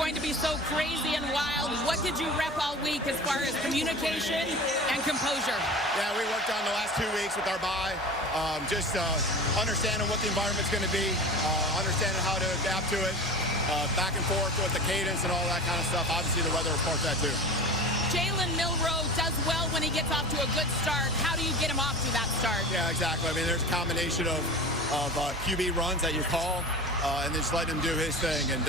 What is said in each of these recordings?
going to be so crazy and wild. What did you rep all week as far as communication and composure? Yeah, we worked on the last 2 weeks with our bye, just understanding what the environment's going to be, understanding how to adapt to it, back and forth with the cadence and all that kind of stuff. Obviously, the weather was part of that too. Jalen Milroe does well when he gets off to a good start. How do you get him off to that start? Yeah, exactly. I mean, there's a combination of QB runs that you call, and then just letting him do his thing. And,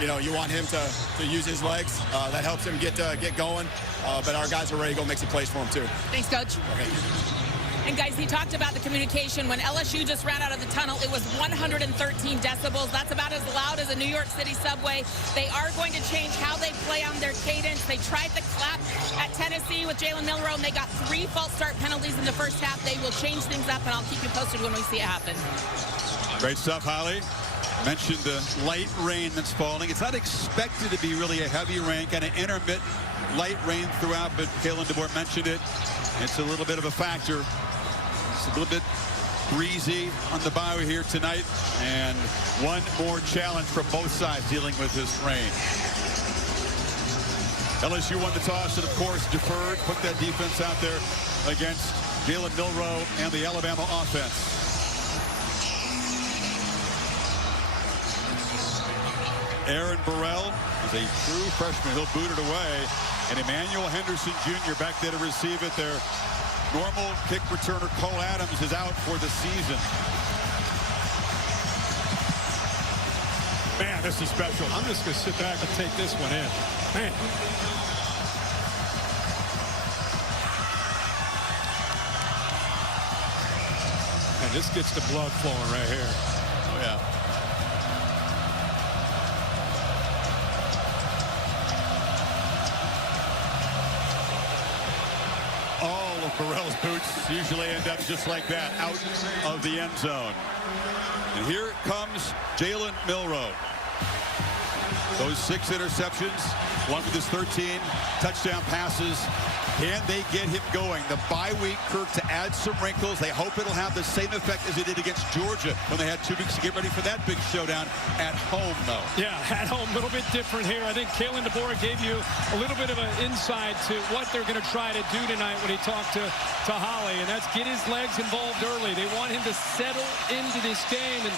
you know, you want him to use his legs. That helps him get going. But our guys are ready to go make some plays for him, too. Thanks, Coach. Okay. And, guys, he talked about the communication. When LSU just ran out of the tunnel, it was 113 decibels. That's about as loud as a New York City subway. They are going to change how they play on their cadence. They tried the clap at Tennessee with Jalen Milroe, and they got 3 false start penalties in the first half. They will change things up, and I'll keep you posted when we see it happen. Great stuff, Holly. Mentioned the light rain that's falling. It's not expected to be really a heavy rain, kind of intermittent light rain throughout, but Kalen DeBoer mentioned it. It's a little bit of a factor. It's a little bit breezy on the Bayou here tonight, and one more challenge from both sides dealing with this rain. LSU won the toss and, of course, deferred, put that defense out there against Jalen Milroe and the Alabama offense. Aaron Burrell is a true freshman. He'll boot it away. And Emmanuel Henderson Jr. back there to receive it. Their normal kick returner Cole Adams is out for the season. Man, this is special. I'm just going to sit back and take this one in. Man. And this gets the blood flowing right here. Oh, yeah. All of Burrell's boots usually end up just like that, out of the end zone. And here comes Jalen Milroe. Those 6 interceptions, one with his 13 touchdown passes. Can they get him going? The bye week, Kirk, to add some wrinkles. They hope it'll have the same effect as it did against Georgia when they had 2 weeks to get ready for that big showdown at home, though. Yeah, at home, a little bit different here. I think Kalen DeBoer gave you a little bit of an insight to what they're going to try to do tonight when he talked to Holly, and that's get his legs involved early. They want him to settle into this game, and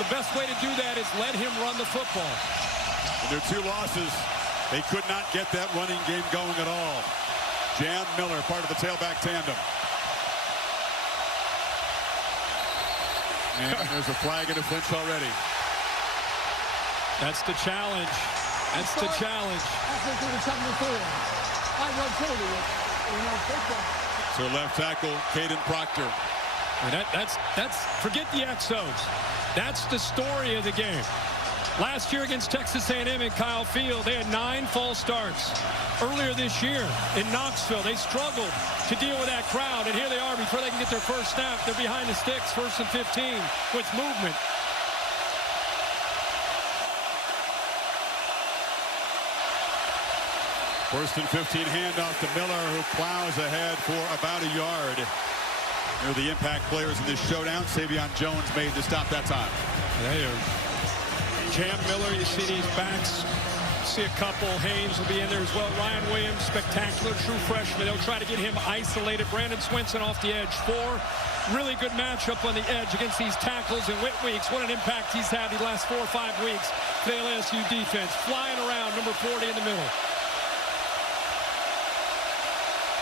the best way to do that is let him run the football. In their 2 losses, they could not get that running game going at all. Jam Miller, part of the tailback tandem. And there's a flag and a flinch already. That's the challenge. That's the challenge. So left tackle, Caden Proctor. And that's forget the XOs. That's the story of the game. Last year against Texas A&M in Kyle Field, they had 9 false starts. Earlier this year in Knoxville, they struggled to deal with that crowd, and here they are before they can get their first snap. They're behind the sticks, 1st and 15 with movement. First and 15 handoff to Miller, who plows ahead for about a yard. They're the impact players in this showdown. Savion Jones made the stop that time. They are. Jam Miller, you see these backs. See a couple. Haynes will be in there as well. Ryan Williams, spectacular true freshman. They'll try to get him isolated. Brandon Swinson off the edge. 4 really good matchup on the edge against these tackles and Weeks. What an impact he's had the last 4 or 5 weeks for the LSU defense. Flying around, number 40 in the middle.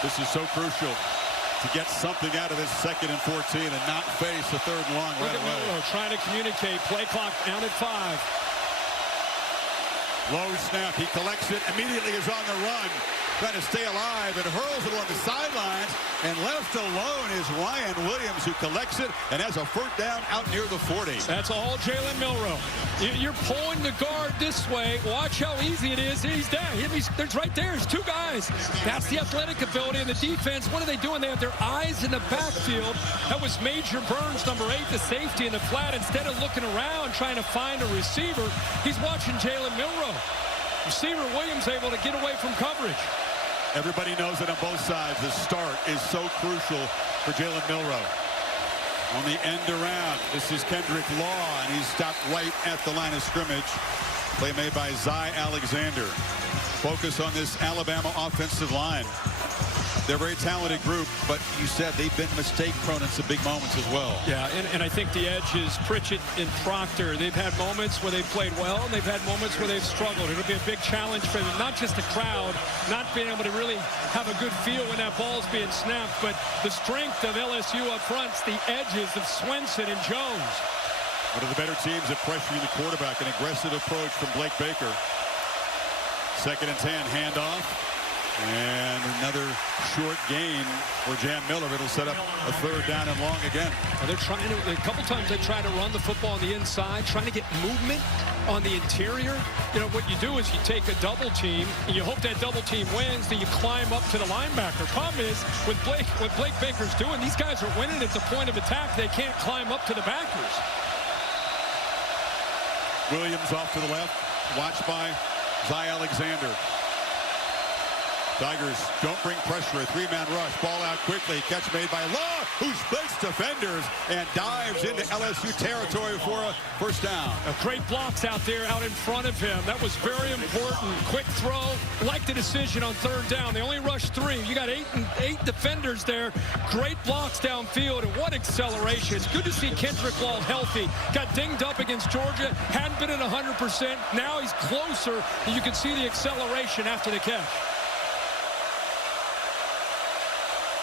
This is so crucial to get something out of this 2nd and 14 and not face a 3rd and long right away. Miller trying to communicate. Play clock down at 5. Low snap. He collects it. Immediately is on the run. Trying to stay alive and hurls it along the sidelines. And left alone is Ryan Williams, who collects it and has a 4th down out near the 40. That's all Jalen Milroe. You're pulling the guard this way. Watch how easy it is. He's down. There's right there. There's 2 guys. That's the athletic ability in the defense. What are they doing? They have their eyes in the backfield. That was Major Burns, number 8, the safety in the flat. Instead of looking around trying to find a receiver, he's watching Jalen Milroe. Receiver Williams able to get away from coverage. Everybody knows that on both sides, the start is so crucial for Jalen Milroe. On the end around, this is Kendrick Law, and he's stopped right at the line of scrimmage. Play made by Zy Alexander. Focus on this Alabama offensive line. They're a very talented group, but you said they've been mistake-prone in some big moments as well. Yeah, and I think the edges, Pritchett and Proctor, they've had moments where they've played well, and they've had moments where they've struggled. It'll be a big challenge for them, not just the crowd, not being able to really have a good feel when that ball's being snapped, but the strength of LSU up front, the edges of Swenson and Jones. One of the better teams at pressuring the quarterback, an aggressive approach from Blake Baker. 2nd and 10, handoff. And another short gain for Jam Miller. It'll set up a 3rd down and long again. They're trying to, a couple times they try to run the football on the inside, trying to get movement on the interior. You know, what you do is you take a double team, and you hope that double team wins, then you climb up to the linebacker. Problem is, what Blake Baker's doing, these guys are winning at the point of attack. They can't climb up to the backers. Williams off to the left, watched by Zy Alexander. Tigers don't bring pressure. A 3-man rush. Ball out quickly. Catch made by Law, who splits defenders and dives into LSU territory for a 1st down. Great blocks out there out in front of him. That was very important. Quick throw. Like the decision on 3rd down. They only rushed 3. You got 8 defenders there. Great blocks downfield, and what acceleration. It's good to see Kendrick Law healthy. Got dinged up against Georgia. Hadn't been at 100%. Now he's closer, and you can see the acceleration after the catch.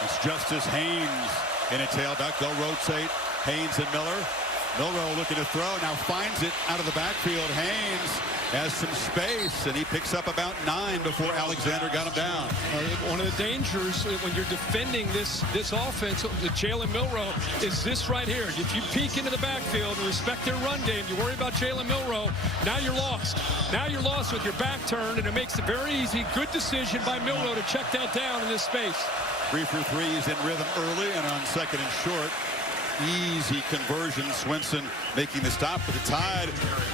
It's Justice Haynes in a tailback. They'll rotate Haynes and Miller. Milroe looking to throw, now finds it out of the backfield. Haynes has some space, and he picks up about 9 before Alexander got him down. One of the dangers when you're defending this offense, Jalen Milroe, is this right here. If you peek into the backfield and respect their run game, you worry about Jalen Milroe, now you're lost. Now you're lost with your back turned, and it makes it very easy. Good decision by Milroe to check that down in this space. 3 for 3. He's in rhythm early, and on 2nd and short, easy conversion. Swenson making the stop for the Tide.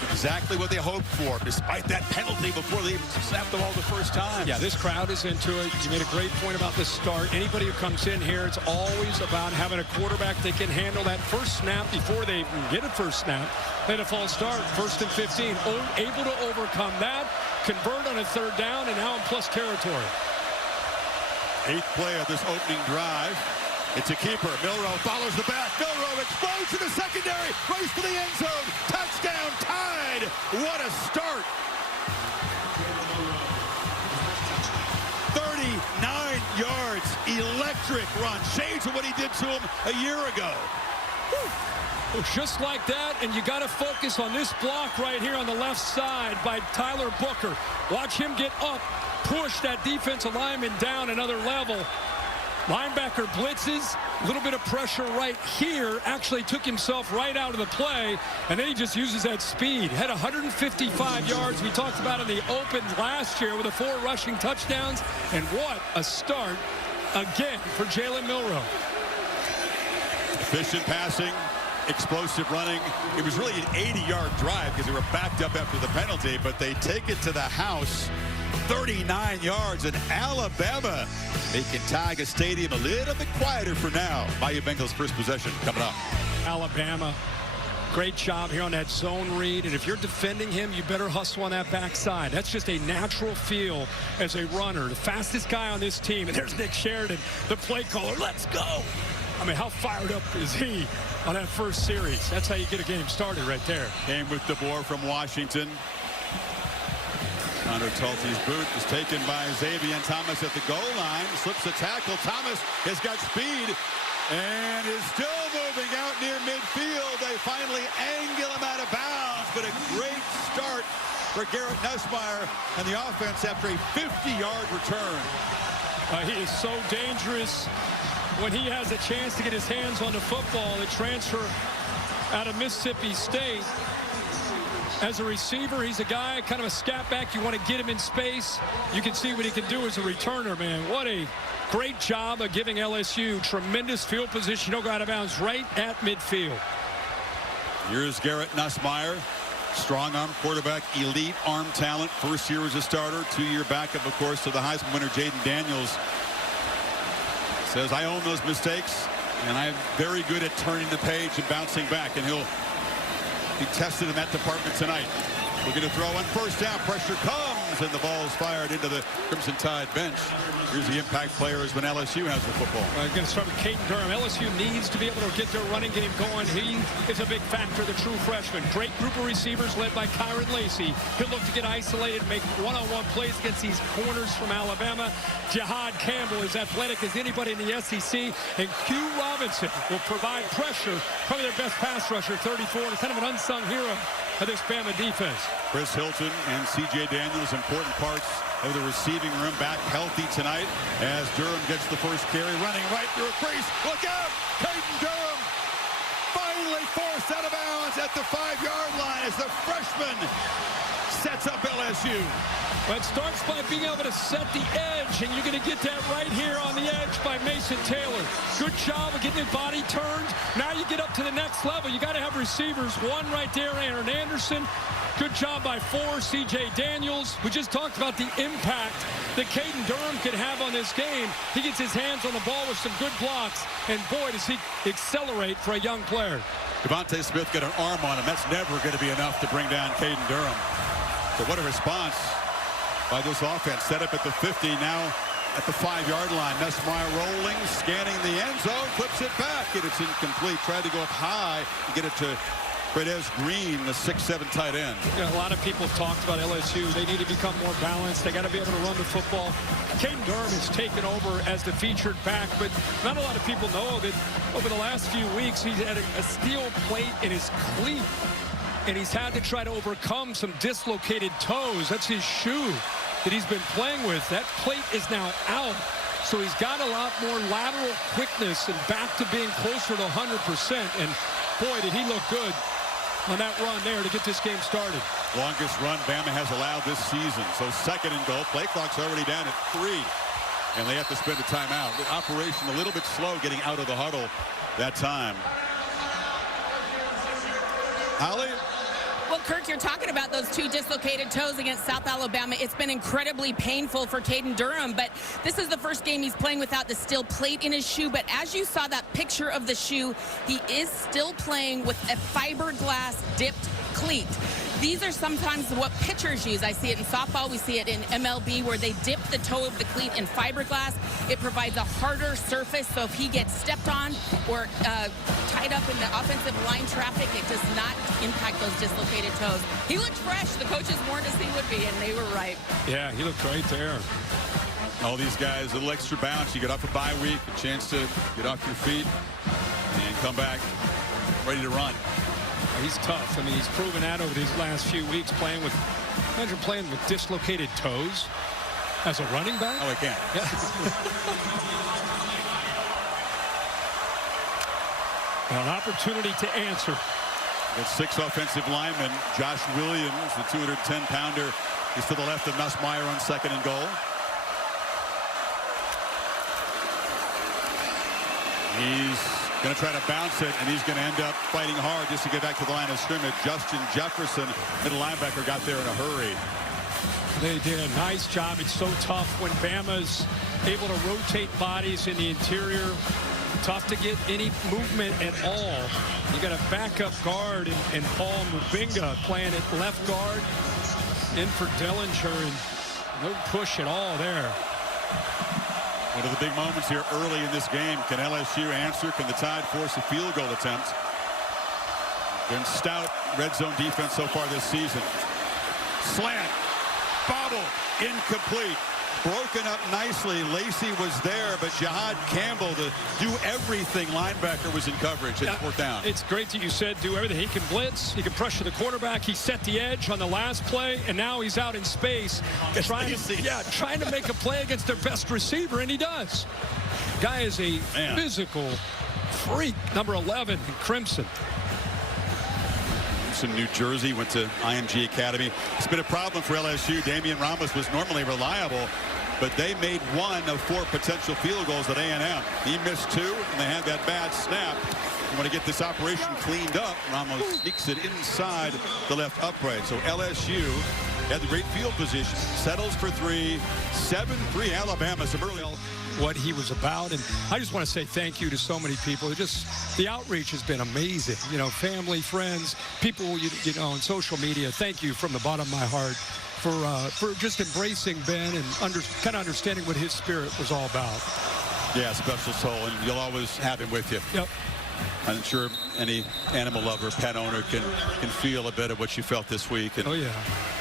Exactly what they hoped for, despite that penalty before they even snapped the ball the first time. Yeah, this crowd is into it. You made a great point about the start. Anybody who comes in here, it's always about having a quarterback that can handle that first snap before they even get a first snap. They had a false start, 1st and 15. Able to overcome that, convert on a 3rd down, and now in plus territory. 8th play of this opening drive. It's a keeper. Milroe follows the back. Milroe explodes to the secondary. Race to the end zone. Touchdown, Tide. What a start. 39 yards. Electric run. Shades of what he did to him a year ago. Well, just like that, and you got to focus on this block right here on the left side by Tyler Booker. Watch him get up, push that defensive lineman down another level. Linebacker blitzes, a little bit of pressure right here, actually took himself right out of the play, and then he just uses that speed. Had 155 yards we talked about in the open last year with the 4 rushing touchdowns, and what a start again for Jalen Milroe. Efficient passing, explosive running. It was really an 80-yard drive because they were backed up after the penalty, but they take it to the house. 39 yards, and Alabama making Tiger Stadium a little bit quieter for now. Bayou Bengals' first possession coming up. Alabama, great job here on that zone read, and if you're defending him, you better hustle on that backside. That's just a natural feel as a runner. The fastest guy on this team, and there's Nick Sheridan, the play caller. Let's go! I mean, how fired up is he on that first series? That's how you get a game started right there. Came with DeBoer from Washington. Connor Tulty's boot is taken by Xavier Thomas at the goal line. Slips a tackle. Thomas has got speed and is still moving out near midfield. They finally angle him out of bounds, but a great start for Garrett Nussmeier and the offense after a 50-yard return. He is so dangerous when he has a chance to get his hands on the football. The transfer out of Mississippi State. As a receiver, he's a guy, kind of a scat back. You want to get him in space. You can see what he can do as a returner, man. What a great job of giving LSU tremendous field position. He'll go out of bounds right at midfield. Here's Garrett Nussmeier. Strong-arm quarterback, elite arm talent. First year as a starter, 2-year backup, of course, to the Heisman winner, Jaden Daniels. Says, I own those mistakes, and I'm very good at turning the page and bouncing back, and he'll be tested in that department tonight. Looking to throw on first down. Pressure comes, and the ball's fired into the Crimson Tide bench. Here's the impact players when LSU has the football. I'm going to start with Caden Durham. LSU needs to be able to get their running game going. He is a big factor, the true freshman. Great group of receivers led by Kyron Lacey. He'll look to get isolated, make one-on-one plays against these corners from Alabama. Jihad Campbell is athletic as anybody in the SEC. And Q Robinson will provide pressure. Probably their best pass rusher, 34, and kind of an unsung hero of this Bama defense. Chris Hilton and C.J. Daniels, important parts of the receiving room, back healthy tonight as Durham gets the first carry, running right through a crease. Look out! Caden Durham finally forced out of bounds at the 5-yard line as the freshman sets up LSU. But it starts by being able to set the edge, and you're going to get that right here on the edge by Mason Taylor. Good job of getting his body turned. Now you get up to the next level. You got to have receivers. One right there, Aaron Anderson. Good job by 4, C.J. Daniels. We just talked about the impact that Caden Durham could have on this game. He gets his hands on the ball with some good blocks, and boy, does he accelerate for a young player. Devontae Smith got an arm on him. That's never going to be enough to bring down Caden Durham. So what a response by this offense. Set up at the 50, now at the 5-yard line. Messmeyer rolling, scanning the end zone, flips it back, and it's incomplete. Tried to go up high and get it to Quidez Green, the 6'7" tight end. Yeah, a lot of people have talked about LSU. They need to become more balanced. They got to be able to run the football. Caden Durham has taken over as the featured back, but not a lot of people know that over the last few weeks he's had a steel plate in his cleat, and he's had to try to overcome some dislocated toes. That's his shoe that he's been playing with. That plate is now out. So he's got a lot more lateral quickness and back to being closer to 100%. And boy, did he look good on that run there to get this game started. Longest run Bama has allowed this season. So second and goal. Play clock's already down at 3. And they have to spend a timeout. The operation a little bit slow getting out of the huddle that time. Holly? Well, Kirk, you're talking about those 2 dislocated toes against South Alabama. It's been incredibly painful for Caden Durham, but this is the first game he's playing without the steel plate in his shoe. But as you saw that picture of the shoe, he is still playing with a fiberglass dipped cleat. These are sometimes what pitchers use. I see it in softball. We see it in MLB where they dip the toe of the cleat in fiberglass. It provides a harder surface, so if he gets stepped on or tied up in the offensive line traffic, it does not impact those dislocated toes. He looked fresh. The coaches warned us he would be, and they were right. Yeah, he looked right there. All these guys, a little extra bounce. You get off a bye week, a chance to get off your feet and come back ready to run. He's tough. I mean, he's proven that over these last few weeks playing with, imagine playing with dislocated toes as a running back. Oh, I can't. Yeah. An opportunity to answer. With 6 offensive linemen. Josh Williams, the 210-pounder, is to the left of Nussmeier on second and goal. He's going to try to bounce it, and he's going to end up fighting hard just to get back to the line of scrimmage. Justin Jefferson, middle linebacker, got there in a hurry. They did a nice job. It's so tough when Bama's able to rotate bodies in the interior. Tough to get any movement at all. You got a backup guard in Paul Mubinga playing at left guard. In for Dellinger, and no push at all there. One of the big moments here early in this game. Can LSU answer? Can the Tide force a field goal attempt? Been stout red zone defense so far this season. Slant. Bobble. Incomplete. Broken up nicely. Lacey was there, but Jihad Campbell, the do-everything linebacker, was in coverage. It's fourth down. It's great that you said do everything. He can blitz. He can pressure the quarterback. He set the edge on the last play, and now he's out in space trying to make a play against their best receiver, and he does. Guy is a physical freak, number 11 in Crimson. From New Jersey, went to IMG Academy. It's been a problem for LSU. Damian Ramos was normally reliable, but they made 1 of 4 potential field goals at A&M. He missed 2, and they had that bad snap. You want to get this operation cleaned up. Ramos sneaks it inside the left upright. So LSU had the great field position. Settles for 3, 7-3 Alabama. Some early. what he was about. And I just want to say thank you to so many people. The outreach has been amazing. You know, family, friends, people, you know, on social media. Thank you from the bottom of my heart for just embracing Ben and kind of understanding what his spirit was all about. Yeah, special soul, and you'll always have him with you. Yep. I'm sure any animal lover, pet owner can feel a bit of what you felt this week. And, oh, yeah.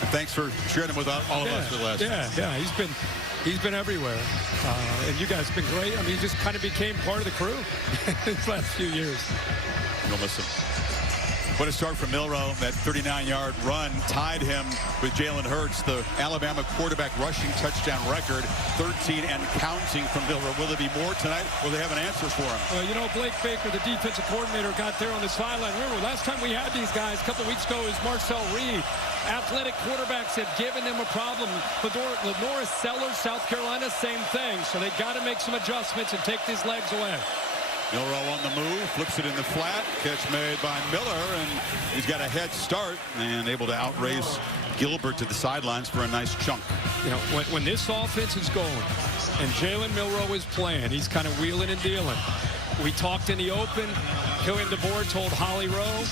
And thanks for sharing him with all of us for the last. Yeah. He's been everywhere. And you guys have been great. I mean, he just kind of became part of the crew these last few years. You'll miss him. What a start from Milroe. That 39-yard run tied him with Jalen Hurts, the Alabama quarterback rushing touchdown record, 13 and counting from Milroe. Will there be more tonight? Will they have an answer for him? Well, you know, Blake Baker, the defensive coordinator, got there on the sideline. Remember, last time we had these guys a couple weeks ago is Marcel Reed. Athletic quarterbacks have given them a problem. Lenora Sellers, South Carolina, same thing. So they got to make some adjustments and take these legs away. Milroe on the move, flips it in the flat. Catch made by Miller, and he's got a head start and able to outrace Gilbert to the sidelines for a nice chunk. You know, when this offense is going and Jalen Milroe is playing, he's kind of wheeling and dealing. We talked in the open. Killian DeBoer told Holly Rowe,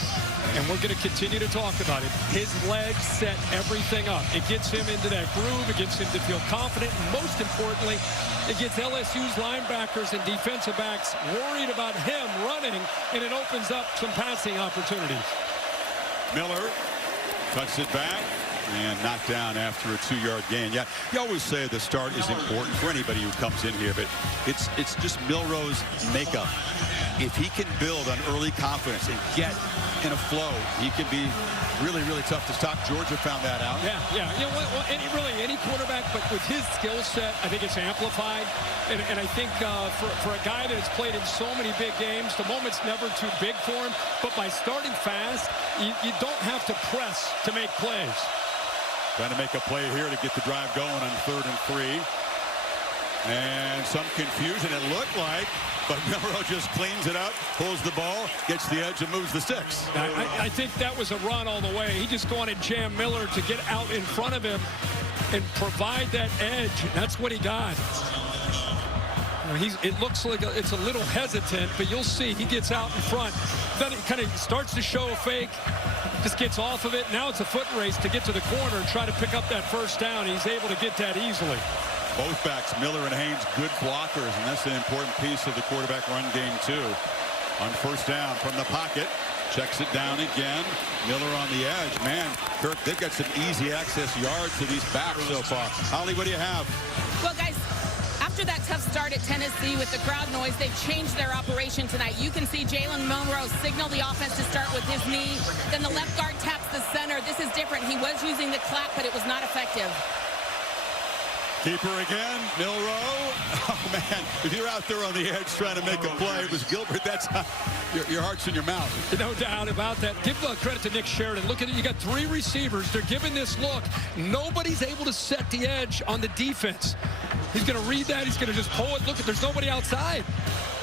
and we're going to continue to talk about it. His legs set everything up. It gets him into that groove. It gets him to feel confident. And most importantly, it gets LSU's linebackers and defensive backs worried about him running, and it opens up some passing opportunities. Miller cuts it back and knocked down after a 2-yard gain. Yeah, you always say the start is important for anybody who comes in here, but it's just Milroe's makeup. If he can build on early confidence and get in a flow, he can be really, really tough to stop. Georgia found that out. Yeah. You know, any quarterback, but with his skill set, I think it's amplified. And I think for a guy that has played in so many big games, the moment's never too big for him. But by starting fast, you don't have to press to make plays. Trying to make a play here to get the drive going on 3rd and 3. And some confusion, it looked like, but Milroe just cleans it up, pulls the ball, gets the edge, and moves the sticks. I think that was a run all the way. He just wanted Jam Miller to get out in front of him and provide that edge. That's what he got. It looks like it's a little hesitant, but you'll see he gets out in front. Then he kind of starts to show a fake, just gets off of it. Now it's a foot race to get to the corner and try to pick up that first down. He's able to get that easily. Both backs, Miller and Haynes, good blockers, and that's an important piece of the quarterback run game, too. On first down from the pocket, checks it down again. Miller on the edge. Man, Kirk, they've got some easy access yards to these backs so far. Holly, what do you have? Well, guys, after that tough start at Tennessee with the crowd noise, they've changed their operation tonight. You can see Jalen Milroe signal the offense to start with his knee. Then the left guard taps the center. This is different. He was using the clap, but it was not effective. Keeper again, Milroe. Oh, man, if you're out there on the edge trying to make a play, it was Gilbert. That's how your heart's in your mouth. No doubt about that. Give credit to Nick Sheridan. Look at it. You got 3 receivers. They're giving this look. Nobody's able to set the edge on the defense. He's going to read that. He's going to just pull it. Look, there's nobody outside.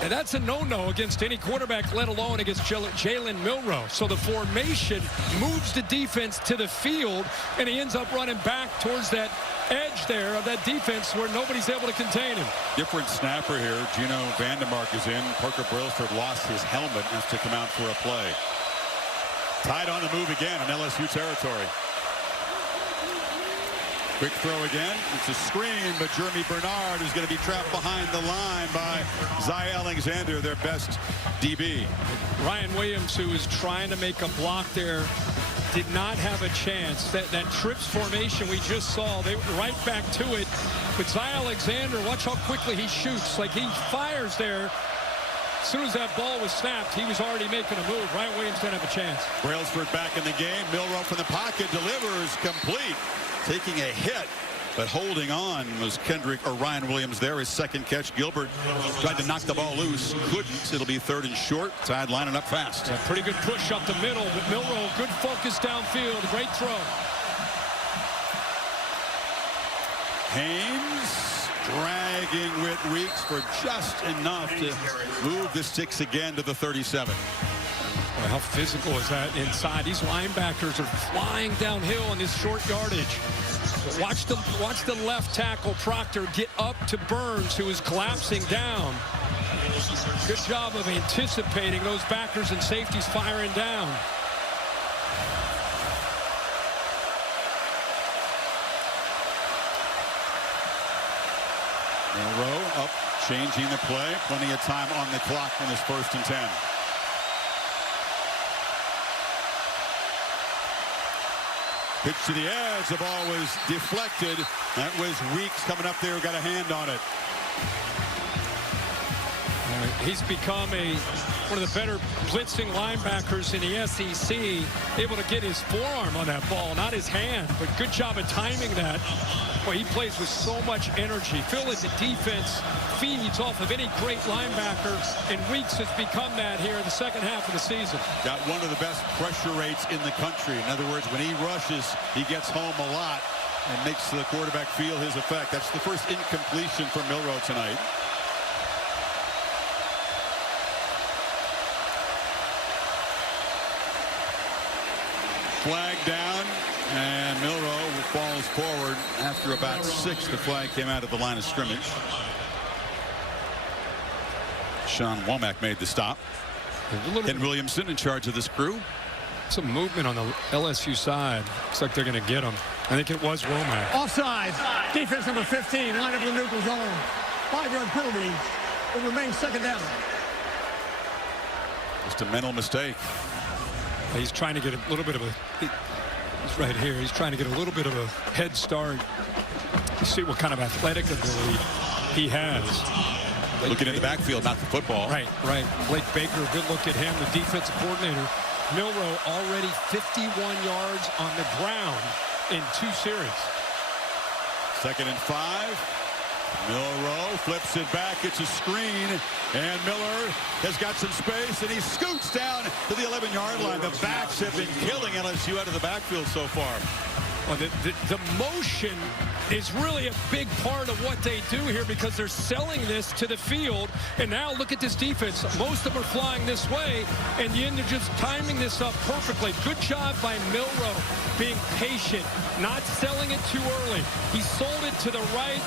And that's a no-no against any quarterback, let alone against Jalen Milroe. So the formation moves the defense to the field, and he ends up running back towards that edge there of that defense where nobody's able to contain him. Different snapper here. Gino Vandermark is in. Parker Brailsford lost his helmet, has to come out for a play. Tied on the move again in LSU territory. Quick throw again. It's a screen, but Jeremy Bernard is going to be trapped behind the line by Zy Alexander, their best DB. Ryan Williams, who is trying to make a block there, did not have a chance. That trips formation we just saw, they went right back to it. But Zy Alexander, watch how quickly he shoots. Like he fires there. As soon as that ball was snapped, he was already making a move. Ryan Williams didn't have a chance. Brailsford back in the game. Milroe from the pocket delivers complete. Taking a hit, but holding on was Ryan Williams there. His second catch. Gilbert tried to knock the ball loose. Couldn't. It'll be 3rd and short. Tide lining up fast. Yeah, pretty good push up the middle, but Milroe, good focus downfield. Great throw. Haynes dragging with Weeks for just enough to move the sticks again to the 37. Boy, how physical is that inside? These linebackers are flying downhill in this short yardage. Watch the left tackle, Proctor, get up to Burns, who is collapsing down. Good job of anticipating those backers and safeties firing down. Milroe up, changing the play. Plenty of time on the clock in this 1st and 10. Pitch to the edge. The ball was deflected. That was Weeks coming up there, got a hand on it. He's become one of the better blitzing linebackers in the SEC, able to get his forearm on that ball, not his hand, but good job of timing that. Boy, he plays with so much energy. Feel like the defense feeds off of any great linebacker, and Weeks has become that here in the 2nd half of the season. Got one of the best pressure rates in the country. In other words, when he rushes, he gets home a lot and makes the quarterback feel his effect. That's the first incompletion for Milroe tonight. Flag down, and Milroe falls forward after about 6. The flag came out of the line of scrimmage. Sean Womack made the stop. Ken Williamson in charge of this crew. Some movement on the LSU side. Looks like they're going to get him. I think it was Womack. Offside. Defense number 15. Line up in the neutral zone. 5-yard penalty. It remains 2nd down. Just a mental mistake. He's trying to get a little bit of a, he's right here, he's trying to get a little bit of a head start. You see what kind of athletic ability he has. Looking in the backfield, not the football. Right. Blake Baker, good look at him, the defensive coordinator. Milroe already 51 yards on the ground in 2 series. 2nd and 5. Milroe flips it back. It's a screen, and Miller has got some space, and he scoots down to the 11-yard line. The backs have been killing LSU out of the backfield so far. Well, the motion is really a big part of what they do here, because they're selling this to the field. And now look at this defense. Most of them are flying this way, and you end up just timing this up perfectly. Good job by Milroe being patient, not selling it too early. He sold it to the right,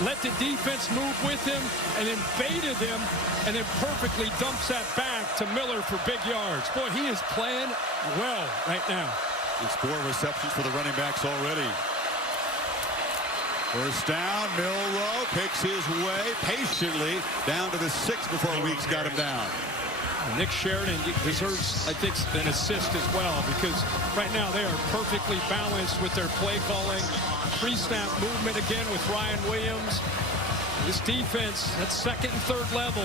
let the defense move with him, and then baited him, and then perfectly dumps that back to Miller for big yards. Boy, he is playing well right now. It's 4 receptions for the running backs already. 1st down, Milroe picks his way patiently down to the 6 before Weeks got him down. Nick Sheridan deserves, I think, an assist as well, because right now they are perfectly balanced with their play calling. Pre-snap movement again with Ryan Williams. This defense at 2nd and 3rd level,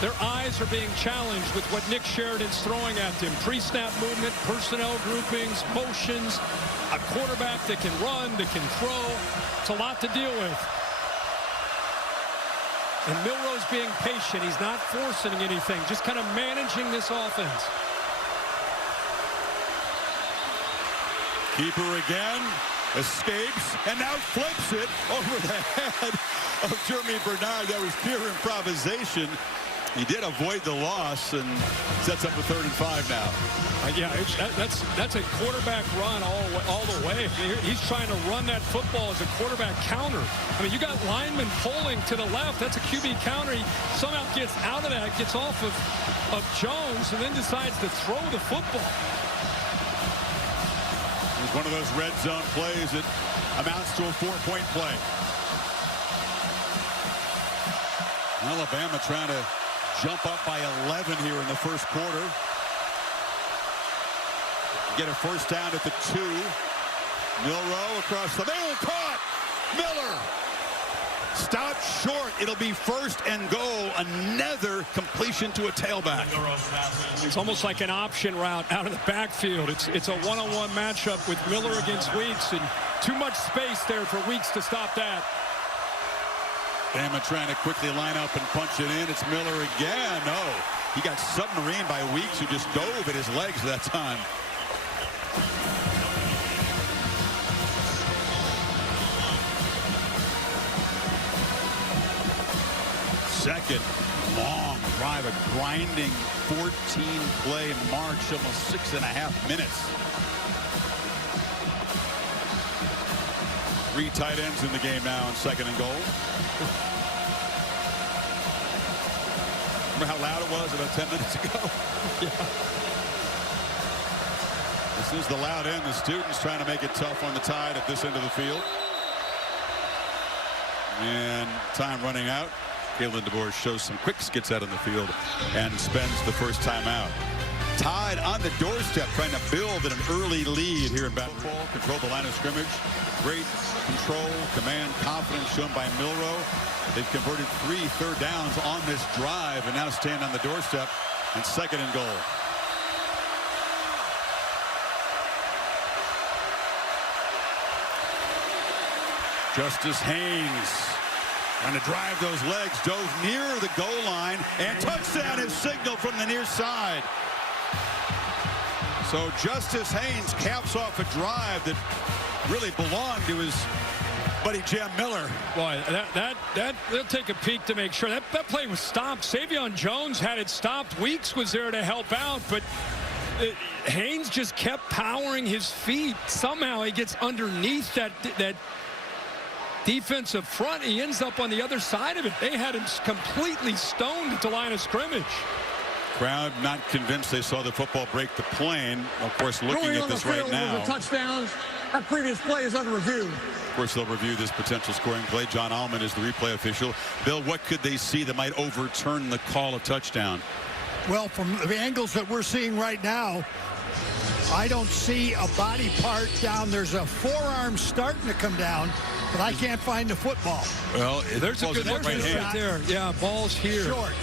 their eyes are being challenged with what Nick Sheridan's throwing at them. Pre-snap movement, personnel groupings, motions, a quarterback that can run, that can throw. It's a lot to deal with. And Milroe's being patient. He's not forcing anything, just kind of managing this offense. Keeper again, escapes, and now flips it over the head of Jeremy Bernard. That was pure improvisation. He did avoid the loss and sets up a 3rd and 5 now. Yeah, that's a quarterback run all the way. He's trying to run that football as a quarterback counter. I mean, you got linemen pulling to the left. That's a QB counter. He somehow gets out of that, gets off of Jones, and then decides to throw the football. It's one of those red zone plays that amounts to a 4-point play. Alabama trying to jump up by 11 here in the 1st quarter. Get a 1st down at the 2. Milroe across the middle, caught. Miller stopped short. It'll be 1st and goal. Another completion to a tailback. It's almost like an option route out of the backfield. It's a one-on-one matchup with Miller against Weeks, and too much space there for Weeks to stop that. Bama trying to quickly line up and punch it in. It's Miller again. No, he got submarined by Weeks, who just dove at his legs that time. Second long drive, a grinding 14-play march, almost 6.5 minutes. 3 tight ends in the game now on 2nd and goal. Remember how loud it was about 10 minutes ago? Yeah. This is the loud end. The students trying to make it tough on the Tide at this end of the field. And time running out. Kalen DeBoer shows some quick skits out on the field and spends the first time out. Tide on the doorstep, trying to build an early lead here in basketball. Control the line of scrimmage. Great control, command, confidence shown by Milroe. They've converted 3 third downs on this drive and now stand on the doorstep and 2nd and goal. Justice Haynes trying to drive those legs, dove near the goal line, and touchdown is signaled from the near side. So Justice Haynes caps off a drive that really belonged to his buddy Jim Miller. Boy, they'll take a peek to make sure that play was stopped. Savion Jones had it stopped. Weeks was there to help out, but Haynes just kept powering his feet. Somehow he gets underneath that defensive front. He ends up on the other side of it. They had him completely stoned at the line of scrimmage. Crowd not convinced they saw the football break the plane. Of course, looking at this right now. Touchdowns. That previous play is under review. Of course, they'll review this potential scoring play. John Allman is the replay official. Bill, what could they see that might overturn the call of touchdown? Well, from the angles that we're seeing right now, I don't see a body part down. There's a forearm starting to come down, but I can't find the football. Well, there's a good look right there. Yeah, ball's here. Short.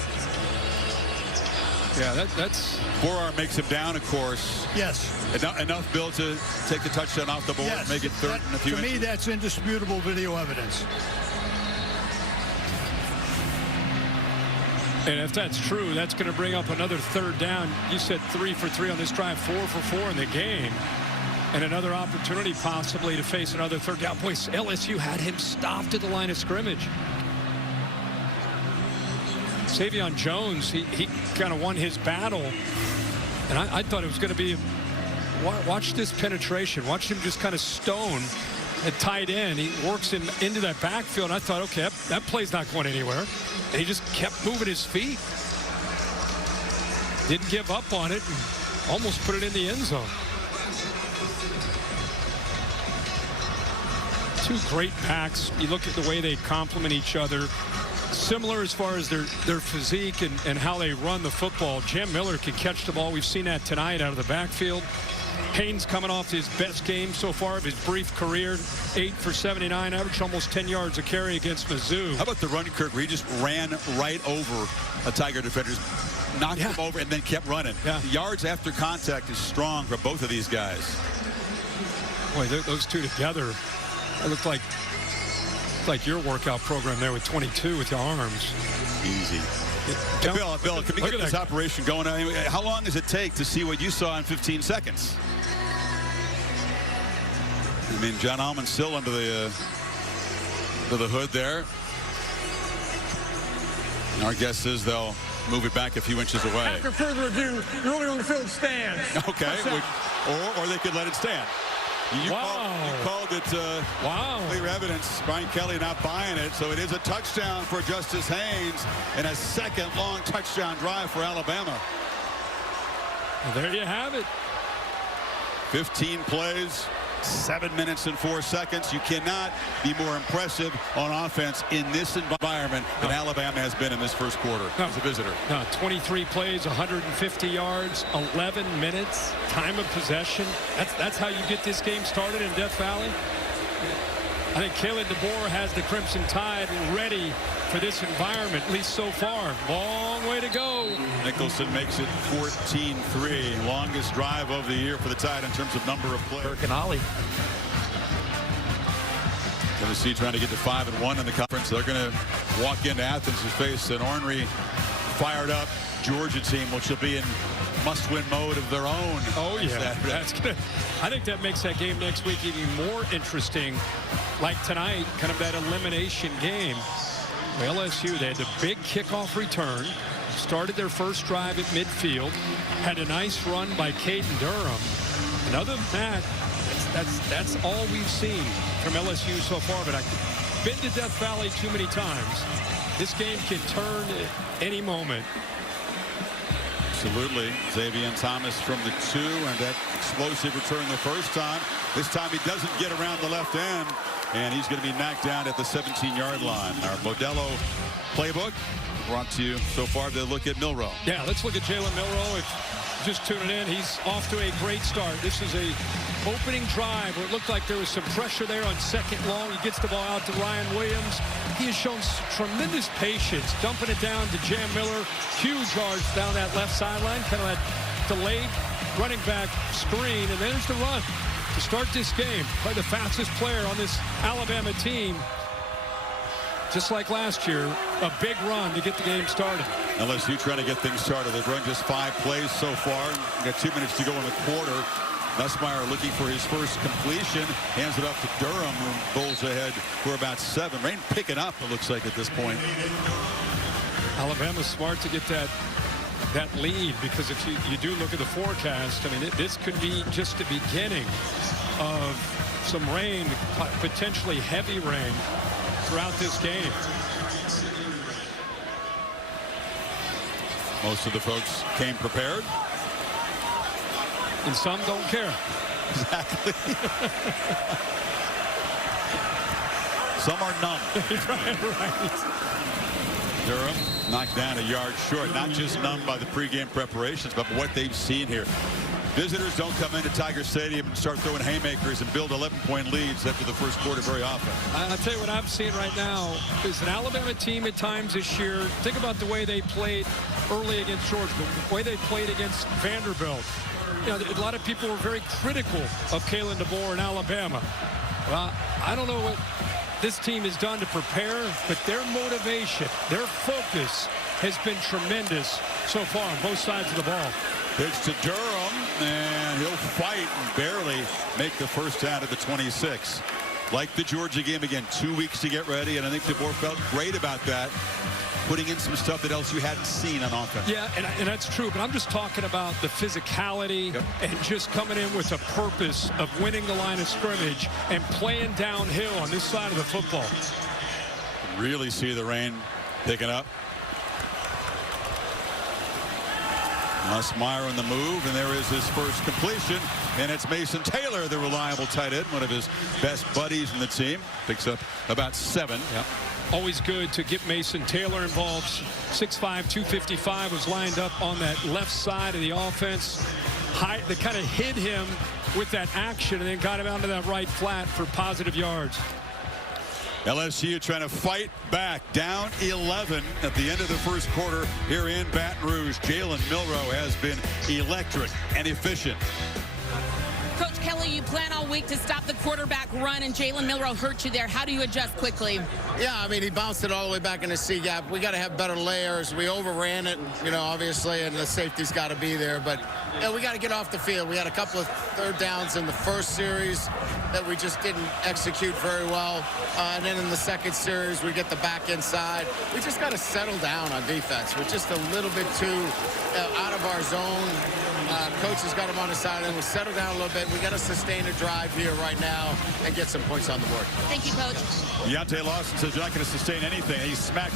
Yeah, that's forearm makes him down, of course. Yes. Enough, Bill, to take the touchdown off the board and make it 3rd and a few inches. To me, that's indisputable video evidence. And if that's true, that's going to bring up another 3rd down. You said 3 for 3 on this drive, 4 for 4 in the game. And another opportunity possibly to face another 3rd down. Boy, LSU had him stopped at the line of scrimmage. Savion Jones, he kind of won his battle. And I thought it was going to be, watch this penetration. Watch him just kind of stone at tight end. He works him into that backfield. And I thought, okay, that play's not going anywhere. And he just kept moving his feet. Didn't give up on it and almost put it in the end zone. 2 great backs. You look at the way they complement each other. Similar as far as their physique and how they run the football. Jim Miller can catch the ball. We've seen that tonight out of the backfield. Haynes coming off his best game so far of his brief career. 8 for 79, averaged almost 10 yards a carry against Mizzou. How about the run, Kirk, where he just ran right over a Tiger defender, knocked him over, and then kept running. Yeah. The yards after contact is strong for both of these guys. Boy, those two together, it looked like your workout program there with 22 with your arms. Easy. Hey, Bill, can we get this operation going? How long does it take to see what you saw in 15 seconds? I mean, John Allman still under the hood there. And our guess is they'll move it back a few inches away. After further ado, ruling on the field stands. Okay, or they could let it stand. You called it clear evidence. Brian Kelly not buying it, so it is a touchdown for Justice Haynes and a 2nd long touchdown drive for Alabama. Well, there you have it. 15 plays, 7 minutes and 4 seconds. You cannot be more impressive on offense in this environment than Alabama has been in this first quarter as a visitor. 23 plays, 150 yards, 11 minutes, time of possession. That's how you get this game started in Death Valley. I think Kalen DeBoer has the Crimson Tide ready for this environment, at least so far. Long way to go. Nicholson makes it 14-3. Longest drive of the year for the Tide in terms of number of players. Burke and Ollie. Tennessee trying to get to 5-1 in the conference. They're going to walk into Athens and face an ornery, fired up Georgia team, which will be in must-win mode of their own. Oh, yeah. That's good. I think that makes that game next week even more interesting. Like tonight, kind of that elimination game. LSU, they had the big kickoff return, started their first drive at midfield, had a nice run by Caden Durham. And other than that, That's all we've seen from LSU so far. But I've been to Death Valley too many times. This game can turn at any moment. Absolutely. Xavier Thomas from the 2, and that explosive return the first time. This time he doesn't get around the left end, and he's going to be knocked down at the 17-yard line. Our Modelo playbook brought to you so far to look at Milroe. Yeah, let's look at Jalen Milroe. If just tuning in, he's off to a great start. This is a opening drive where it looked like there was some pressure there on second long. He gets the ball out to Ryan Williams. He has shown tremendous patience, dumping it down to Jam Miller. Huge yards down that left sideline, kind of that delayed running back screen, and there's the run to start this game. Probably the fastest player on this Alabama team. Just like last year, a big run to get the game started. LSU trying to get things started. They've run just 5 plays so far. We've got 2 minutes to go in the quarter. Nussmeier looking for his first completion. Hands it off to Durham, who bowls ahead for about 7. Rain picking up, it looks like, at this point. Alabama's smart to get that lead, because if you do look at the forecast, I mean, this could be just the beginning of some rain, potentially heavy rain throughout this game. Most of the folks came prepared. And some don't care. Exactly. Some are numb. Right. Durham knocked down a yard short. Not just numb by the pregame preparations, but what they've seen here. Visitors don't come into Tiger Stadium and start throwing haymakers and build 11-point leads after the first quarter very often. I'll tell you what I'm seeing right now is an Alabama team at times this year. Think about the way they played early against Georgia, the way they played against Vanderbilt. You know, a lot of people were very critical of Kalen DeBoer in Alabama. Well, I don't know what this team has done to prepare, but their motivation, their focus has been tremendous so far on both sides of the ball. Pitch to Durham, and he'll fight and barely make the first down at the 26. Like the Georgia game again, 2 weeks to get ready, and I think DeBoer felt great about that, putting in some stuff that LSU hadn't seen on offense. Yeah, and that's true, but I'm just talking about the physicality and just coming in with a purpose of winning the line of scrimmage and playing downhill on this side of the football. Really see the rain picking up. Nussmeier on the move, and there is his first completion, and it's Mason Taylor, the reliable tight end, one of his best buddies in the team. Picks up about 7. Yep. Always good to get Mason Taylor involved. 6'5", 255 was lined up on that left side of the offense. They kind of hid him with that action and then got him out to that right flat for positive yards. LSU trying to fight back, down 11 at the end of the first quarter here in Baton Rouge. Jalen Milroe has been electric and efficient. Coach Kelly, you plan all week to stop the quarterback run, and Jalen Milroe hurt you there. How do you adjust quickly? Yeah, I mean, he bounced it all the way back in the C gap. We got to have better layers. We overran it, you know, obviously, and the safety's got to be there. But yeah, we got to get off the field. We had a couple of third downs in the first series that we just didn't execute very well. And then in the second series, we get the back inside. We just got to settle down on defense. We're just a little bit too out of our zone. Coach has got him on the side, and we settle down a little bit. We got to sustain a drive here right now and get some points on the board. Thank you, Coach. Deontay Lawson says you're not going to sustain anything. He smacked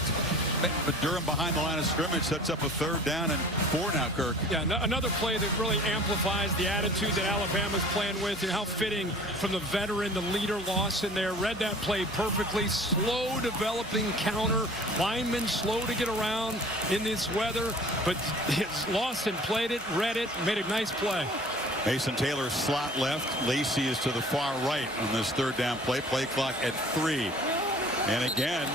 Durham behind the line of scrimmage, sets up a third down and 4 now, Kirk. Yeah, another play that really amplifies the attitude that Alabama's playing with, and how fitting from the veteran, the leader, Lawson there. Read that play perfectly. Slow developing counter. Lineman slow to get around in this weather, but Lawson played it, read it, made a nice play. Mason Taylor slot left. Lacey is to the far right on this third down play. Play clock at 3. And again,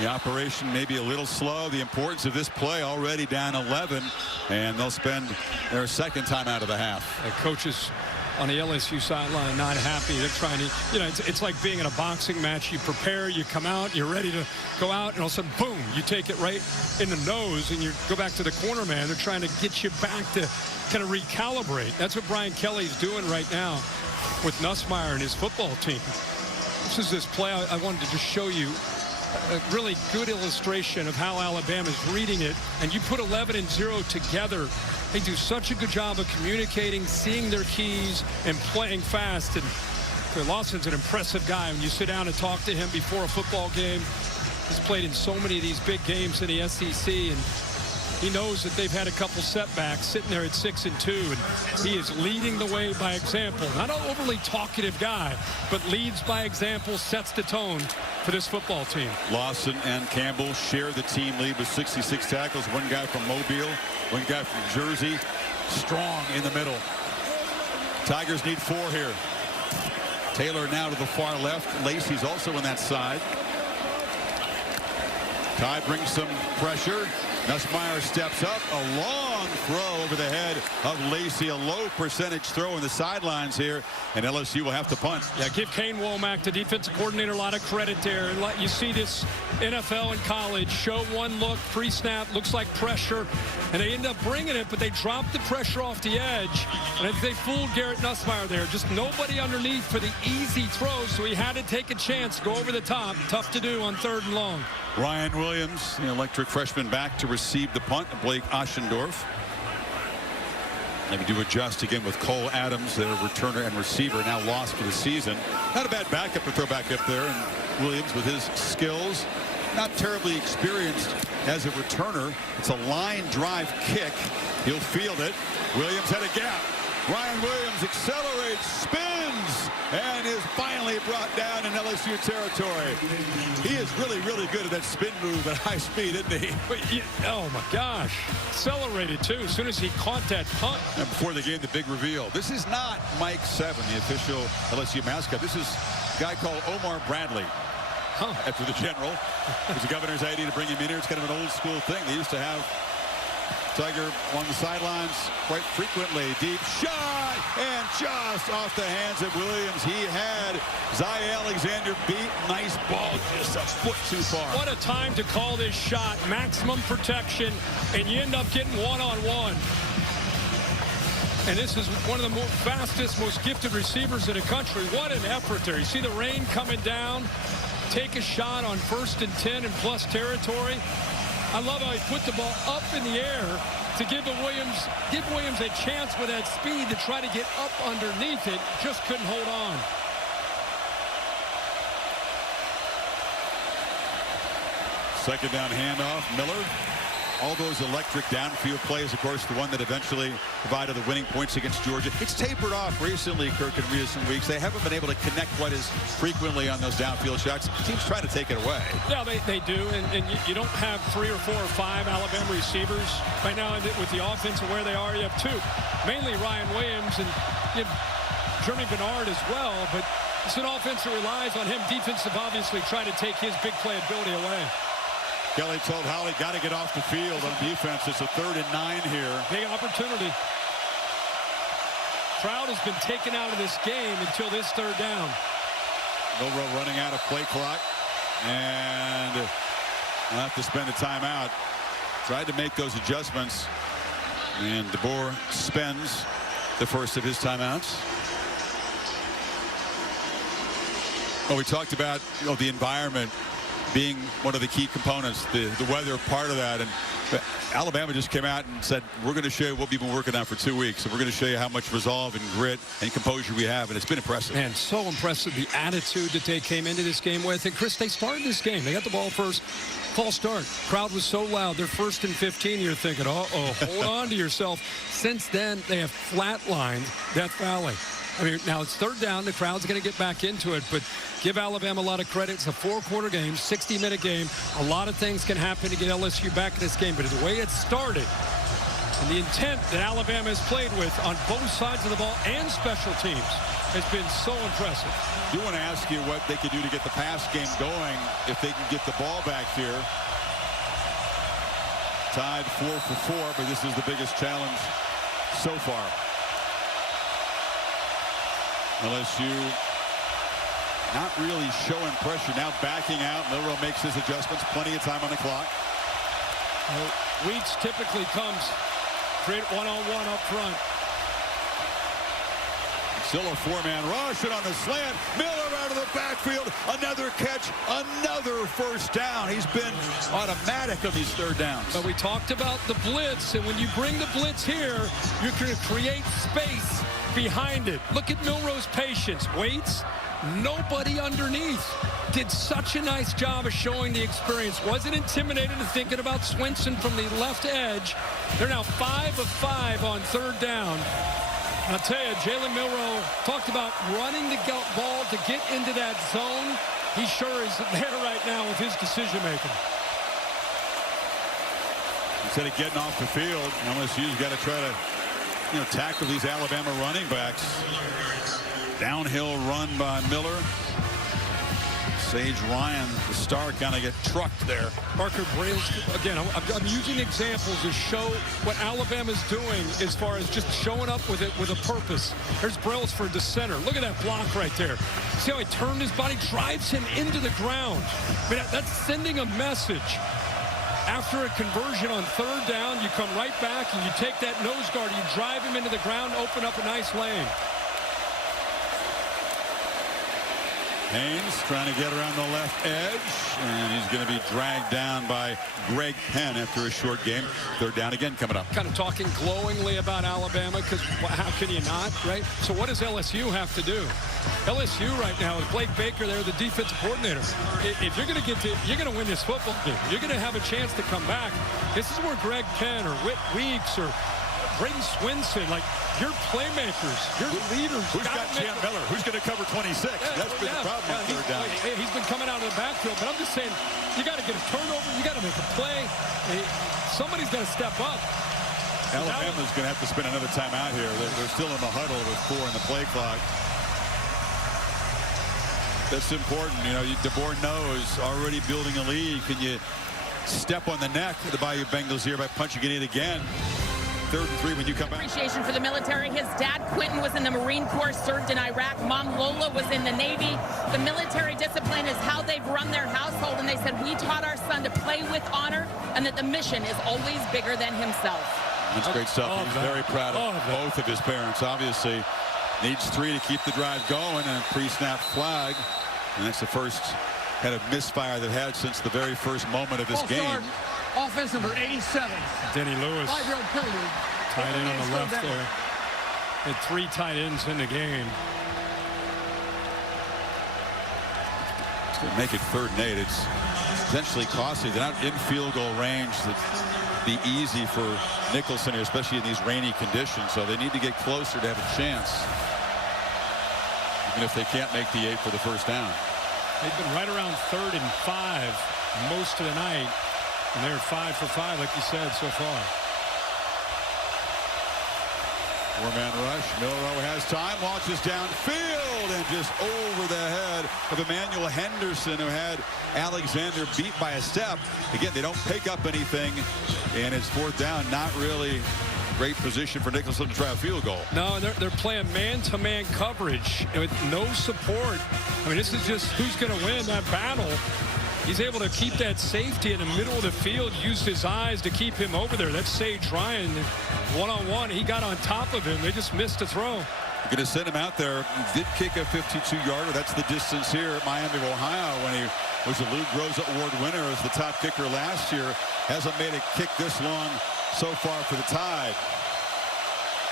the operation may be a little slow. The importance of this play, already down 11, and they'll spend their second time out of the half. The coaches on the LSU sideline not happy. They're trying to, you know, it's like being in a boxing match. You prepare, you come out, you're ready to go out, and all of a sudden, boom, you take it right in the nose, and you go back to the corner man. They're trying to get you back to kind of recalibrate. That's what Brian Kelly's doing right now with Nussmeier and his football team. This is this play I wanted to just show you. A really good illustration of how Alabama's reading it. And you put 11 and 0 together. They do such a good job of communicating, seeing their keys, and playing fast. And Lawson's an impressive guy. When you sit down and talk to him before a football game, he's played in so many of these big games in the SEC, and he knows that they've had a couple setbacks, sitting there at 6-2, and he is leading the way by example. Not an overly talkative guy, but leads by example, sets the tone for this football team. Lawson and Campbell share the team lead with 66 tackles. One guy from Mobile, one guy from Jersey. Strong in the middle. Tigers need 4 here. Taylor now to the far left. Lacey's also on that side. Ty brings some pressure. Nussmeier steps up. A long throw over the head of Lacey. A low percentage throw in the sidelines here. And LSU will have to punt. Yeah, give Kane Womack, the defensive coordinator, a lot of credit there. And you see this NFL and college. Show one look, pre-snap, looks like pressure. And they end up bringing it, but they dropped the pressure off the edge. And I think they fooled Garrett Nussmeier there. Just nobody underneath for the easy throw, so he had to take a chance, go over the top. Tough to do on 3rd and long. Ryan Williams, the electric freshman, back to receive the punt. Blake Oschendorf. Maybe do adjust again with Cole Adams, their returner and receiver, now lost for the season. Not a bad backup to throw back up there. And Williams, with his skills, not terribly experienced as a returner. It's a line drive kick. He'll field it. Williams had a gap. Ryan Williams accelerates, spins, and is finally brought down in LSU territory. He is really, really good at that spin move at high speed, isn't he? Oh, my gosh. Accelerated, too, as soon as he caught that punt. And before the game, the big reveal. This is not Mike 7, the official LSU mascot. This is a guy called Omar Bradley. After the general. It was the governor's idea to bring him in here. It's kind of an old school thing. They used to have Tiger along the sidelines quite frequently. Deep shot, and just off the hands of Williams. He had Zy Alexander beat. Nice ball, just a foot too far. What a time to call this shot. Maximum protection, and you end up getting one-on-one. And this is one of the fastest, most gifted receivers in the country. What an effort there. You see the rain coming down. Take a shot on 1st and 10 in plus territory. I love how he put the ball up in the air to give Williams a chance with that speed to try to get up underneath it. Just couldn't hold on. Second down handoff. Miller. All those electric downfield plays, of course, the one that eventually provided the winning points against Georgia. It's tapered off recently, Kirk, in recent weeks. They haven't been able to connect quite as frequently on those downfield shots. Teams try to take it away. Yeah, they do, and you don't have 3 or 4 or 5 Alabama receivers. Right now, with the offense and where they are, you have 2. Mainly Ryan Williams, and you have Jeremy Bernard as well, but it's an offense that relies on him. Defensive, obviously, trying to take his big play ability away. Kelly told Holly, got to get off the field on defense. It's a 3rd and 9 here. Big opportunity. Crowd has been taken out of this game until this 3rd down. Milroe running out of play clock, and we'll have to spend a timeout. Tried to make those adjustments, and DeBoer spends the first of his timeouts. Well, we talked about the environment being one of the key components, the weather part of that, and Alabama just came out and said, we're going to show you what we've been working on for 2 weeks, and we're going to show you how much resolve and grit and composure we have, and it's been impressive. Man, so impressive, the attitude that they came into this game with. And Chris, they started this game. They got the ball first. False start. Crowd was so loud. They're 1st and 15. You're thinking, uh-oh, hold on to yourself. Since then, they have flatlined Death Valley. I mean, now it's 3rd down. The crowd's going to get back into it, but give Alabama a lot of credit. It's a 4-quarter game, 60-minute game. A lot of things can happen to get LSU back in this game, but the way it started and the intent that Alabama has played with on both sides of the ball and special teams has been so impressive. I do want to ask you what they could do to get the pass game going if they can get the ball back here. Tied 4 for 4, but this is the biggest challenge so far. LSU not really showing pressure. Now backing out. Milroe makes his adjustments. Plenty of time on the clock. Weeks typically comes create one-on-one up front. Still a 4-man rush, and on the slant, Miller out of the backfield. Another catch, another first down. He's been automatic on these 3rd downs. But we talked about the blitz, and when you bring the blitz here, you're going to create space behind it. Look at Milroe's patience. Waits, nobody underneath. Did such a nice job of showing the experience. Wasn't intimidated and thinking about Swinson from the left edge. They're now 5 of 5 on third down. I'll tell you, Jalen Milroe talked about running the ball to get into that zone. He sure is there right now with his decision-making. Instead of getting off the field, LSU's got to try to, tackle these Alabama running backs. Downhill run by Miller. Sage Ryan, the star, kind of get trucked there. Parker Brails, again, I'm using examples to show what Alabama's doing as far as just showing up with it with a purpose. There's Brailsford, the center. Look at that block right there. See how he turned his body, drives him into the ground. I mean, that's sending a message. After a conversion on third down, you come right back and you take that nose guard, you drive him into the ground, open up a nice lane. Haynes trying to get around the left edge, and he's going to be dragged down by Greg Penn after a short game. Third down again coming up. Kind of talking glowingly about Alabama, because how can you not, right? So what does LSU have to do? LSU right now with Blake Baker there, the defensive coordinator. If you're going to you're going to win this football game. You're going to have a chance to come back. This is where Greg Penn or Whit Weeks or Braden Swinson, like, your playmakers, your leaders. Who's got Champ Miller? Who's going to cover 26? That's been the problem on third down. He's been coming out of the backfield, but I'm just saying, you got to get a turnover. You got to make a play. Somebody's got to step up. Alabama's going to have to spend another timeout here. They're still in the huddle with 4 in the play clock. That's important. DeBoer knows already building a lead. Can you step on the neck of the Bayou Bengals here by punching it in again? 3rd and 3 when you come back. Appreciation for the military. His dad, Quentin, was in the Marine Corps, served in Iraq. Mom, Lola, was in the Navy. The military discipline is how they've run their household. And they said, we taught our son to play with honor and that the mission is always bigger than himself. That's great stuff. He's very proud of both of his parents. Obviously, needs 3 to keep the drive going, and a pre-snap flag. And that's the first kind of misfire they've had since the very first moment of this game. Offense number 87. Denny Lewis. 5-yard penalty. Tight end on the left there. Had 3 tight ends in the game. It's going to make it 3rd and 8. It's potentially costly. They're not in field goal range. That'd be easy for Nicholson here, especially in these rainy conditions. So they need to get closer to have a chance, even if they can't make the 8 for the first down. They've been right around 3rd and 5 most of the night. And they're 5 for 5, like you said, so far. 4-man rush. Milroe has time, launches downfield, and just over the head of Emmanuel Henderson, who had Alexander beat by a step. Again, they don't pick up anything, and it's 4th down. Not really great position for Nicholson to try a field goal. No, they're playing man-to-man coverage with no support. I mean, this is just who's going to win that battle. He's able to keep that safety in the middle of the field, used his eyes to keep him over there. That's Sage Ryan. One-on-one, he got on top of him. They just missed a throw. You're going to send him out there. He did kick a 52-yarder. That's the distance here at Miami of Ohio when he was the Lou Groza Award winner as the top kicker last year. Hasn't made a kick this long so far for the Tide.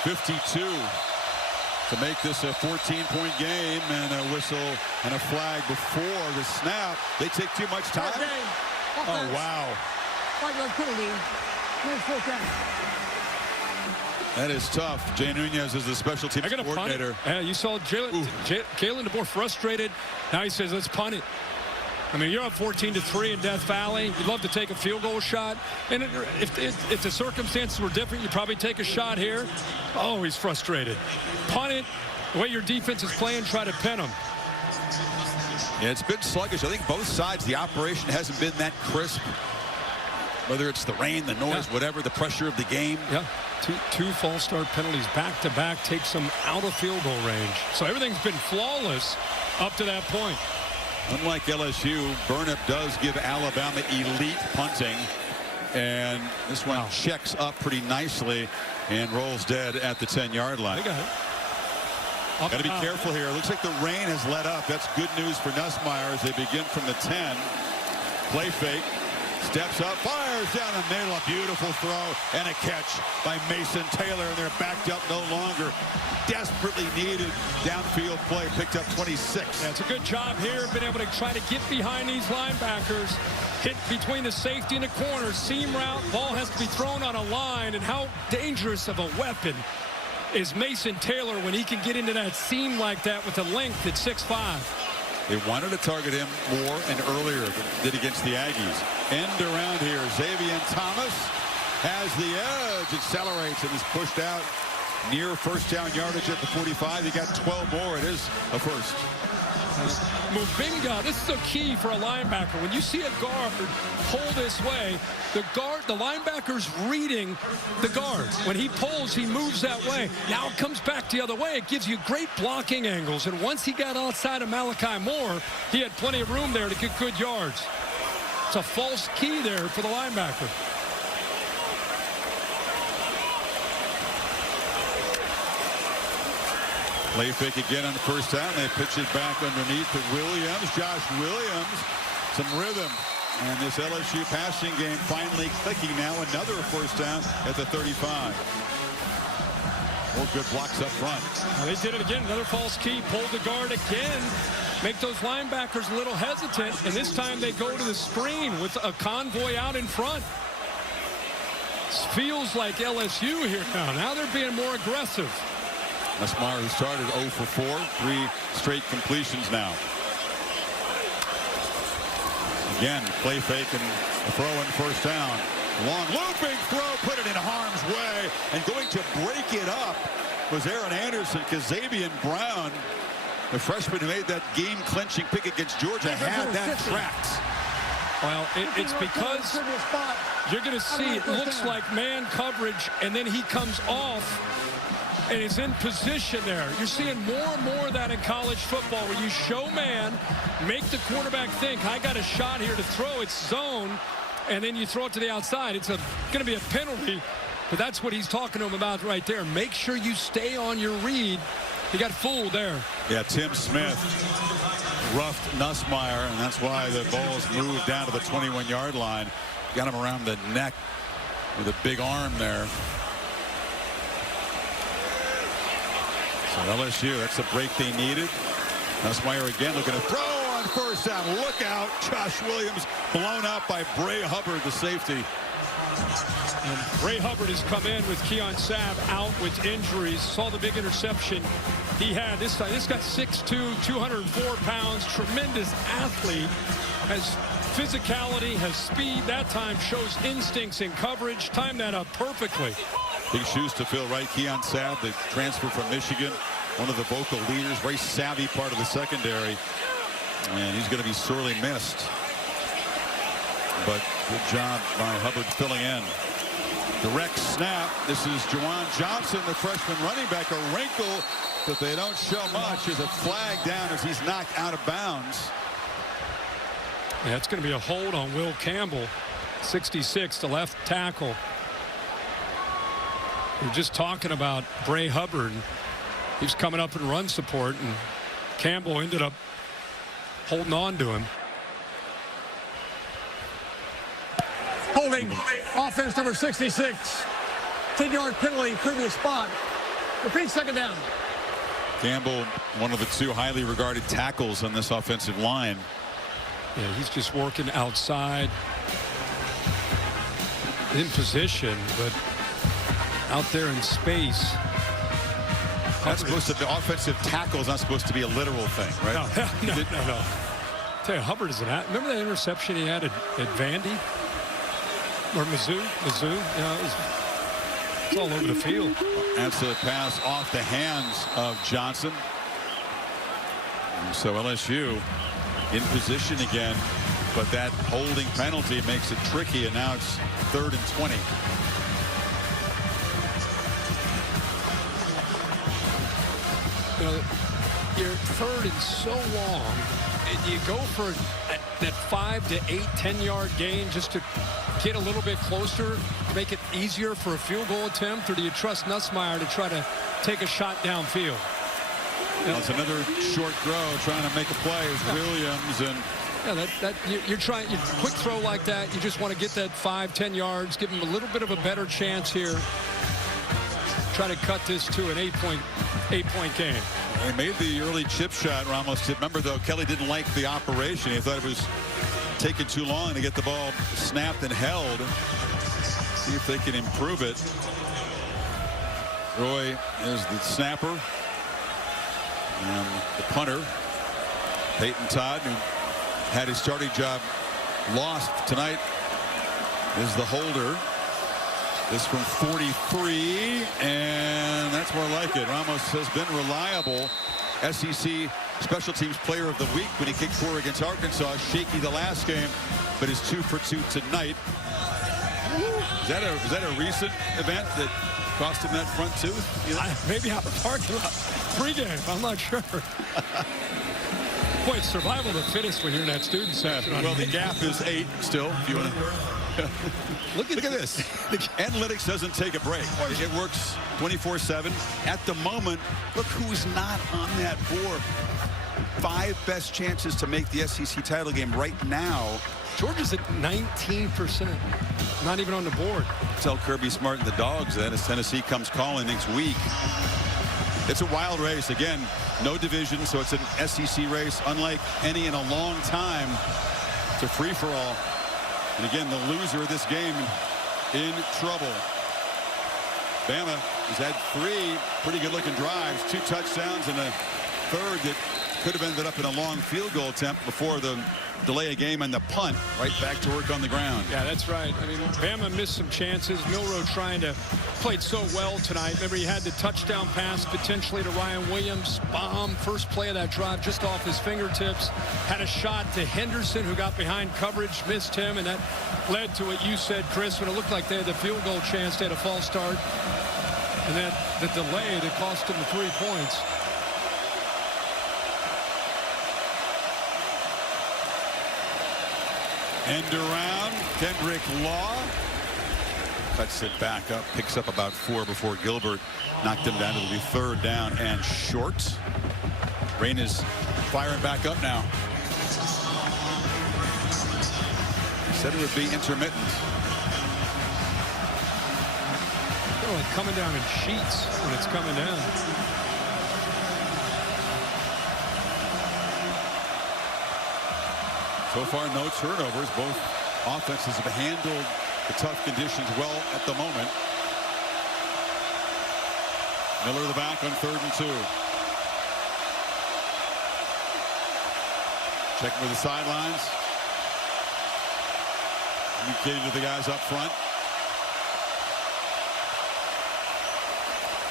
52 to make this a 14-point game, and a whistle and a flag before the snap. They take too much time. Oh, wow. 5-yard penalty. That is tough. Jay Nunez is the special teams coordinator. You saw Jalen DeBoer frustrated. Now he says, let's punt it. I mean, you're up 14-3 in Death Valley. You'd love to take a field goal shot. And if the circumstances were different, you'd probably take a shot here. Oh, he's frustrated. Punt it. The way your defense is playing, try to pin them. Yeah, it's been sluggish. I think both sides, the operation hasn't been that crisp. Whether it's the rain, the noise, whatever, the pressure of the game. Yeah, two false start penalties back-to-back takes them out of field goal range. So everything's been flawless up to that point. Unlike LSU, Burnip does give Alabama elite punting. And this one checks up pretty nicely and rolls dead at the 10-yard line. They got it. Got to be careful here. Looks like the rain has let up. That's good news for Nussmeier as they begin from the 10. Play fake. Steps up, fires down the middle, a beautiful throw, and a catch by Mason Taylor, and they're backed up no longer. Desperately needed downfield play, picked up 26. That's a good job here, been able to try to get behind these linebackers, hit between the safety and the corner, seam route, ball has to be thrown on a line, and how dangerous of a weapon is Mason Taylor when he can get into that seam like that with the length at 6'5". They wanted to target him more and earlier than did against the Aggies. End around here. Xavier Thomas has the edge, accelerates, and is pushed out near first down yardage at the 45. He got 12 more. It is a first. Muvinga, this is a key for a linebacker. When you see a guard pull this way, the linebacker's reading the guard. When he pulls, he moves that way. Now it comes back the other way. It gives you great blocking angles. And once he got outside of Malachi Moore, he had plenty of room there to get good yards. It's a false key there for the linebacker. Play fake again on the first down. They pitch it back underneath to Williams. Josh Williams, some rhythm. And this LSU passing game finally clicking now. Another first down at the 35. More good blocks up front. Now they did it again. Another false key. Pulled the guard again. Make those linebackers a little hesitant. And this time they go to the screen with a convoy out in front. This feels like LSU here now. Now they're being more aggressive. Nussmeier, who started 0 for 4, 3 straight completions now. Again, play fake and a throw in first down. Long looping throw, put it in harm's way, and going to break it up was Aaron Anderson, because Xavier Brown, the freshman who made that game-clinching pick against Georgia, had that tracked. Well, it's because you're going to see it looks like man coverage, and then he comes off and is in position there. You're seeing more and more of that in college football, where you show man, make the quarterback think, I got a shot here to throw. It's zone, and then you throw it to the outside. It's going to be a penalty, but that's what he's talking to him about right there. Make sure you stay on your read. He got fooled there. Yeah, Tim Smith roughed Nussmeier, and that's why the ball's moved down to the 21-yard line. Got him around the neck with a big arm there. So LSU, that's the break they needed. Nussmeier again looking to throw on first down. Look out. Josh Williams blown out by Bray Hubbard, the safety. And Bray Hubbard has come in with Keon Sabb out with injuries. Saw the big interception he had this time. This got 6'2", 204 pounds. Tremendous athlete. Has physicality, has speed. That time shows instincts in coverage. Timed that up perfectly. Big shoes to fill, right? Keon Sabb, the transfer from Michigan, one of the vocal leaders, very savvy part of the secondary, and he's going to be sorely missed. But good job by Hubbard filling in. Direct snap. This is Juwan Johnson, the freshman running back. A wrinkle that they don't show much is a flag down as he's knocked out of bounds. Yeah, it's going to be a hold on Will Campbell, 66, the left tackle. We're just talking about Bray Hubbard. He was coming up in run support, and Campbell ended up holding on to him. Holding offense number 66. 10-yard penalty, previous spot. Repeat second down. Campbell, one of the two highly regarded tackles on this offensive line. Yeah, he's just working outside in position, but out there in space. That's supposed to be offensive tackle is not supposed to be a literal thing, right? No. Tell you, Hubbard is an. Remember that interception he had at Vandy or Mizzou? Yeah, it's all over the field. That's a pass off the hands of Johnson. And so LSU in position again, but that holding penalty makes it tricky, and now it's 3rd and 20. You know, you're 3rd and so long, and you go for that 5 to 8, 10-yard gain just to get a little bit closer, make it easier for a field goal attempt, or do you trust Nussmeier to try to take a shot downfield? Well, it's another short throw trying to make a play as Williams, and Yeah, you're trying, quick throw like that, you just want to get that 5-10 yards, give him a little bit of a better chance here. Try to cut this to an 8-point game. They made the early chip shot. Ramos did. Remember, though, Kelly didn't like the operation. He thought it was taking too long to get the ball snapped and held. See if they can improve it. Roy is the snapper. And the punter, Peyton Todd, who had his starting job lost tonight, is the holder. This from 43, and that's more like it. Ramos has been reliable. SEC Special Teams Player of the Week when he kicked 4 against Arkansas. Shaky the last game, but is 2 for 2 tonight. Is that a recent event that cost him that front tooth? Maybe out of the parking lot. Pre-game, I'm not sure. Boy, it's survival of the fittest when you're in that student section. Well, the gap is 8 still, if you want to. Look at this. Analytics doesn't take a break. It works 24/7. At the moment, look who's not on that board. 5 best chances to make the SEC title game right now. Georgia's at 19%. Not even on the board. Tell Kirby Smart and the Dogs then as Tennessee comes calling next week. It's a wild race. Again, no division, so it's an SEC race unlike any in a long time. It's a free-for-all. And again, the loser of this game in trouble. Bama has had 3 pretty good-looking drives, 2 touchdowns, and a third that could have ended up in a long field goal attempt before the delay of game and the punt. Right back to work on the ground. Yeah, that's right. I mean, Bama missed some chances. Milroe played so well tonight. Remember, he had the touchdown pass potentially to Ryan Williams. Bomb, first play of that drive just off his fingertips. Had a shot to Henderson, who got behind coverage, missed him, and that led to what you said, Chris, when it looked like they had the field goal chance. They had a false start. And then the delay that cost them the 3 points. End around, Kendrick Law cuts it back up, picks up about 4 before Gilbert knocked him down. It'll be 3rd down and short. Rain is firing back up now. Said it would be intermittent. They're like coming down in sheets when it's coming down. So far, no turnovers. Both offenses have handled the tough conditions well at the moment. Miller the back on 3rd and 2. Checking with the sidelines. Communicating to the guys up front.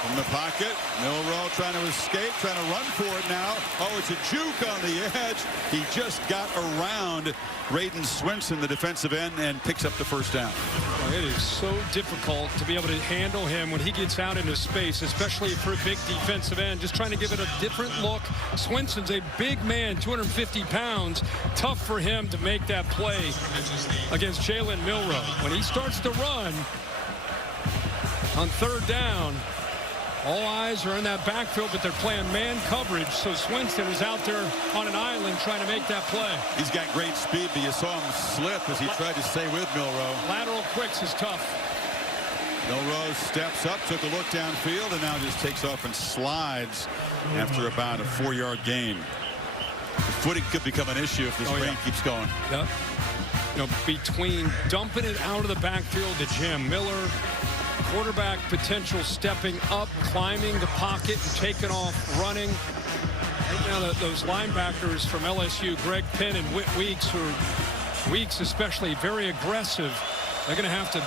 From the pocket, Milroe trying to escape, trying to run for it now. Oh, it's a juke on the edge. He just got around Braden Swinson, the defensive end, and picks up the 1st down. Well, it is so difficult to be able to handle him when he gets out into space, especially for a big defensive end. Just trying to give it a different look. Swinson's a big man, 250 pounds. Tough for him to make that play against Jalen Milroe. When he starts to run on 3rd down, all eyes are in that backfield, but they're playing man coverage, so Swinson is out there on an island trying to make that play. He's got great speed, but you saw him slip as he tried to stay with Milroe. Lateral quicks is tough. Milroe steps up, took a look downfield, and now just takes off and slides after about a 4-yard gain. The footing could become an issue if this rain keeps going. Yep. You know, between dumping it out of the backfield to Jim Miller, quarterback potential stepping up, climbing the pocket, and taking off, running. Right now, those linebackers from LSU, Greg Penn and Whit Weeks, who are Weeks especially very aggressive. They're going to have to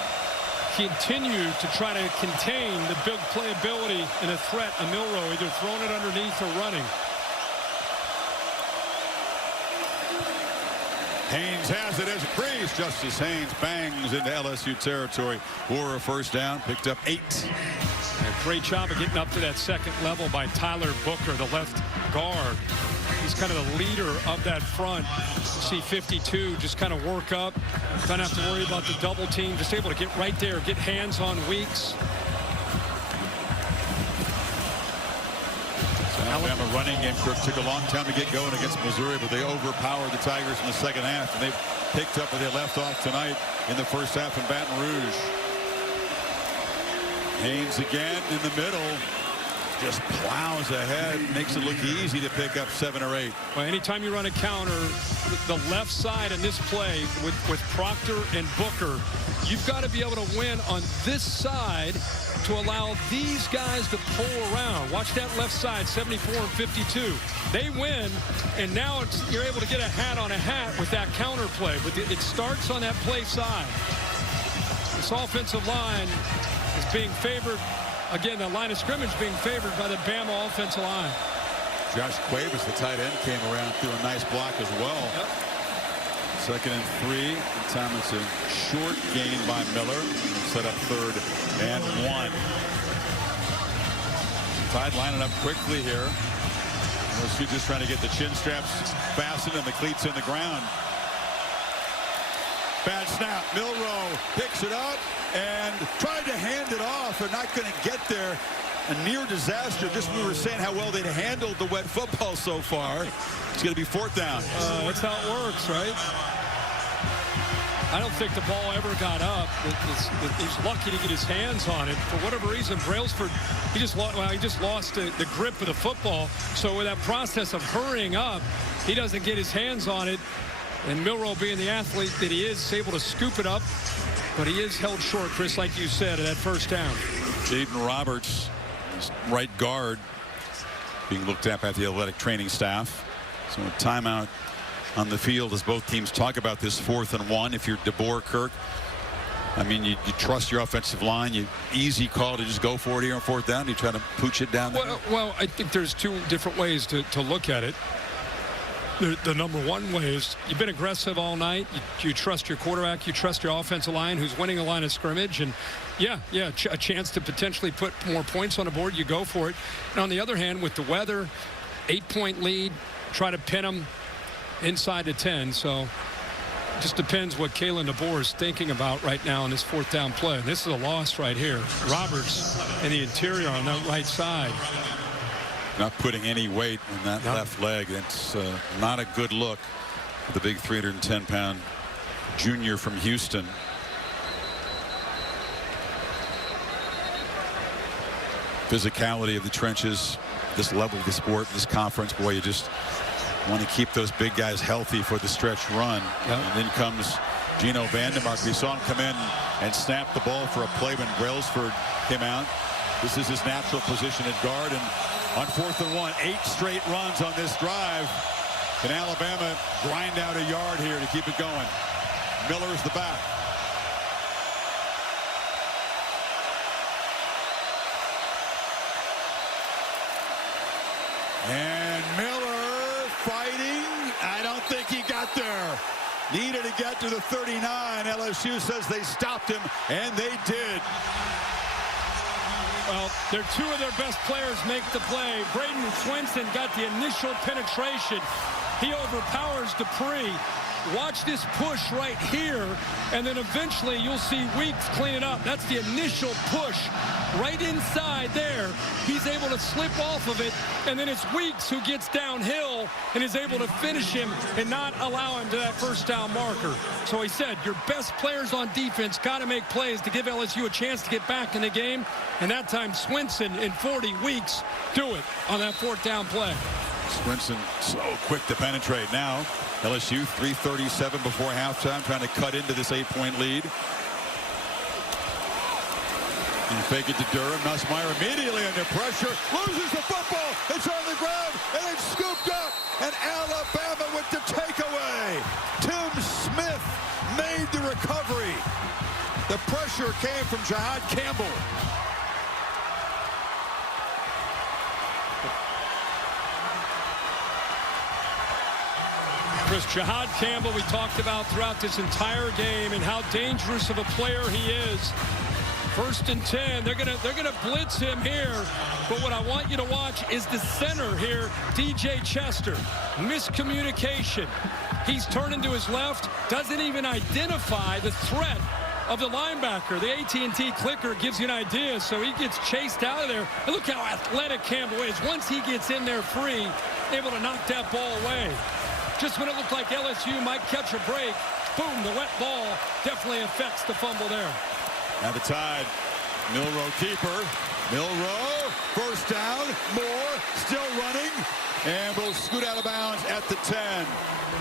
continue to try to contain the big playability and a threat of Milroe, either throwing it underneath or running. Haynes has it as a crease. Justice Haynes bangs into LSU territory for a 1st down. Picked up 8. A great job of getting up to that 2nd level by Tyler Booker, the left guard. He's kind of the leader of that front. You see 52 just kind of work up. Don't have to worry about the double team. Just able to get right there, get hands on Weeks. Alabama running game, Kirk, took a long time to get going against Missouri, but they overpowered the Tigers in the second half, and they've picked up where they left off tonight in the first half in Baton Rouge. Haynes again in the middle. Just plows ahead, makes it look easy to pick up 7 or 8. Well, anytime you run a counter, the left side in this play with Proctor and Booker, you've got to be able to win on this side to allow these guys to pull around. Watch that left side, 74 and 52. They win, and now you're able to get a hat on a hat with that counter play. But it starts on that play side. This offensive line is being favored. Again, the line of scrimmage being favored by the Bama offensive line. Josh Cuevas, the tight end, came around through a nice block as well. Yep. 2nd and 3. And time it's a short gain by Miller. Set up 3rd and 1. Tide lining up quickly here. LSU just trying to get the chin straps fastened and the cleats in the ground. Bad snap. Milroe picks it up and tried to hand it off. They're not going to get there. A near disaster. Just we were saying how well they'd handled the wet football so far. It's going to be 4th down. That's how it works, right? I don't think the ball ever got up. He's lucky to get his hands on it. For whatever reason, Brailsford, he just lost the grip of the football. So with that process of hurrying up, he doesn't get his hands on it. And Milroe, being the athlete that he is able to scoop it up. But he is held short, Chris, like you said, of that 1st down. Jaden Roberts, right guard, being looked at by the athletic training staff. So a timeout on the field as both teams talk about this 4th and 1. If you're DeBoer, Kirk, I mean, you trust your offensive line. Easy call to just go for it here on 4th down. You try to pooch it down there. Well, I think there's 2 different ways to look at it. The number one way is you've been aggressive all night. You trust your quarterback. You trust your offensive line who's winning a line of scrimmage. And, a chance to potentially put more points on the board. You go for it. And on the other hand, with the weather, 8-point lead, try to pin them inside the 10. So it just depends what Kalen DeBoer is thinking about right now in this 4th down play. This is a loss right here. Roberts in the interior on that right side. Not putting any weight in that left leg. That's not a good look for the big 310-pound junior from Houston. Physicality of the trenches, this level of the sport, this conference, boy, you just want to keep those big guys healthy for the stretch run. Yep. And then comes Gino Vandermark. We saw him come in and snap the ball for a play when Brailsford came out. This is his natural position at guard. And on 4th and 1, 8 straight runs on this drive. Can Alabama grind out a yard here to keep it going? Miller's the back. And Miller fighting. I don't think he got there. Needed to get to the 39. LSU says they stopped him, and they did. Well, 2 of their best players make the play. Braden Swinson got the initial penetration. He overpowers Dupree. Watch this push right here, and then eventually you'll see Weeks clean it up. That's the initial push right inside there. He's able to slip off of it, and then it's Weeks who gets downhill and is able to finish him and not allow him to that 1st down marker. So he said, your best players on defense got to make plays to give LSU a chance to get back in the game, and that time Swinson and 40 Weeks do it on that 4th down play. Swinson so quick to penetrate now. LSU 3:37 before halftime, trying to cut into this 8-point lead. And fake it to Durham. Nussmeier immediately under pressure. Loses the football. It's on the ground. And it's scooped up. And Alabama with the takeaway. Tim Smith made the recovery. The pressure came from Jihad Campbell. Chris, Jihad Campbell, we talked about throughout this entire game and how dangerous of a player he is. 1st and 10. They're gonna blitz him here. But what I want you to watch is the center here, DJ Chester. Miscommunication. He's turning to his left, doesn't even identify the threat of the linebacker. The AT&T clicker gives you an idea, so he gets chased out of there. And look how athletic Campbell is. Once he gets in there free, able to knock that ball away. Just when it looked like LSU might catch a break, boom, the wet ball definitely affects the fumble there. At the Tide, Milroe keeper. Milroe, first down, Moore still running, and will scoot out of bounds at the 10.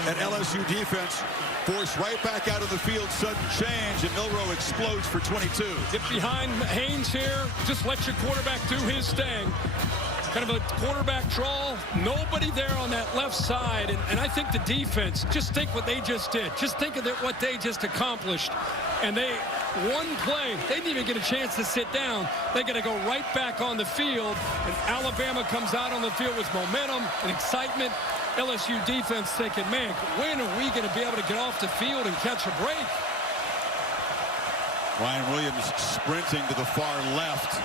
And LSU defense forced right back out of the field, sudden change, and Milroe explodes for 22. Get behind Haynes here, just let your quarterback do his thing. Kind of a quarterback draw, nobody there on that left side, and I think the defense, just think what they just did. Just think of what they just accomplished, and they, one play, they didn't even get a chance to sit down. They got to go right back on the field, and Alabama comes out on the field with momentum and excitement. LSU defense thinking, man, when are we going to be able to get off the field and catch a break? Ryan Williams sprinting to the far left.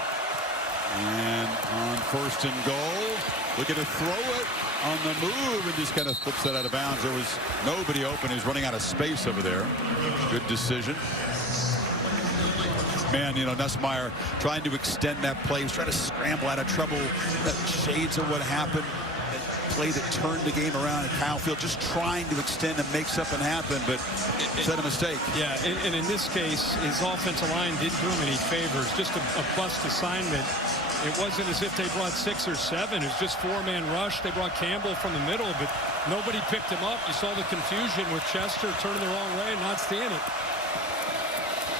And on first and goal, looking to throw it on the move and just kind of flips that out of bounds. There was nobody open. He was running out of space over there. Good decision. Man, you know, Nussmeier trying to extend that play. He's trying to scramble out of trouble. That shades of what happened. That play that turned the game around at Kyle Field. Just trying to extend and make something happen, but set a mistake. Yeah, and in this case, his offensive line didn't do him any favors. Just a bust assignment. It wasn't as if they brought 6 or 7. It was just 4-man rush. They brought Campbell from the middle, but nobody picked him up. You saw the confusion with Chester turning the wrong way and not seeing it.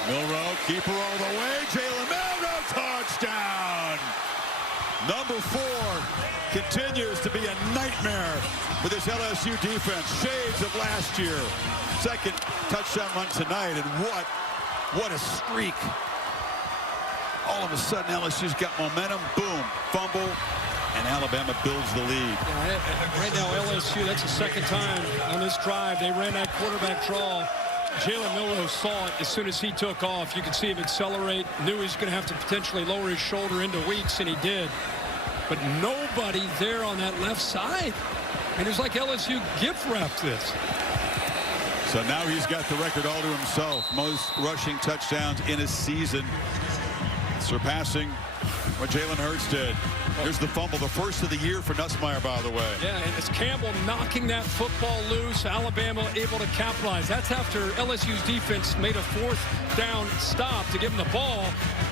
Milroe, keeper all the way. Jalen Milroe, touchdown. Number 4 continues to be a nightmare for this LSU defense. Shades of last year. Second touchdown run tonight, and what a streak. All of a sudden, LSU's got momentum. Boom, fumble, and Alabama builds the lead. Yeah, right now, LSU, that's the second time on this drive they ran that quarterback draw. Jalen Milroe saw it as soon as he took off. You could see him accelerate. Knew he was going to have to potentially lower his shoulder into weeks, and he did. But nobody there on that left side. And it was like LSU gift wrapped this. So now he's got the record all to himself. Most rushing touchdowns in a season, surpassing what Jalen Hurts did. Here's the fumble, the first of the year for Nussmeier, by the way. Yeah, and it's Campbell knocking that football loose. Alabama able to capitalize. That's after LSU's defense made a 4th down stop to give him the ball.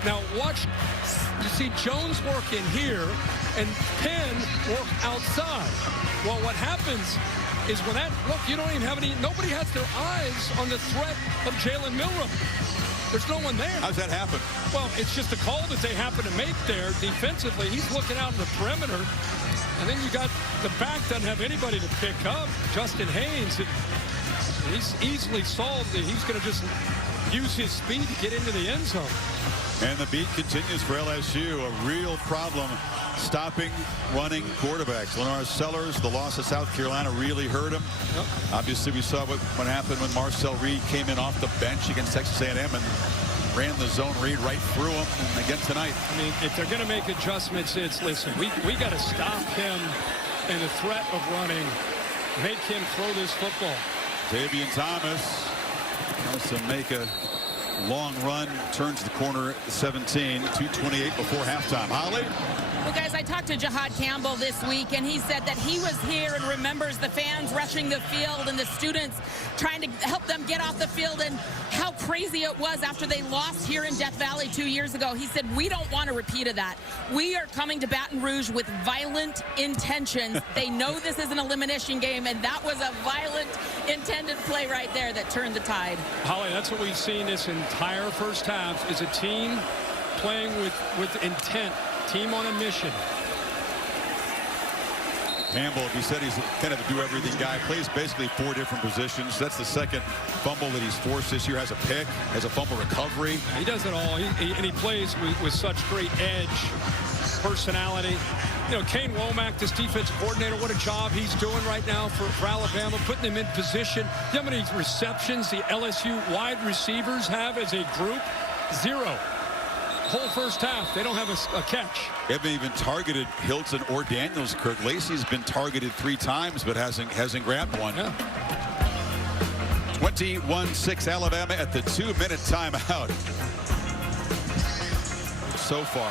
Now watch, you see Jones work in here and Penn work outside. Well, what happens is when that, look, you don't even have any, nobody has their eyes on the threat of Jalen Milroe. There's no one there. How's that happen? Well, it's just a call that they happen to make there defensively. He's looking out in the perimeter. And then you got the back doesn't have anybody to pick up. Justin Haynes. He's easily solved that he's going to just use his speed to get into the end zone. And the beat continues for LSU. A real problem stopping running quarterbacks. Lenore Sellers, the loss of South Carolina really hurt him. Yep. Obviously, we saw what happened when Marcel Reed came in off the bench against Texas A&M and ran the zone read right through him. And again tonight. I mean, if they're going to make adjustments, it's, listen, we got to stop him and the threat of running. Make him throw this football. Davian Thomas wants to make a long run, turns the corner at the 17, 2:28 before halftime. Holly? Well, guys, I talked to Jahad Campbell this week, and he said that he was here and remembers the fans rushing the field and the students trying to help them get off the field and how crazy it was after they lost here in Death Valley 2 years ago. He said, we don't want a repeat of that. We are coming to Baton Rouge with violent intentions. They know this is an elimination game, and that was a violent intended play right there that turned the tide. Holly, that's what we've seen this entire first half, is a team playing with intent. Team on a mission. Campbell, he said he's kind of a do-everything guy. Plays basically 4 different positions. That's the second fumble that he's forced this year. Has a pick, has a fumble recovery. He does it all. And he plays with such great edge, personality. You know, Kane Womack, this defensive coordinator, what a job he's doing right now for Alabama, putting them in position. You know how many receptions the LSU wide receivers have as a group? 0. Whole first half, they don't have a catch. They haven't even targeted Hilton or Daniels. Kirk Lacey's been targeted 3 times, but hasn't grabbed one. Yeah. 21-6 Alabama at the 2-minute timeout. So far,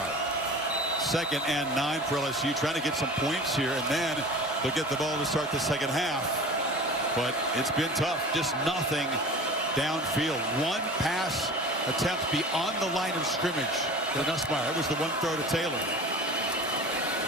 2nd and 9 for LSU, trying to get some points here, and then they'll get the ball to start the second half. But it's been tough, just nothing downfield. One pass attempt beyond the line of scrimmage for Nussmeier. That was the one throw to Taylor.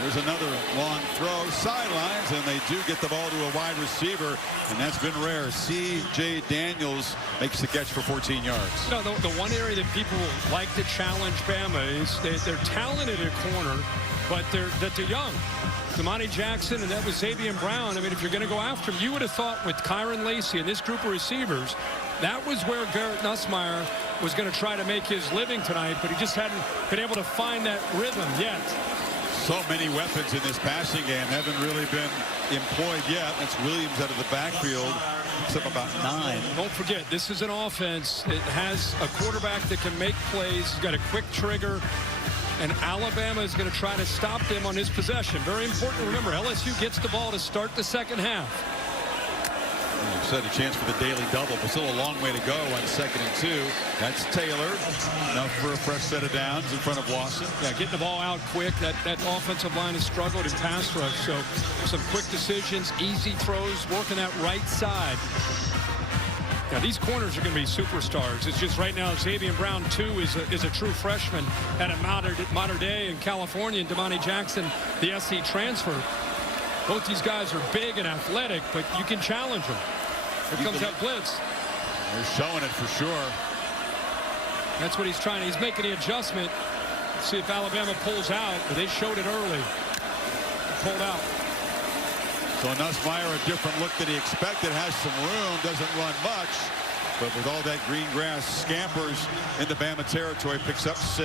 There's another long throw, sidelines, and they do get the ball to a wide receiver, and that's been rare. C.J. Daniels makes the catch for 14 yards. You know, the one area that people like to challenge Bama is they're talented at corner, but they're young. Damani Jackson, and that was Xavier Brown. I mean, if you're going to go after him, you would have thought with Kyron Lacey and this group of receivers, that was where Garrett Nussmeier was going to try to make his living tonight, but he just hadn't been able to find that rhythm yet. So many weapons in this passing game haven't really been employed yet. That's Williams out of the backfield. Picks up about 9. Don't forget, this is an offense that has a quarterback that can make plays. He's got a quick trigger. And Alabama is going to try to stop them on his possession. Very important to remember, LSU gets the ball to start the second half. You said a chance for the daily double, but still a long way to go on 2nd and 2. That's Taylor. Enough for a fresh set of downs in front of Lawson. Yeah, getting the ball out quick. That offensive line has struggled in pass rush. So some quick decisions, easy throws, working that right side. Now, these corners are going to be superstars. It's just right now, Xavier Brown, too, is a true freshman at a Mater Dei in California, and Damani Jackson, the SC transfer. Both these guys are big and athletic, but you can challenge them. Here comes that blitz. They're showing it for sure. That's what he's trying. He's making the adjustment. Let's see if Alabama pulls out, but they showed it early. Pulled out. So Nussmeier, a different look than he expected, has some room, doesn't run much, but with all that green grass, scampers into Bama territory, picks up 6.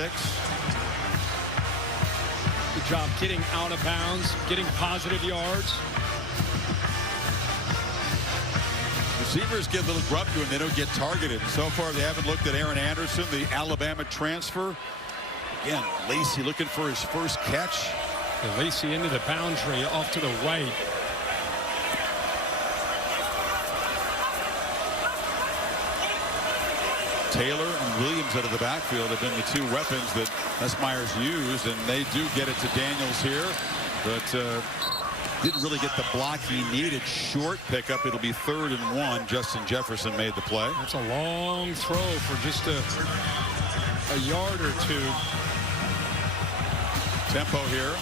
Good job getting out of bounds, getting positive yards. Receivers get a little grub to him, they don't get targeted. So far, they haven't looked at Aaron Anderson, the Alabama transfer. Again, Lacey looking for his first catch. And Lacey into the boundary off to the right. Taylor and Williams out of the backfield have been the 2 weapons that Nussmeier's used, and they do get it to Daniels here, but didn't really get the block he needed. Short pickup. It'll be 3rd and 1. Justin Jefferson made the play. That's a long throw for just a yard or 2. Tempo here.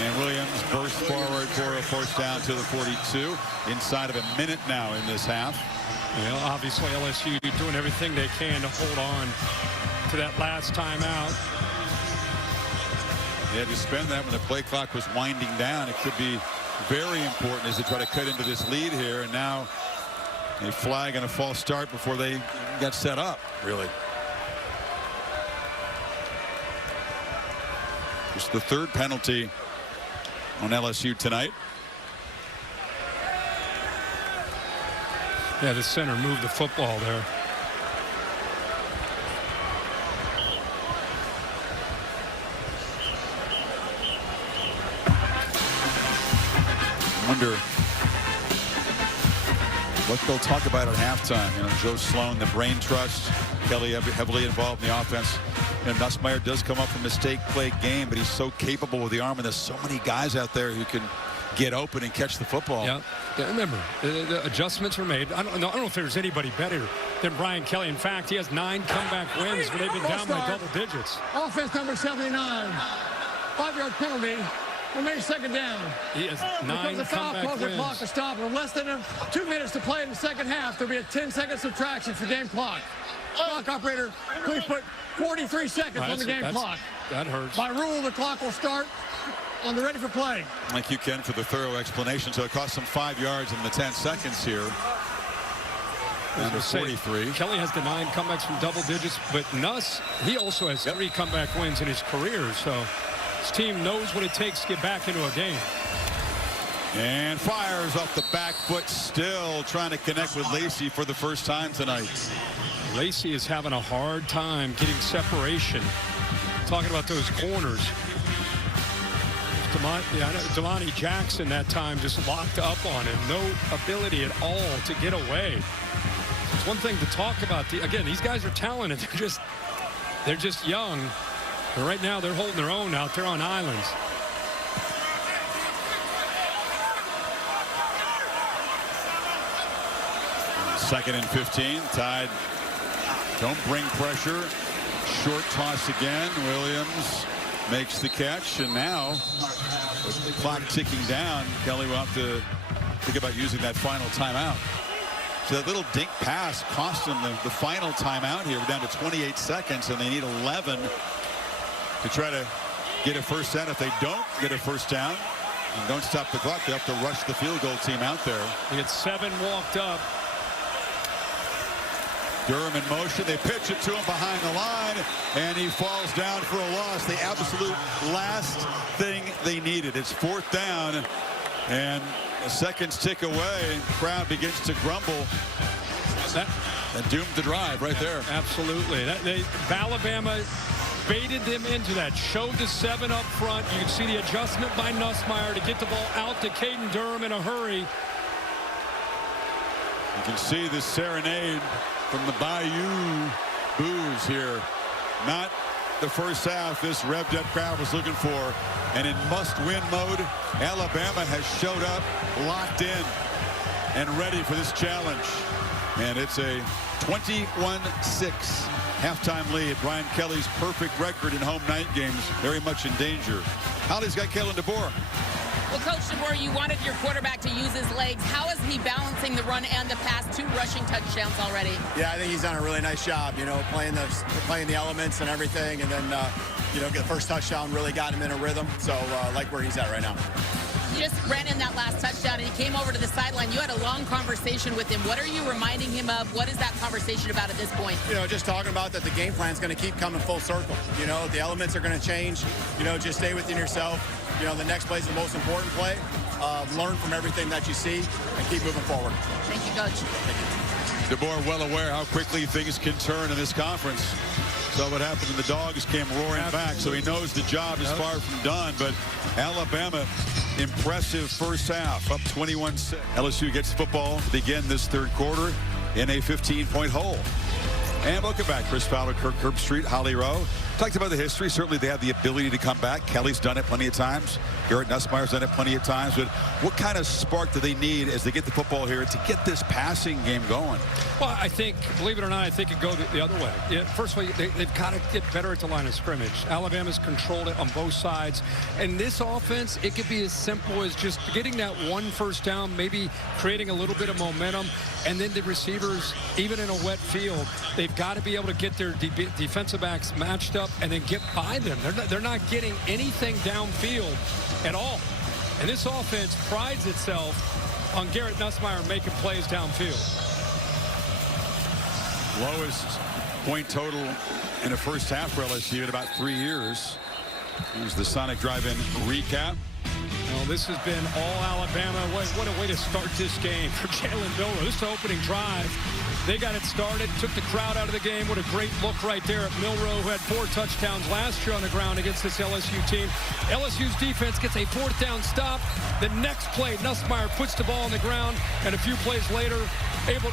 And Williams burst forward for a first down to the 42. Inside of a minute now in this half. Well, obviously LSU doing everything they can to hold on to that last timeout. They had to spend that when the play clock was winding down. It could be very important as they try to cut into this lead here. And now a flag and a false start before they got set up, really. It's the 3rd penalty on LSU tonight. Yeah, the center moved the football there. Wonder what they'll talk about at halftime. You know, Joe Sloan, the brain trust, Kelly heavily involved in the offense. You know, Nussmeier does come up from a mistake-plagued game, but he's so capable with the arm, and there's so many guys out there who can get open and catch the football. Yeah, remember, the adjustments were made. I don't know if there's anybody better than Brian Kelly. In fact, he has 9 comeback wins when they've been down by double digits. Offense number 79. 5-yard penalty. Remains 2nd down. He has 9 comeback wins. Clock to stop. With less than 2 minutes to play in the second half, there'll be a 10-second subtraction for game clock. Clock operator, please put 43 seconds on the game clock. That hurts. By rule, the clock will start on the ready for play. Thank you, Ken, for the thorough explanation. So it cost them 5 yards in the 10 seconds here. Number 43. Kelly has the 9 comebacks from double digits, but Nuss, he also has 3 comeback wins in his career. So his team knows what it takes to get back into a game. And fires off the back foot, still trying to connect with Lacey for the first time tonight. Lacey is having a hard time getting separation. Talking about those corners. Damani Jackson that time just locked up on him. No ability at all to get away. It's one thing to talk about. Again, these guys are talented. They're just young. But right now, they're holding their own out there on islands. Second and 15. Tide don't bring pressure. Short toss again. Williams makes the catch, and now with the clock ticking down, Kelly will have to think about using that final timeout. So that little dink pass cost them the final timeout here. We're down to 28 seconds, and they need 11 to try to get a first down. If they don't get a first down and don't stop the clock, they have to rush the field goal team out there. They get 7 walked up. Durham in motion. They pitch it to him behind the line, and he falls down for a loss. The absolute last thing they needed. It's 4th down, and the seconds tick away. Crowd begins to grumble. That doomed the drive right there. Absolutely. Alabama baited them into that. Showed the 7 up front. You can see the adjustment by Nussmeier to get the ball out to Caden Durham in a hurry. You can see the serenade from the Bayou boos here. Not the first half this revved up crowd was looking for. And in must-win mode, Alabama has showed up, locked in, and ready for this challenge. And it's a 21-6 halftime lead. Brian Kelly's perfect record in home night games very much in danger. Holly's got Kalen DeBoer. Well, Coach DeBoer, you wanted your quarterback to use his legs. How is he balancing the run and the pass? 2 rushing touchdowns already. Yeah, I think he's done a really nice job, playing the elements and everything. And then, get the first touchdown really got him in a rhythm. So, like where he's at right now. He just ran in that last touchdown, and he came over to the sideline. You had a long conversation with him. What are you reminding him of? What is that conversation about at this point? Just talking about that the game plan is going to keep coming full circle. The elements are going to change. Just stay within yourself. The next play is the most important play. Learn from everything that you see and keep moving forward. Thank you, Coach. Thank you. DeBoer well aware how quickly things can turn in this conference. So what happened when the Dogs came roaring back, so he knows the job is far from done. But Alabama, impressive first half, up 21-6. LSU gets football to begin this 3rd quarter in a 15-point hole. And welcome back. Chris Fowler, Kirk Herbstreit, Holly Rowe. Talked about the history. Certainly they have the ability to come back. Kelly's done it plenty of times. Garrett Nussmeier's done it plenty of times. But what kind of spark do they need as they get the football here to get this passing game going? Well, I think, believe it or not, I think it goes the other way. First of all, they've got to get better at the line of scrimmage. Alabama's controlled it on both sides. And this offense, it could be as simple as just getting that 1 first down, maybe creating a little bit of momentum. And then the receivers, even in a wet field, they've got to be able to get their defensive backs matched up and then get by them. They're not getting anything downfield at all. And this offense prides itself on Garrett Nussmeier making plays downfield. Lowest point total in a first half for LSU in about 3 years. Here's the Sonic Drive-In recap. Well, this has been all Alabama. What a way to start this game for Jalen Milroe. This is the opening drive. They got it started, took the crowd out of the game. What a great look right there at Milroe, who had 4 touchdowns last year on the ground against this LSU team. LSU's defense gets a 4th down stop. The next play, Nussmeier puts the ball on the ground, and a few plays later,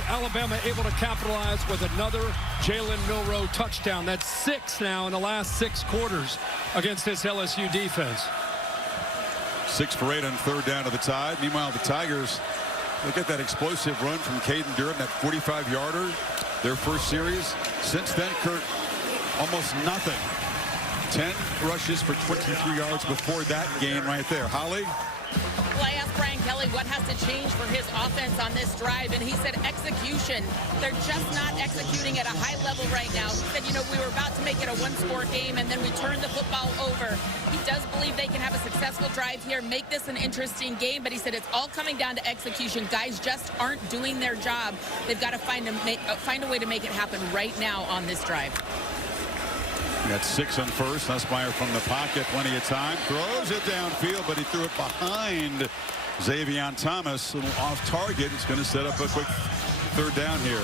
Alabama able to capitalize with another Jalen Milroe touchdown. That's 6 now in the last 6 quarters against this LSU defense. 6 for 8 on 3rd down to the Tide. Meanwhile, the Tigers, look at that explosive run from Caden Durham, that 45-yarder, their first series. Since then, Kurt, almost nothing. 10 rushes for 23 yards before that game right there. Holly? Well, I asked Brian Kelly what has to change for his offense on this drive, and he said execution. They're just not executing at a high level right now. He said, we were about to make it a 1-score game, and then we turned the football over. He does believe they can have a successful drive here, make this an interesting game, but he said it's all coming down to execution. Guys just aren't doing their job. They've got to find a way to make it happen right now on this drive. That's 6 on first. Nussmeier from the pocket, plenty of time. Throws it downfield, but he threw it behind Xavier Thomas. A little off target. It's going to set up a quick 3rd down here.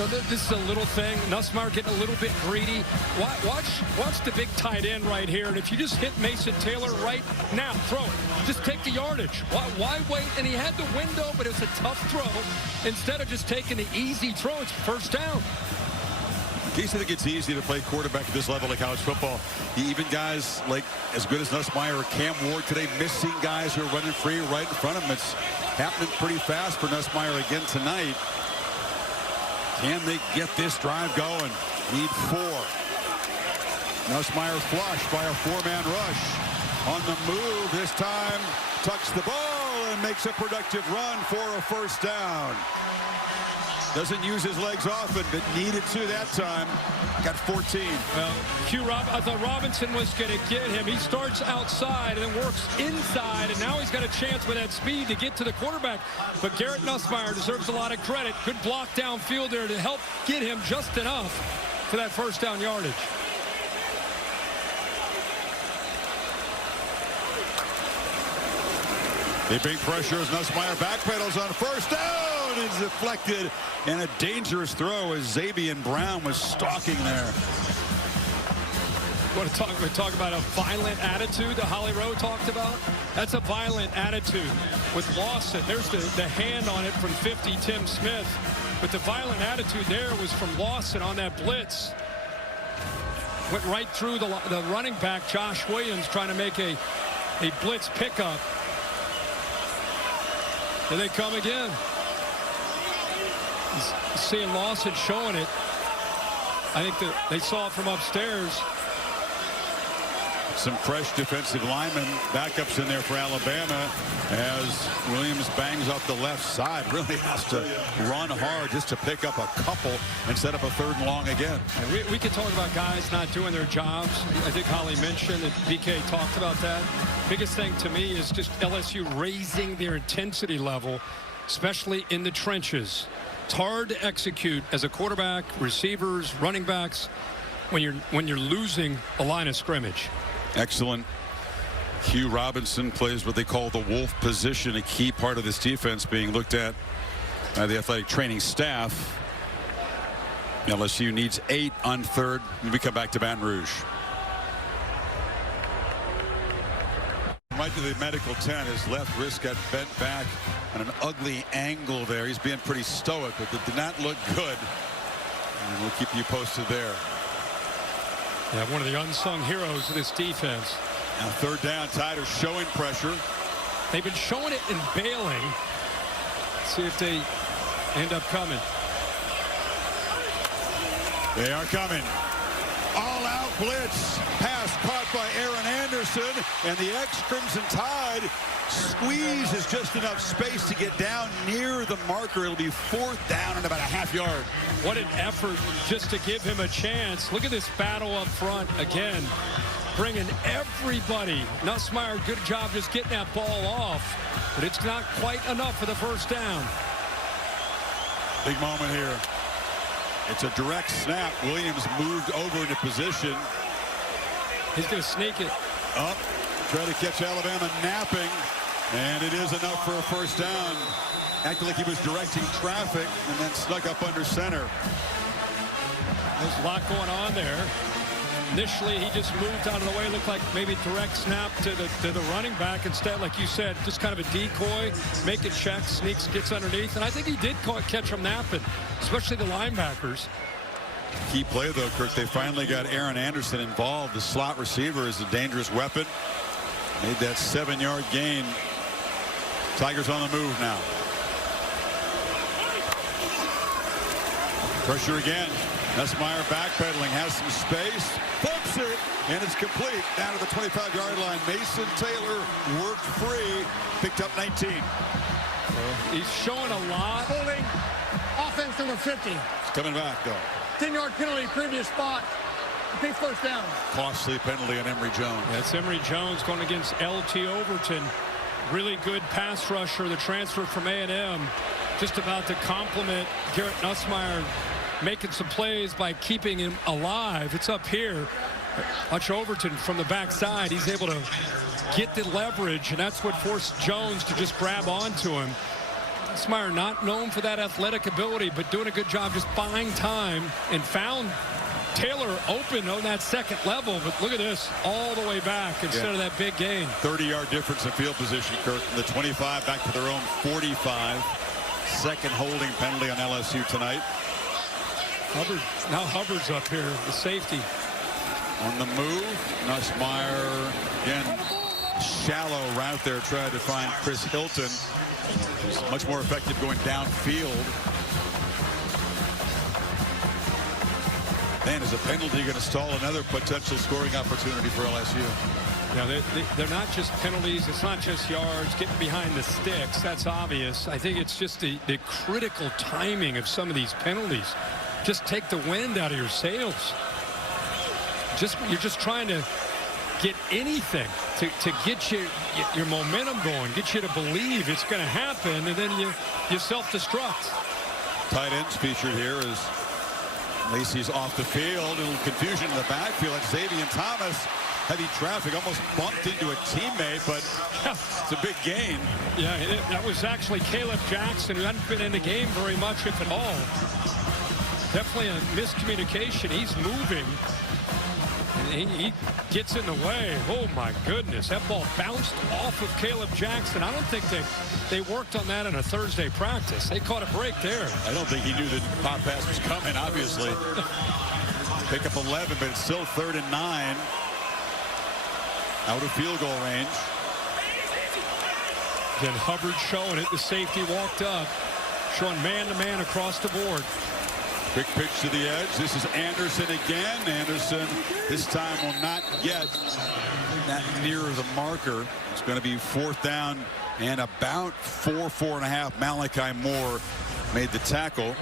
know, this is a little thing. Nussmeier getting a little bit greedy. Watch the big tight end right here. And if you just hit Mason Taylor right now, throw it. Just take the yardage. Why wait? And he had the window, but it's a tough throw. Instead of just taking the easy throw, it's first down. In case you think it's easy to play quarterback at this level of college football, even guys like as good as Nussmeier or Cam Ward today, missing guys who are running free right in front of him. It's happening pretty fast for Nussmeier again tonight. Can they get this drive going? Need 4. Nussmeier flushed by a 4-man rush. On the move this time, tucks the ball and makes a productive run for a first down. Doesn't use his legs often, but needed to that time. Got 14. Well, I thought Robinson was going to get him. He starts outside and then works inside, and now he's got a chance with that speed to get to the quarterback. But Garrett Nussmeier deserves a lot of credit. Good block downfield there to help get him just enough for that first down yardage. They bring pressure as Nussmeier backpedals on first down. It's deflected, and a dangerous throw as Zabian Brown was stalking there. We talk about a violent attitude that Holly Rowe talked about. That's a violent attitude with Lawson. There's the hand on it from 50, Tim Smith. But the violent attitude there was from Lawson on that blitz. Went right through the running back, Josh Williams, trying to make a blitz pickup. Here they come again. Seeing Lawson showing it. I think that they saw it from upstairs. Some fresh defensive linemen, backups in there for Alabama as Williams bangs off the left side. Really has to run hard just to pick up a couple and set up a 3rd and long again. We could talk about guys not doing their jobs. I think Holly mentioned that BK talked about that. Biggest thing to me is just LSU raising their intensity level, especially in the trenches. It's hard to execute as a quarterback, receivers, running backs when you're losing a line of scrimmage. Excellent. Hugh Robinson plays what they call the wolf position, a key part of this defense being looked at by the athletic training staff. LSU needs 8 on 3rd. We come back to Baton Rouge. Right to the medical tent. His left wrist got bent back on an ugly angle there. He's being pretty stoic, but it did not look good. And we'll keep you posted there. Yeah, one of the unsung heroes of this defense. Now 3rd down, Tiders showing pressure. They've been showing it and bailing. Let's see if they end up coming. They are coming. All out blitz. Pass caught by Aaron Anderson, and the ex-Crimson Tide squeezes just enough space to get down near the marker. It'll be 4th down and about a half yard. What an effort just to give him a chance. Look at this battle up front again. Bringing everybody. Nussmeier, good job just getting that ball off, but it's not quite enough for the first down. Big moment here. It's a direct snap. Williams moved over into position. He's going to sneak it. Up. Try to catch Alabama napping. And it is enough for a first down. Acted like he was directing traffic and then snuck up under center. There's a lot going on there. Initially, he just moved out of the way. Looked like maybe direct snap to the running back. Instead, like you said, just kind of a decoy. Make a check, sneaks, gets underneath. And I think he did catch him napping, especially the linebackers. Key play, though, Kirk. They finally got Aaron Anderson involved. The slot receiver is a dangerous weapon. Made that 7-yard gain. Tigers on the move now. Pressure again. Nussmeier backpedaling, has some space, flips it, and it's complete. Down to the 25-yard line. Mason Taylor worked free, picked up 19. He's showing a lot. Holding offense number 50. It's coming back, though. 10-yard penalty, previous spot. Big first down. Costly penalty on Emory Jones. That's Emory Jones going against LT Overton. Really good pass rusher, the transfer from A&M. Just about to complement Garrett Nussmeier, making some plays by keeping him alive. It's up here. Watch Overton from the backside. He's able to get the leverage, and that's what forced Jones to just grab onto him. Nussmeier not known for that athletic ability, but doing a good job just buying time, and found Taylor open on that second level. But look at this, all the way back instead of that big gain. 30-yard difference in field position, Kirk. From the 25 back to their own 45. Second holding penalty on LSU tonight. Hubbard's up here, the safety. On the move, Nussmeier again. Shallow route there, tried to find Chris Hilton, who's much more effective going downfield. Man, is a penalty going to stall another potential scoring opportunity for LSU? Yeah, they're not just penalties. It's not just yards, getting behind the sticks. That's obvious. I think it's just the critical timing of some of these penalties. Just take the wind out of your sails. You're just trying to get anything to get your momentum going, get you to believe it's going to happen, and then you self-destruct. Tight ends featured here as Lacey's off the field. A little confusion in the backfield. Xavier Thomas, heavy traffic, almost bumped into a teammate, but it's a big gain. Yeah, that was actually Caleb Jackson, who hadn't been in the game very much, if at all. Definitely a miscommunication. He's moving, and he gets in the way. Oh, my goodness. That ball bounced off of Caleb Jackson. I don't think they worked on that in a Thursday practice. They caught a break there. I don't think he knew the pop pass was coming, obviously. Pick up 11, but it's still 3rd and 9. Out of field goal range. Then Hubbard showing it. The safety walked up, showing man-to-man across the board. Quick pitch to the edge. This is Anderson again. Anderson this time will not get that near the marker. It's going to be 4th down and about 4.5. Malachi Moore made the tackle.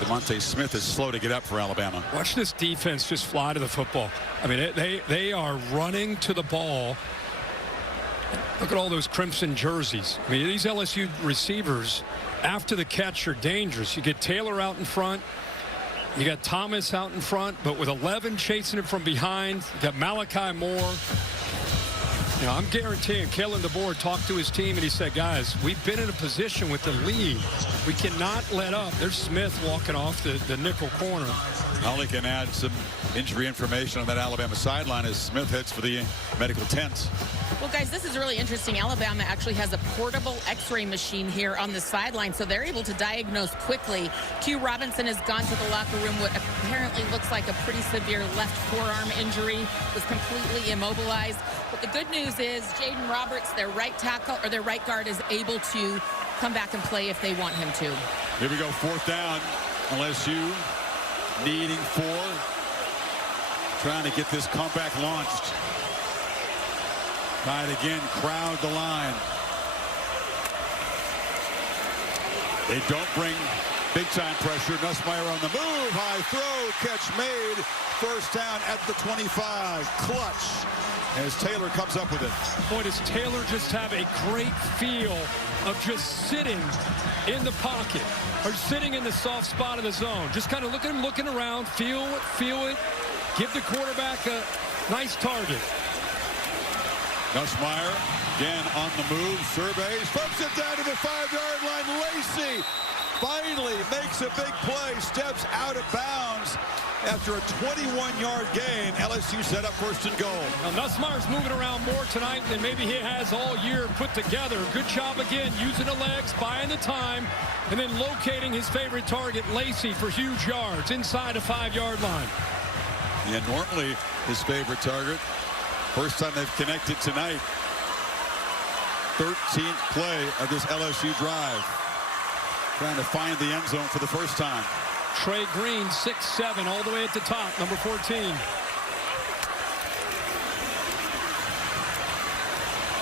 DeMonte Smith is slow to get up for Alabama. Watch this defense just fly to the football. I mean, they are running to the ball. Look at all those crimson jerseys. I mean, these LSU receivers, after the catch, are dangerous. You get Taylor out in front. You got Thomas out in front, but with 11 chasing him from behind. You got Malachi Moore. You know, I'm guaranteeing Kalen DeBoer talked to his team and he said, guys, we've been in a position with the lead. We cannot let up. There's Smith walking off the nickel corner. Holly can add some injury information on that Alabama sideline as Smith heads for the medical tent. Well, guys, this is really interesting. Alabama actually has a portable x-ray machine here on the sideline, so they're able to diagnose quickly. Q Robinson has gone to the locker room. What apparently looks like a pretty severe left forearm injury, was completely immobilized. But the good news is Jaden Roberts, their right tackle or their right guard, is able to come back and play if they want him to. Here we go, 4th down. LSU needing 4. Trying to get this comeback launched. Try it again, crowd the line. They don't bring big-time pressure. Nussmeier on the move. High throw, catch made. 1st down at the 25. Clutch as Taylor comes up with it. Boy, does Taylor just have a great feel of just sitting in the pocket or sitting in the soft spot of the zone. Just kind of look at him looking around, feel it, give the quarterback a nice target. Nussmeier again on the move, surveys, flips it down to the 5-yard line. Lacey finally makes a big play, steps out of bounds after a 21-yard gain. LSU set up 1st and goal. Now, Nussmeier's moving around more tonight than maybe he has all year put together. Good job again, using the legs, buying the time, and then locating his favorite target, Lacey, for huge yards inside the 5-yard line. Yeah, normally his favorite target. First time they've connected tonight. 13th play of this LSU drive. Trying to find the end zone for the first time. Trey Green, 6'7", all the way at the top, number 14.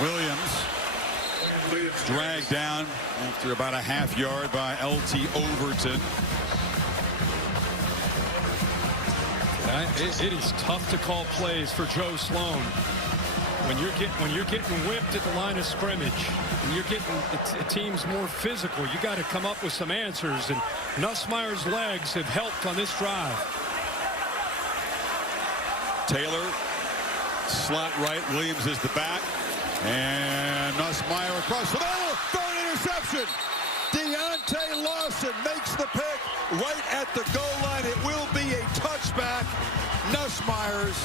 Williams dragged down after about a half-yard by L.T. Overton. It is tough to call plays for Joe Sloan. When you're getting whipped at the line of scrimmage, and you're getting the teams more physical, you got to come up with some answers. And Nussmeier's legs have helped on this drive. Taylor, slot right. Williams is the back. And Nussmeier across the middle. 3rd interception. Monte Lawson makes the pick right at the goal line. It will be a touchback. Nussmeier's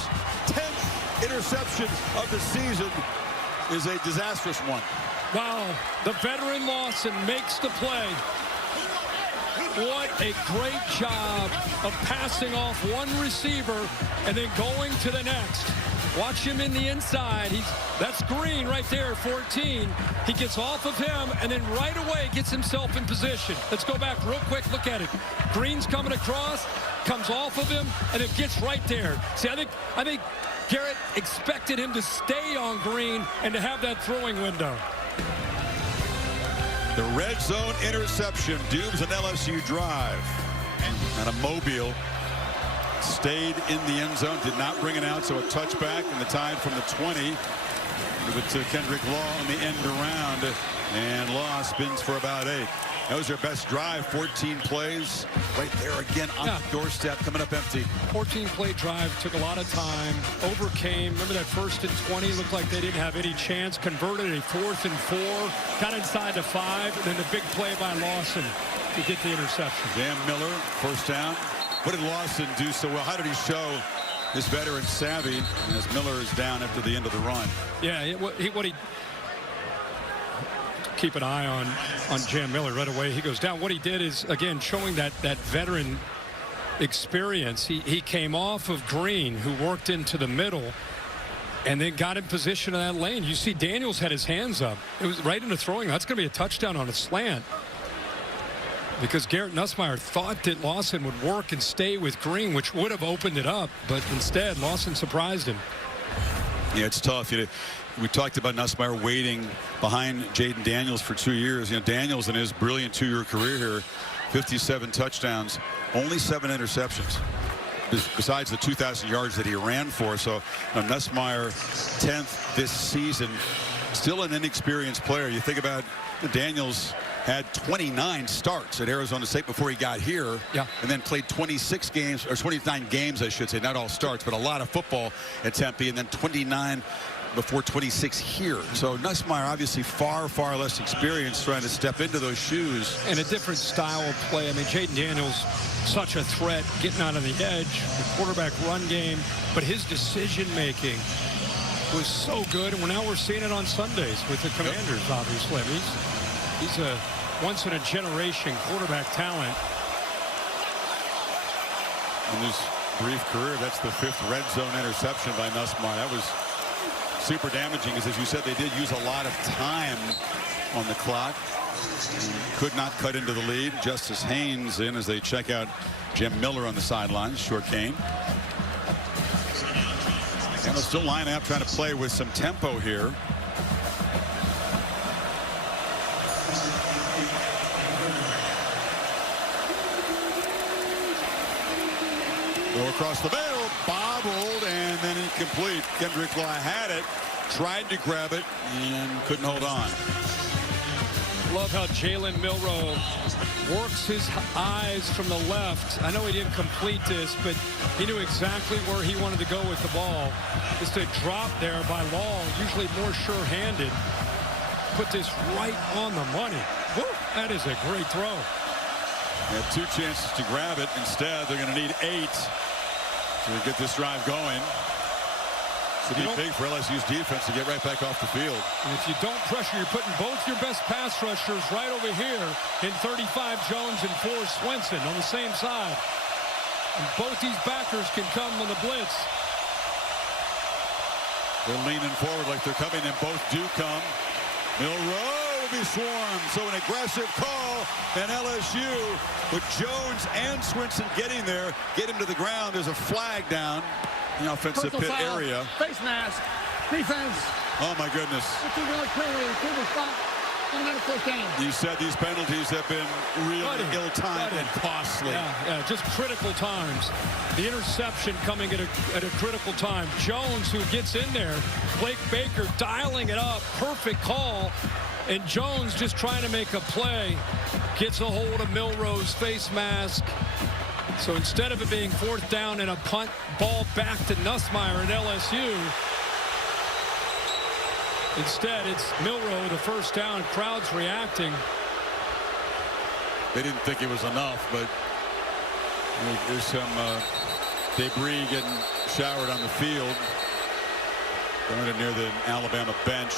10th interception of the season is a disastrous one. Wow, the veteran Lawson makes the play. What a great job of passing off one receiver and then going to the next. Watch him in the inside. That's Green right there, 14. He gets off of him and then right away gets himself in position. Let's go back real quick. Look at it. Green's coming across, comes off of him, and it gets right there. See, I think Garrett expected him to stay on Green and to have that throwing window. The red zone interception dooms an LSU drive. And a Mobile stayed in the end zone, did not bring it out, so a touchback and the tide from the 20. Give it to Kendrick Law on the end around, and Law spins for about 8. That was their best drive, 14 plays. Right there again on the doorstep, coming up empty. 14-play drive, took a lot of time, overcame. Remember that 1st and 20, looked like they didn't have any chance. Converted a 4th and 4, got inside the 5, and then the big play by Lawson to get the interception. Dan Miller, first down. What did Lawson do so well? How did he show his veteran savvy as Miller is down after the end of the run? Yeah, what he keep an eye on Jam Miller right away. He goes down. What he did is, again, showing that veteran experience. He came off of Green, who worked into the middle, and then got in position in that lane. You see Daniels had his hands up. It was right into throwing. That's going to be a touchdown on a slant. Because Garrett Nussmeier thought that Lawson would work and stay with Green, which would have opened it up. But instead, Lawson surprised him. Yeah, it's tough. We talked about Nussmeier waiting behind Jaden Daniels for 2 years. Daniels in his brilliant 2-year career here, 57 touchdowns, only 7 interceptions, besides the 2,000 yards that he ran for. So Nussmeier, 10th this season, still an inexperienced player. You think about Daniels had 29 starts at Arizona State before he got here, and then played 26 games, or 29 games, I should say, not all starts, but a lot of football at Tempe, and then 29 before 26 here. So Nussmeier obviously far less experienced trying to step into those shoes. And a different style of play. I mean, Jaden Daniels, such a threat, getting out on the edge, the quarterback run game, but his decision-making was so good, and now we're seeing it on Sundays with the Commanders, obviously. I mean, he's a once-in-a-generation quarterback talent. In his brief career, that's the 5th red zone interception by Nussmeier. That was super damaging, because as you said, they did use a lot of time on the clock. Could not cut into the lead. Justice Haynes in as they check out Jim Miller on the sidelines. Short game. And they'll still line up, trying to play with some tempo here. Go across the middle, bobbled, and then incomplete. Kendrick Law had it, tried to grab it, and couldn't hold on. Love how Jalen Milroe works his eyes from the left. I know he didn't complete this, but he knew exactly where he wanted to go with the ball. Just a drop there by Law, usually more sure-handed. Put this right on the money. Woo, that is a great throw. They had 2 chances to grab it. Instead, they're going to need 8 to get this drive going. It's going to be big for LSU's defense to get right back off the field. And if you don't pressure, you're putting both your best pass rushers right over here in 35 Jones and 4 Swenson on the same side. And both these backers can come on the blitz. They're leaning forward like they're coming, and both do come. Milroe will be swarmed, so an aggressive call, and LSU with Jones and Swenson getting there, get him to the ground. There's a flag down in the offensive pit area. Face mask, defense. Oh my goodness. You said these penalties have been really ill-timed and costly. Yeah, just critical times. The interception coming at a critical time. Jones, who gets in there, Blake Baker dialing it up, perfect call. And Jones just trying to make a play, gets a hold of Milroe's face mask. So instead of it being 4th down and a punt ball back to Nussmeier at LSU, instead it's Milroe, the first down. Crowd's reacting. they didn't think it was enough, but there's some debris getting showered on the field. Going near the Alabama bench.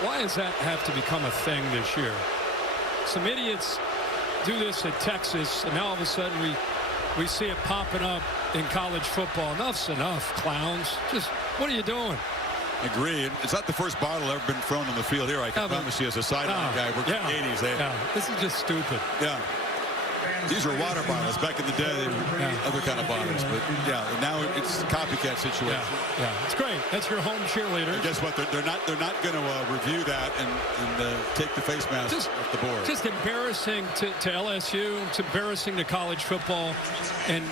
Why does that have to become a thing this year? Some idiots do this at Texas, and now all of a sudden we see it popping up in college football. Enough's enough, clowns. Just, what are you doing? Agree. It's not the first bottle ever been thrown on the field here. I can promise you, as a sideline guy, we're in the 80s. This is just stupid. Yeah. These were water bottles. Back in the day, they were other kind of bottles. But, yeah, now it's a copycat situation. Yeah, it's great. That's your home cheerleader. And guess what? They're not going to review that and take the face mask off the board. Just embarrassing to LSU. It's embarrassing to college football. And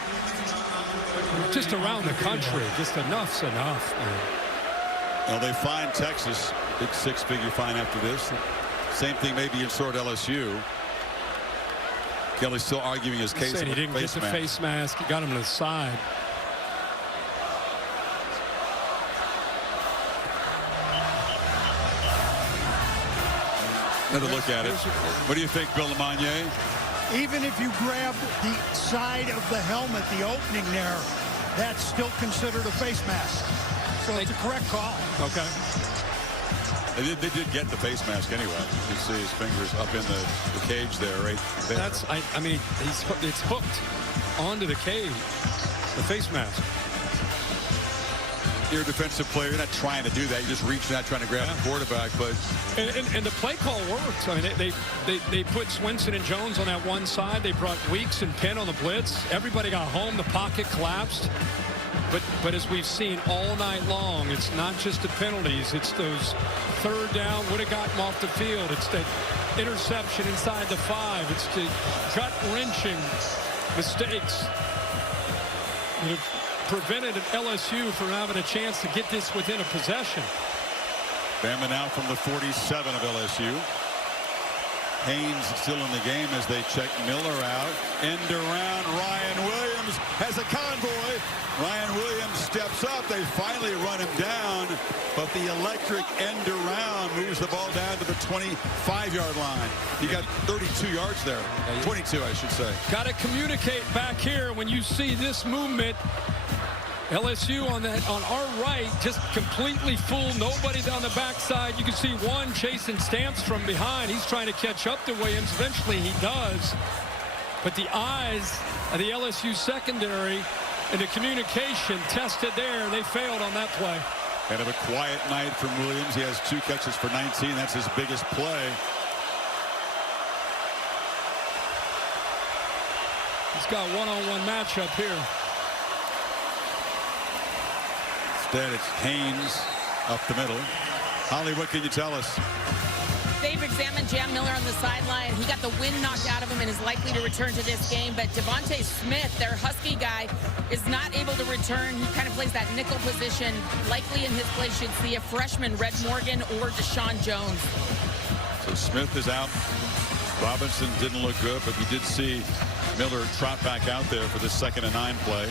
just around the country. Just enough's enough, man. Well, they fined Texas, big 6-figure fine after this. Same thing maybe in sort LSU. Kelly's still arguing his case. He didn't get the face mask. He got him to the side. Another look at it. What do you think, Bill Lamagnier? Even if you grab the side of the helmet, the opening there, that's still considered a face mask. So it's a correct call. Okay. They did get the face mask anyway. You see his fingers up in the cage there, right there. That's, I mean, it's hooked onto the cage, the face mask. You're a defensive player. You're not trying to do that. You're just reaching out, trying to grab the quarterback. But and the play call worked. I mean, they put Swinson and Jones on that one side. They brought Weeks and Penn on the blitz. Everybody got home. The pocket collapsed. But as we've seen all night long, it's not just the penalties. It's those third down, would have gotten off the field. It's that interception inside the 5. It's the gut-wrenching mistakes that have prevented LSU from having a chance to get this within a possession. Bama now from the 47 of LSU. Haynes still in the game as they check Miller out. End around. Ryan Williams has a convoy. Ryan Williams steps up. They finally run him down, but the electric end around moves the ball down to the 25-yard line. He got 32 yards there. 22, I should say. Got to communicate back here when you see this movement. LSU on our right, just completely full. Nobody down the backside. You can see one chasing Stamps from behind. He's trying to catch up to Williams. Eventually he does. But the eyes of the LSU secondary and the communication tested there. They failed on that play. Kind of a quiet night from Williams. He has 2 catches for 19. That's his biggest play. He's got one-on-one matchup here. Instead, it's Haynes up the middle. Holly, what can you tell us? They've examined Jam Miller on the sideline. He got the wind knocked out of him and is likely to return to this game. But Devontae Smith, their Husky guy, is not able to return. He kind of plays that nickel position. Likely in his place should see a freshman, Red Morgan or Deshaun Jones. So Smith is out. Robinson didn't look good, but you did see Miller trot back out there for this 2nd and 9 play.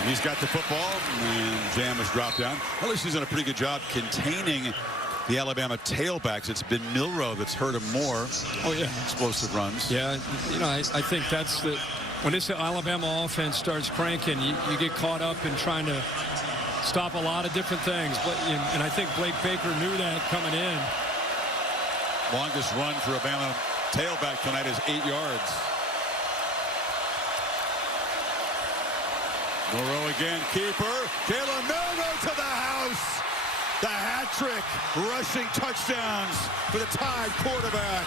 And he's got the football, and Jam has dropped down. LSU's done a pretty good job containing the Alabama tailbacks. It's been Milroe that's hurt him more. Oh, yeah. Explosive runs. Yeah, you know, I think that's the... When this Alabama offense starts cranking, you get caught up in trying to stop a lot of different things. And I think Blake Baker knew that coming in. Longest run for a Bama tailback tonight is 8 yards. Milroe again, keeper. Jalen Milroe to the house. The hat trick, rushing touchdowns for the Tide quarterback.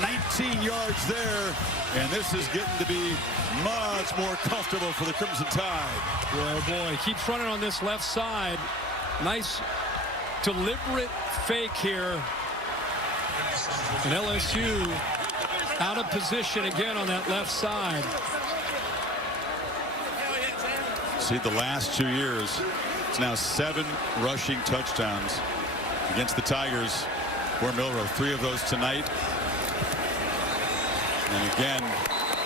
19 yards there, and this is getting to be much more comfortable for the Crimson Tide. Oh boy, keeps running on this left side. Nice deliberate fake here. And LSU out of position again on that left side. See, the last 2 years, it's now 7 rushing touchdowns against the Tigers for Milroe. 3 of those tonight. And again,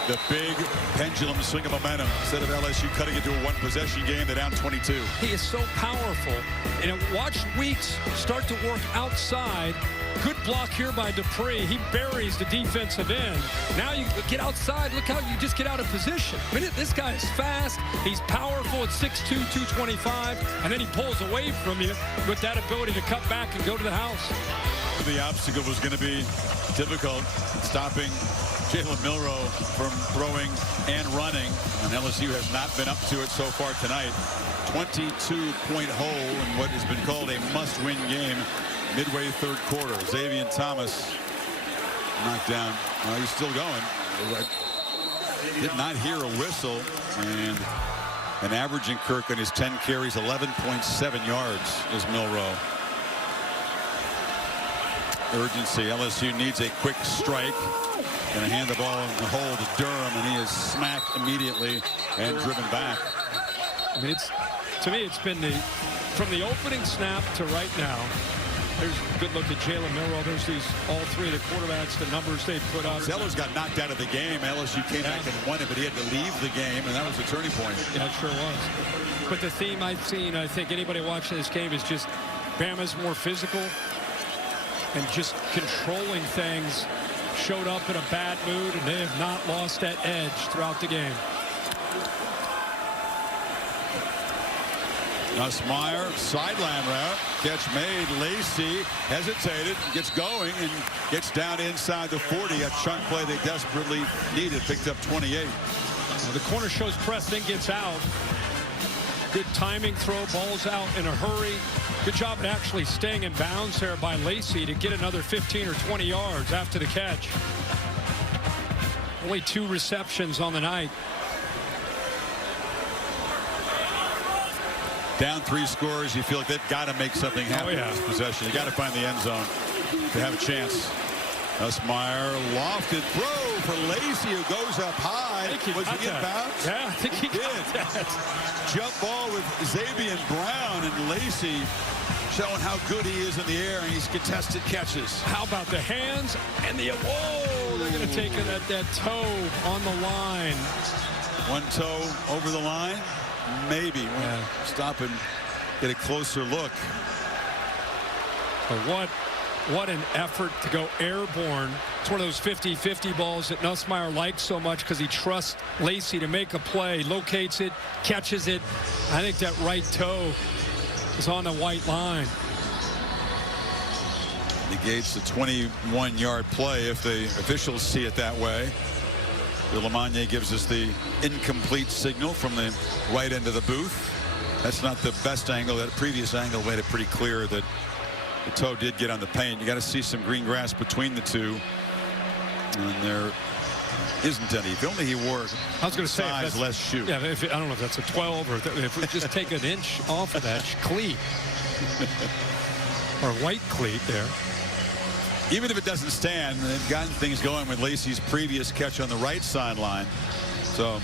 The big pendulum swing of momentum. Instead of LSU cutting it to a one-possession game, they're down 22. He is so powerful. And watch Weeks start to work outside. Good block here by Dupree. He buries the defensive end. Now you get outside. Look how you just get out of position. I mean, this guy is fast. He's powerful at 6'2", 225. And then he pulls away from you with that ability to cut back and go to the house. The obstacle was going to be difficult, stopping Jalen Milroe from throwing and running, and LSU has not been up to it so far tonight. 22-point hole in what has been called a must-win game midway third quarter. Xavier Thomas knocked down. He's still going. Did not hear a whistle, and an averaging Kirk on his 10 carries, 11.7 yards is Milroe. Urgency. LSU needs a quick strike. Going to hand the ball in the hole to Durham, and he is smacked immediately and driven back. I mean, to me, it's been from the opening snap to right now. There's a good look at Jalen Milroe. There's all three of the quarterbacks, the numbers they put up. Zeller's got knocked out of the game. LSU came back and won it, but he had to leave the game, and that was the turning point. Yeah, it sure was. But the theme I've seen, I think anybody watching this game, is just Bama's more physical and just controlling things. Showed up in a bad mood, and they have not lost that edge throughout the game. Nussmeier, sideline route, catch made. Lacey hesitated, gets going, and gets down inside the 40. A chunk play they desperately needed, picked up 28. The corner shows press, then gets out. Good timing throw, ball's out in a hurry. Good job at actually staying in bounds there by Lacey to get another 15 or 20 yards after the catch. Only 2 receptions on the night. Down 3 scores, you feel like they've got to make something happen in this possession. You got to find the end zone to have a chance. Nussmeier, lofted throw for Lacey, who goes up high. Was he in bounds? Yeah, I think he did. Jump ball with Xavier Brown, and Lacey showing how good he is in the air, and he's contested catches. How about the hands and the, whoa, they're going to take it at that toe on the line. One toe over the line, maybe. Yeah. Stop and get a closer look. But what an effort to go airborne. It's one of those 50-50 balls that Nussmeier likes so much because he trusts Lacey to make a play, locates it, catches it. I think that right toe is on the white line. Negates the 21-yard play if the officials see it that way. Lamagna gives us the incomplete signal from the right end of the booth. That's not the best angle. That previous angle made it pretty clear that the toe did get on the paint. You got to see some green grass between the two, and there isn't any. If only he wore size less shoe. Yeah, I don't know if that's a 12 or if we just take an inch off of that cleat or white cleat there. Even if it doesn't stand, they've gotten things going with Lacey's previous catch on the right sideline. So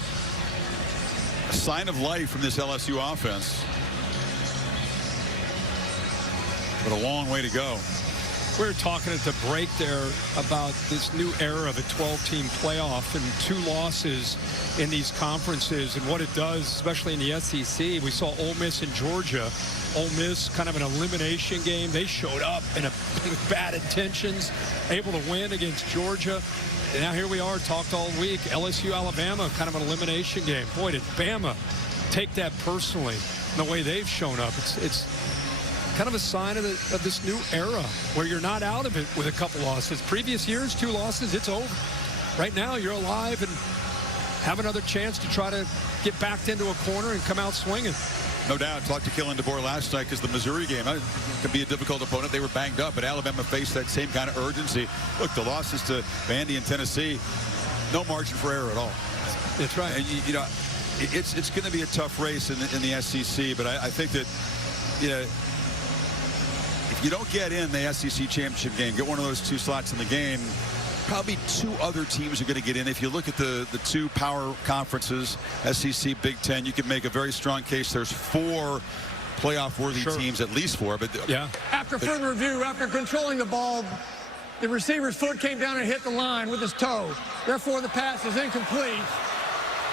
a sign of life from this LSU offense. But a long way to go. We were talking at the break there about this new era of a 12-team playoff and 2 losses in these conferences and what it does, especially in the SEC. We saw Ole Miss and Georgia. Ole Miss, kind of an elimination game. They showed up with bad intentions, able to win against Georgia. And now here we are, talked all week. LSU, Alabama, kind of an elimination game. Boy, did Bama take that personally in the way they've shown up. It's kind of a sign of this new era where you're not out of it with a couple losses. Previous years, 2 losses, it's over. Right now, you're alive and have another chance to try to get backed into a corner and come out swinging. No doubt. Talked to Kellen DeBoer last night because the Missouri game could be a difficult opponent. They were banged up, but Alabama faced that same kind of urgency. Look, the losses to Vandy and Tennessee, no margin for error at all. That's right. And you know, it's going to be a tough race in the SEC, but I think that, you know, if you don't get in the SEC championship game, get one of those 2 slots in the game, probably 2 other teams are going to get in. If you look at the 2 power conferences, SEC, Big Ten, you can make a very strong case. There's 4 playoff-worthy teams, at least 4. But yeah. After further review, after controlling the ball The receiver's foot came down and hit the line with his toe. Therefore, the pass is incomplete.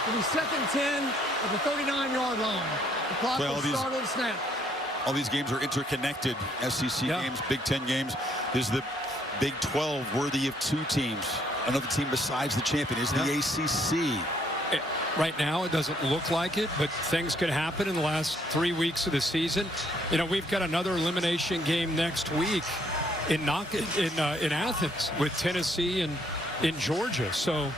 It'll be 2nd 10 at the 39-yard line. The clock will start on the snap. All these games are interconnected. SEC games, Big Ten games. This is the Big 12, worthy of 2 teams. Another team besides the champion is the ACC. Right now, it doesn't look like it, but things could happen in the last 3 weeks of the season. You know, we've got another elimination game next week in Athens with Tennessee and in Georgia. So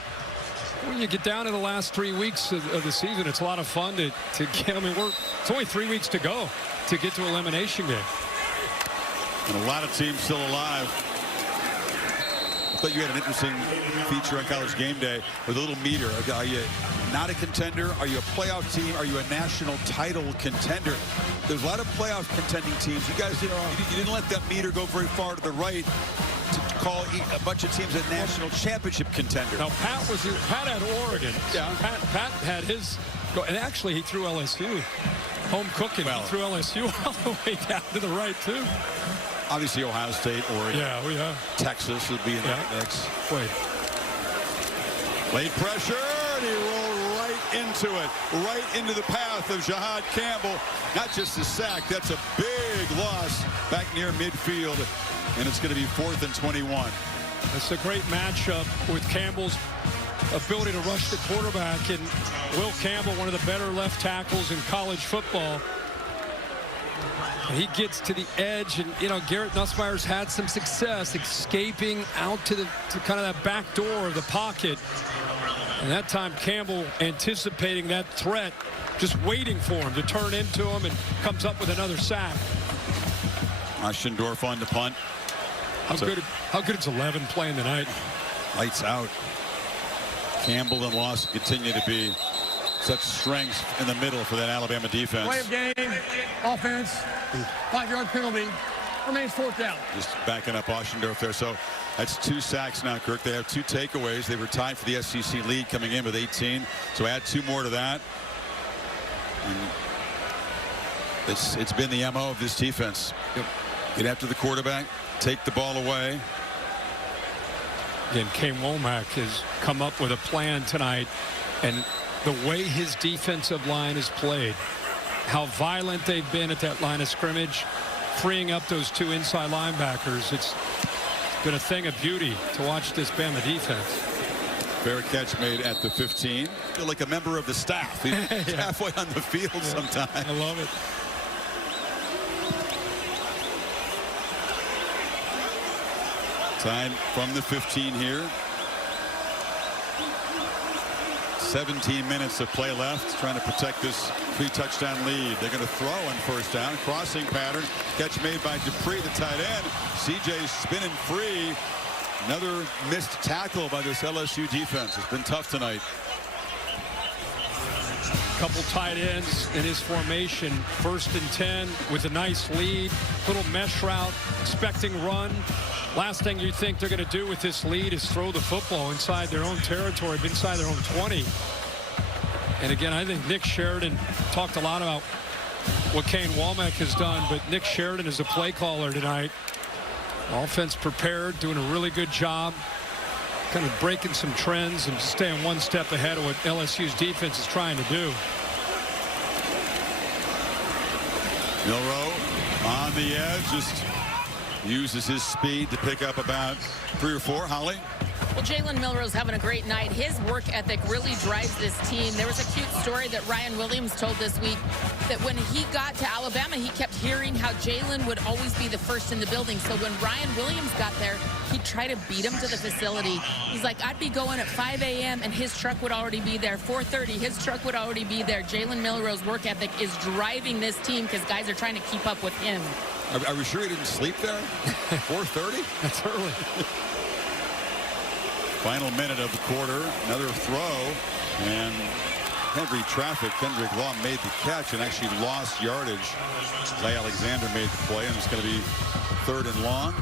when you get down to the last 3 weeks of the season, it's a lot of fun to get. I mean, it's only 3 weeks to go to get to elimination game. And a lot of teams still alive. I thought you had an interesting feature on College Game Day with a little meter. Are you not a contender? Are you a playoff team? Are you a national title contender? There's a lot of playoff contending teams. You guys you didn't let that meter go very far to the right to call a bunch of teams a national championship contender. Now, Pat had Oregon. Yeah. Pat had his, and actually he threw LSU. Home cooking. He threw LSU all the way down to the right, too. Obviously, Ohio State, Oregon. Yeah. Texas would be in that mix. Wait. Late pressure, and he rolled right into it. Right into the path of Jahad Campbell. Not just a sack, that's a big loss back near midfield. And it's going to be 4th and 21. It's a great matchup with Campbell's ability to rush the quarterback. And Will Campbell, one of the better left tackles in college football. He gets to the edge, and Garrett Nussmeier's had some success escaping out to kind of that back door of the pocket. And that time Campbell anticipating that threat, just waiting for him to turn into him, and comes up with another sack. Oschendorf on the punt. How good is 11 playing tonight? Lights out. Campbell and Lawson continue to be such strengths in the middle for that Alabama defense. Play of game, offense, 5-yard penalty, remains 4th down. Just backing up Oschendorf there. So that's 2 sacks now, Kirk. They have 2 takeaways. They were tied for the SEC lead coming in with 18. So add 2 more to that. And it's been the MO of this defense. Get after the quarterback, take the ball away. Again, Kane Womack has come up with a plan tonight, and the way his defensive line is played, how violent they've been at that line of scrimmage, freeing up those 2 inside linebackers. It's been a thing of beauty to watch this Bama defense. Fair catch made at the 15. Feel like a member of the staff. He's halfway on the field sometimes. I love it. Time from the 15 here. 17 minutes of play left, trying to protect this 3-touchdown lead. They're going to throw on 1st down. Crossing pattern. Catch made by Dupree, the tight end. CJ spinning free. Another missed tackle by this LSU defense. It's been tough tonight. Couple tight ends in his formation. 1st and 10 with a nice lead. Little mesh route, expecting run. Last thing you think they're going to do with this lead is throw the football inside their own territory, inside their own 20. And again, I think Nick Sheridan talked a lot about what Kane Womack has done, but Nick Sheridan is a play caller tonight. Offense prepared, doing a really good job, kind of breaking some trends and staying 1 step ahead of what LSU's defense is trying to do. Milroe on the edge, just uses his speed to pick up about 3 or 4. Holly? Well, Jalen Milroe's having a great night. His work ethic really drives this team. There was a cute story that Ryan Williams told this week that when he got to Alabama, he kept hearing how Jalen would always be the first in the building. So when Ryan Williams got there, he'd try to beat him to the facility. He's like, I'd be going at 5 a.m. and his truck would already be there. 4:30, his truck would already be there. Jalen Milroe's work ethic is driving this team because guys are trying to keep up with him. Are we sure he didn't sleep there? 4:30? That's early. Final minute of the quarter. Another throw. And Henry traffic. Kendrick Law made the catch and actually lost yardage. Zay Alexander made the play, and it's going to be 3rd and long.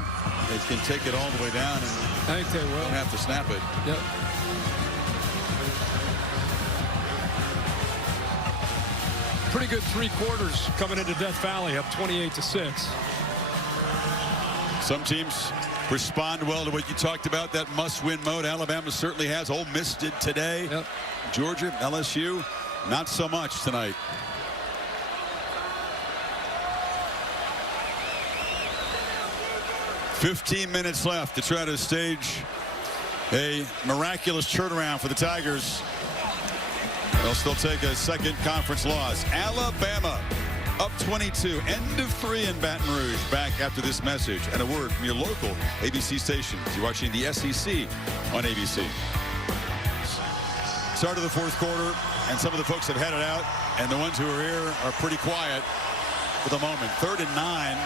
They can take it all the way down, and I think they will. Don't have to snap it. Yep. Pretty good 3 quarters coming into Death Valley, up 28-6. Some teams respond well to what you talked about, that must-win mode. Alabama certainly has. Ole Miss did today. Yep. Georgia, LSU, not so much tonight. "15 minutes left to try to stage a miraculous turnaround for the Tigers. They'll still take a second conference loss. Alabama up 22, end of 3 in Baton Rouge. Back after this message and a word from your local ABC stations. You're watching the SEC on ABC. Start of the 4th quarter, and some of the folks have headed out, and the ones who are here are pretty quiet for the moment. 3rd and 9.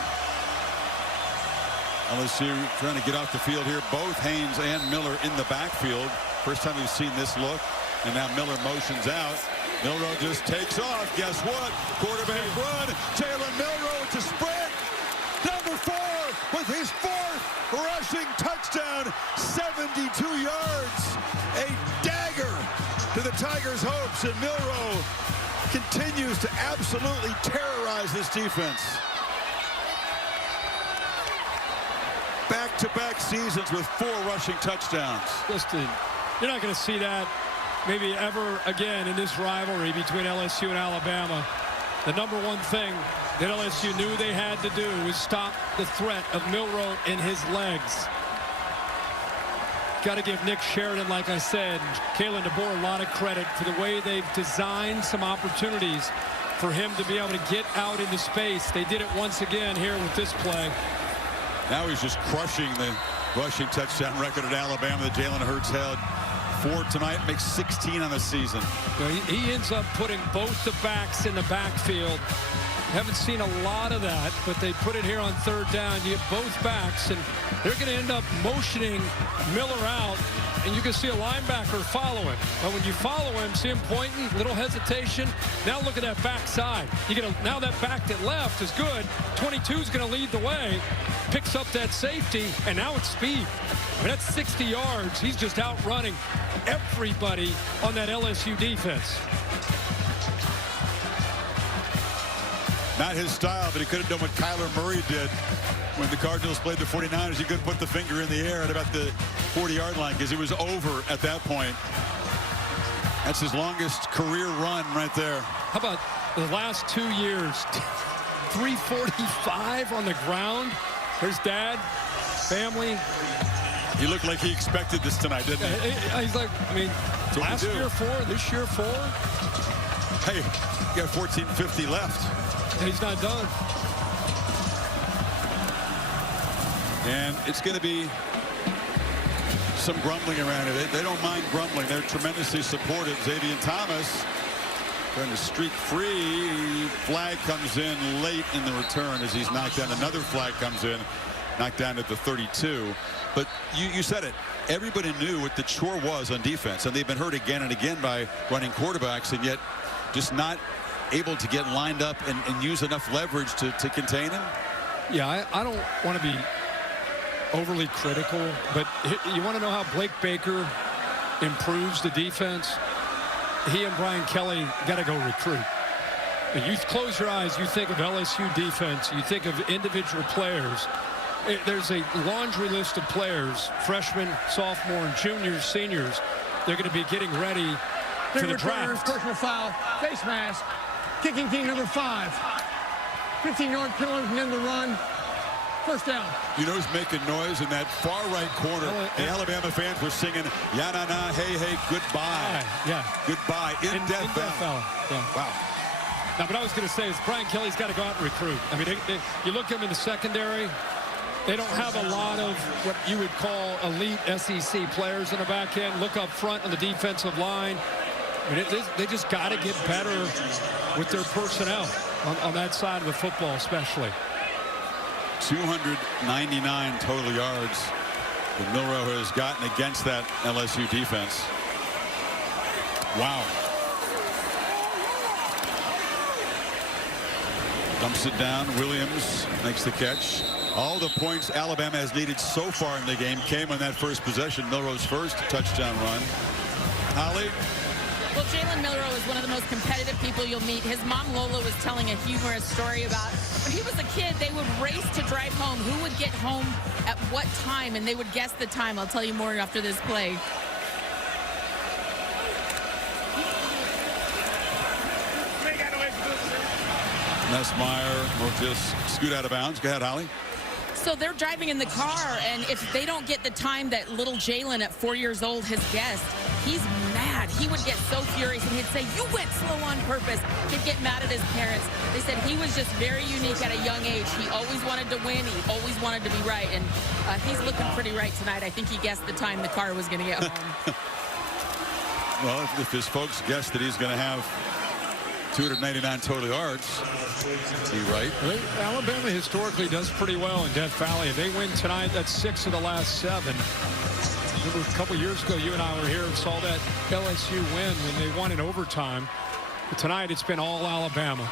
LSU trying to get off the field here. Both Haynes and Miller in the backfield. First time we've seen this look. And now Miller motions out. Milroe just takes off. Guess what? Quarterback run. Jalen Milroe with the sprint. Number 4 with his 4th rushing touchdown. 72 yards. A dagger to the Tigers' hopes. And Milroe continues to absolutely terrorize this defense. Back-to-back seasons with 4 rushing touchdowns. You're not going to see that maybe ever again in this rivalry between LSU and Alabama. The number one thing that LSU knew they had to do was stop the threat of Milroe and his legs. Got to give Nick Sheridan, like I said, and Kalen DeBoer a lot of credit for the way they've designed some opportunities for him to be able to get out into space. They did it once again here with this play. Now he's just crushing the rushing touchdown record at Alabama that Jalen Hurts held. 4 tonight, makes 16 on the season. Well, he ends up putting both the backs in the backfield. Haven't seen a lot of that, but they put it here on 3rd down. You get both backs, and they're going to end up motioning Miller out, and you can see a linebacker follow him. But when you follow him, see him pointing, little hesitation. Now look at that backside. Now that back that left is good. 22 is going to lead the way, picks up that safety, and now it's speed. I mean, that's 60 yards. He's just outrunning everybody on that LSU defense. Not his style, but he could have done what Kyler Murray did when the Cardinals played the 49ers. He couldn't put the finger in the air at about the 40-yard line because it was over at that point. That's his longest career run right there. How about the last 2 years? 345 on the ground. There's Dad, family. He looked like he expected this tonight, didn't he? He's like, I mean, last year 4, this year 4. Hey, you got 14:50 left. He's not done. And it's going to be some grumbling around it. They don't mind grumbling. They're tremendously supportive. Xavier Thomas trying to streak free. Flag comes in late in the return as he's knocked down. Another flag comes in, knocked down at the 32. But you said it. Everybody knew what the chore was on defense, and they've been hurt again and again by running quarterbacks, and yet just not able to get lined up and use enough leverage to contain him. Yeah, I don't want to be overly critical, but you want to know how Blake Baker improves the defense? He and Brian Kelly got to go recruit. You close your eyes, you think of LSU defense, you think of individual players. There's a laundry list of players, freshmen, sophomore, and juniors, seniors. They're going to be getting ready for the draft. Personal foul, face mask, kicking team number 5. 15-yard penalty from the run. First down. You know who's making noise in that far right corner? The Alabama fans were singing, "Ya-na-na, hey, goodbye." Yeah. Goodbye. In Death Valley. Yeah. Wow. Now, what I was going to say is Brian Kelly's got to go out and recruit. I mean, you look at them in the secondary, they don't have a lot of what you would call elite SEC players in the back end. Look up front on the defensive line. I mean, they just got to get better with their personnel on that side of the football, especially. 299 total yards that Milroe has gotten against that LSU defense. Wow. Dumps it down. Williams makes the catch. All the points Alabama has needed so far in the game came on that first possession. Milroe's first touchdown run. Holly? Well, Jalen Milroe is one of the most competitive people you'll meet. His mom, Lola, was telling a humorous story about when he was a kid, they would race to drive home. Who would get home at what time, and they would guess the time. I'll tell you more after this play. Nussmeier will just scoot out of bounds. Go ahead, Holly. So they're driving in the car, and if they don't get the time that little Jalen at 4 years old has guessed, he's mad. He would get so furious, and he'd say, you went slow on purpose. He'd get mad at his parents. They said he was just very unique at a young age. He always wanted to win. He always wanted to be right, and he's looking pretty right tonight. I think he guessed the time the car was going to get home. Well, if his folks guess that he's going to have 299 total yards, be right. Alabama historically does pretty well in Death Valley. If they win tonight, that's 6 of the last 7. Remember a couple years ago, you and I were here and saw that LSU win when they won in overtime. But tonight, it's been all Alabama.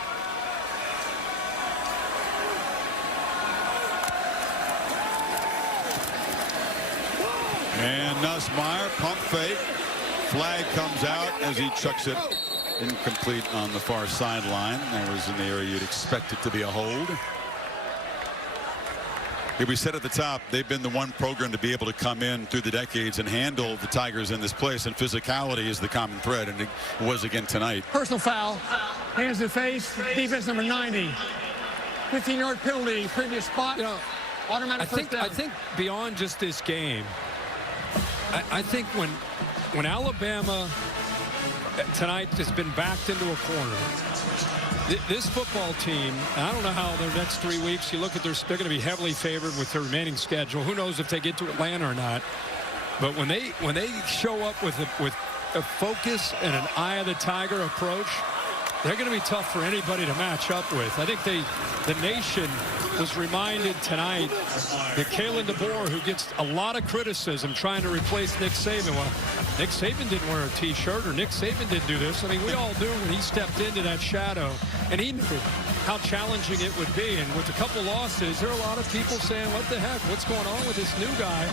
And Nussmeier, pump fake. Flag comes out as he chucks it incomplete on the far sideline. That was in the area you'd expect it to be a hold. We said at the top, they've been the one program to be able to come in through the decades and handle the Tigers in this place, and physicality is the common thread, and it was again tonight. Personal foul, hands to the face, defense number 90. 15-yard penalty, previous spot. You know, automatic first down. I think beyond just this game, I think when Alabama tonight has been backed into a corner, this football team, I don't know how their next 3 weeks, you look at they're going to be heavily favored with their remaining schedule. Who knows if they get to Atlanta or not. But when they show up with a focus and an eye of the tiger approach, they're going to be tough for anybody to match up with. I think the nation was reminded tonight that Kalen DeBoer, who gets a lot of criticism trying to replace Nick Saban. Well, Nick Saban didn't wear a T-shirt, or Nick Saban didn't do this. I mean, we all knew when he stepped into that shadow, and he knew how challenging it would be. And with a couple losses, there are a lot of people saying, what the heck, what's going on with this new guy?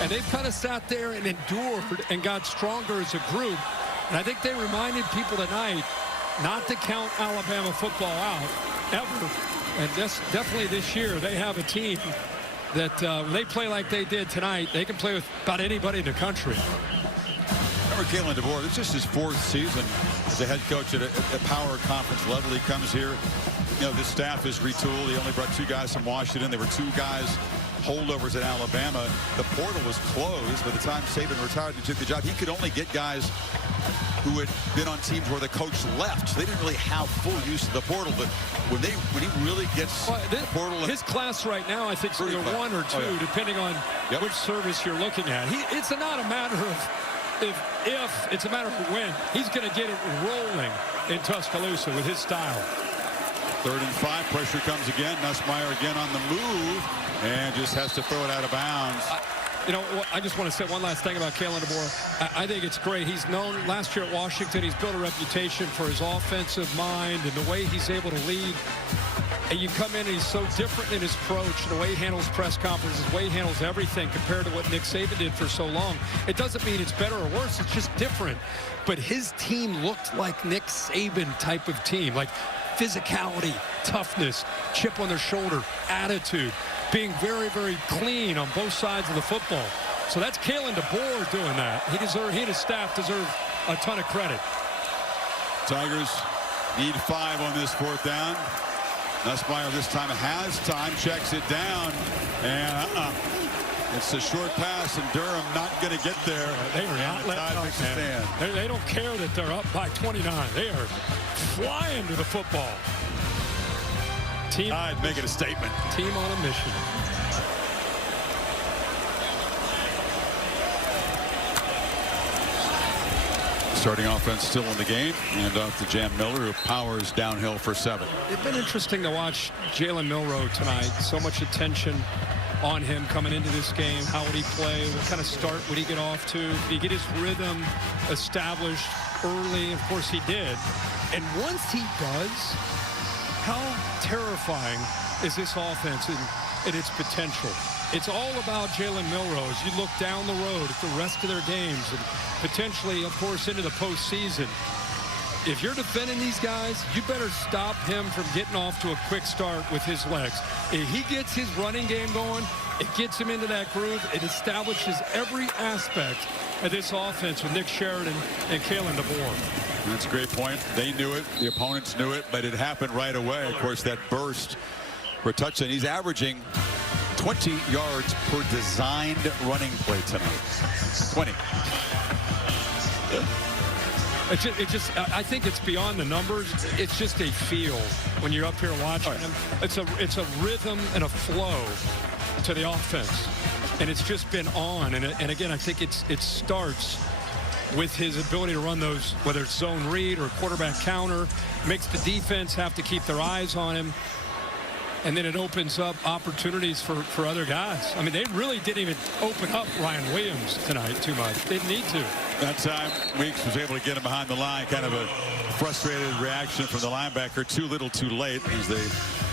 And they've kind of sat there and endured and got stronger as a group. And I think they reminded people tonight not to count Alabama football out, ever. And definitely this year, they have a team that when they play like they did tonight, they can play with about anybody in the country. Remember Kalen DeBoer, it's just his 4th season as a head coach at a power conference level. He comes here, you know, this staff is retooled. He only brought 2 guys from Washington. There were 2 guys holdovers at Alabama. The portal was closed by the time Saban retired and took the job. He could only get guys who had been on teams where the coach left. So they didn't really have full use of the portal. But when he really gets the portal, his class right now, I think, is either 1 or 2, depending on which service you're looking at. It's not a matter of if, it's a matter of when. He's going to get it rolling in Tuscaloosa with his style. 3rd and 5, pressure comes again. Nussmeier again on the move and just has to throw it out of bounds. You know, I just want to say one last thing about Kalen DeBoer. I think it's great. He's known last year at Washington. He's built a reputation for his offensive mind and the way he's able to lead. And you come in and he's so different in his approach, the way he handles press conferences, the way he handles everything compared to what Nick Saban did for so long. It doesn't mean it's better or worse. It's just different. But his team looked like Nick Saban type of team, like physicality, toughness, chip on their shoulder, attitude, being very, very clean on both sides of the football. So that's Kalen DeBoer doing that. He and his staff deserve a ton of credit. Tigers need 5 on this 4th down. Nussmeier this time has time, checks it down, and it's a short pass, and Durham not going to get there. They are not letting up, man. They don't care that they're up by 29. They are flying to the football. I'd make it a statement. Team on a mission. Starting offense still in the game, and off to Jam Miller, who powers downhill for 7. It's been interesting to watch Jalen Milroe tonight. So much attention on him coming into this game. How would he play? What kind of start would he get off to? Did he get his rhythm established early? Of course he did. And once he does, how terrifying is this offense and its potential? It's all about Jalen Milroe as you look down the road at the rest of their games and potentially, of course, into the postseason. if you're defending these guys, you better stop him from getting off to a quick start with his legs. If he gets his running game going, it gets him into that groove. It establishes every aspect of this offense with Nick Sheridan and Kalen DeBoer. That's a great point. They knew it. The opponents knew it, but it happened right away. Of course, that burst for a touchdown. He's averaging 20 yards per designed running play tonight. 20. I think it's beyond the numbers. It's just a feel when you're up here watching him. It's a rhythm and a flow to the offense, and it's just been on. And again, I think it starts with his ability to run those, whether it's zone read or quarterback counter, makes the defense have to keep their eyes on him. And then it opens up opportunities for other guys. I mean, they really didn't even open up Ryan Williams tonight too much. They didn't need to. That time, Weeks was able to get him behind the line. Kind of a frustrated reaction from the linebacker. Too little, too late as they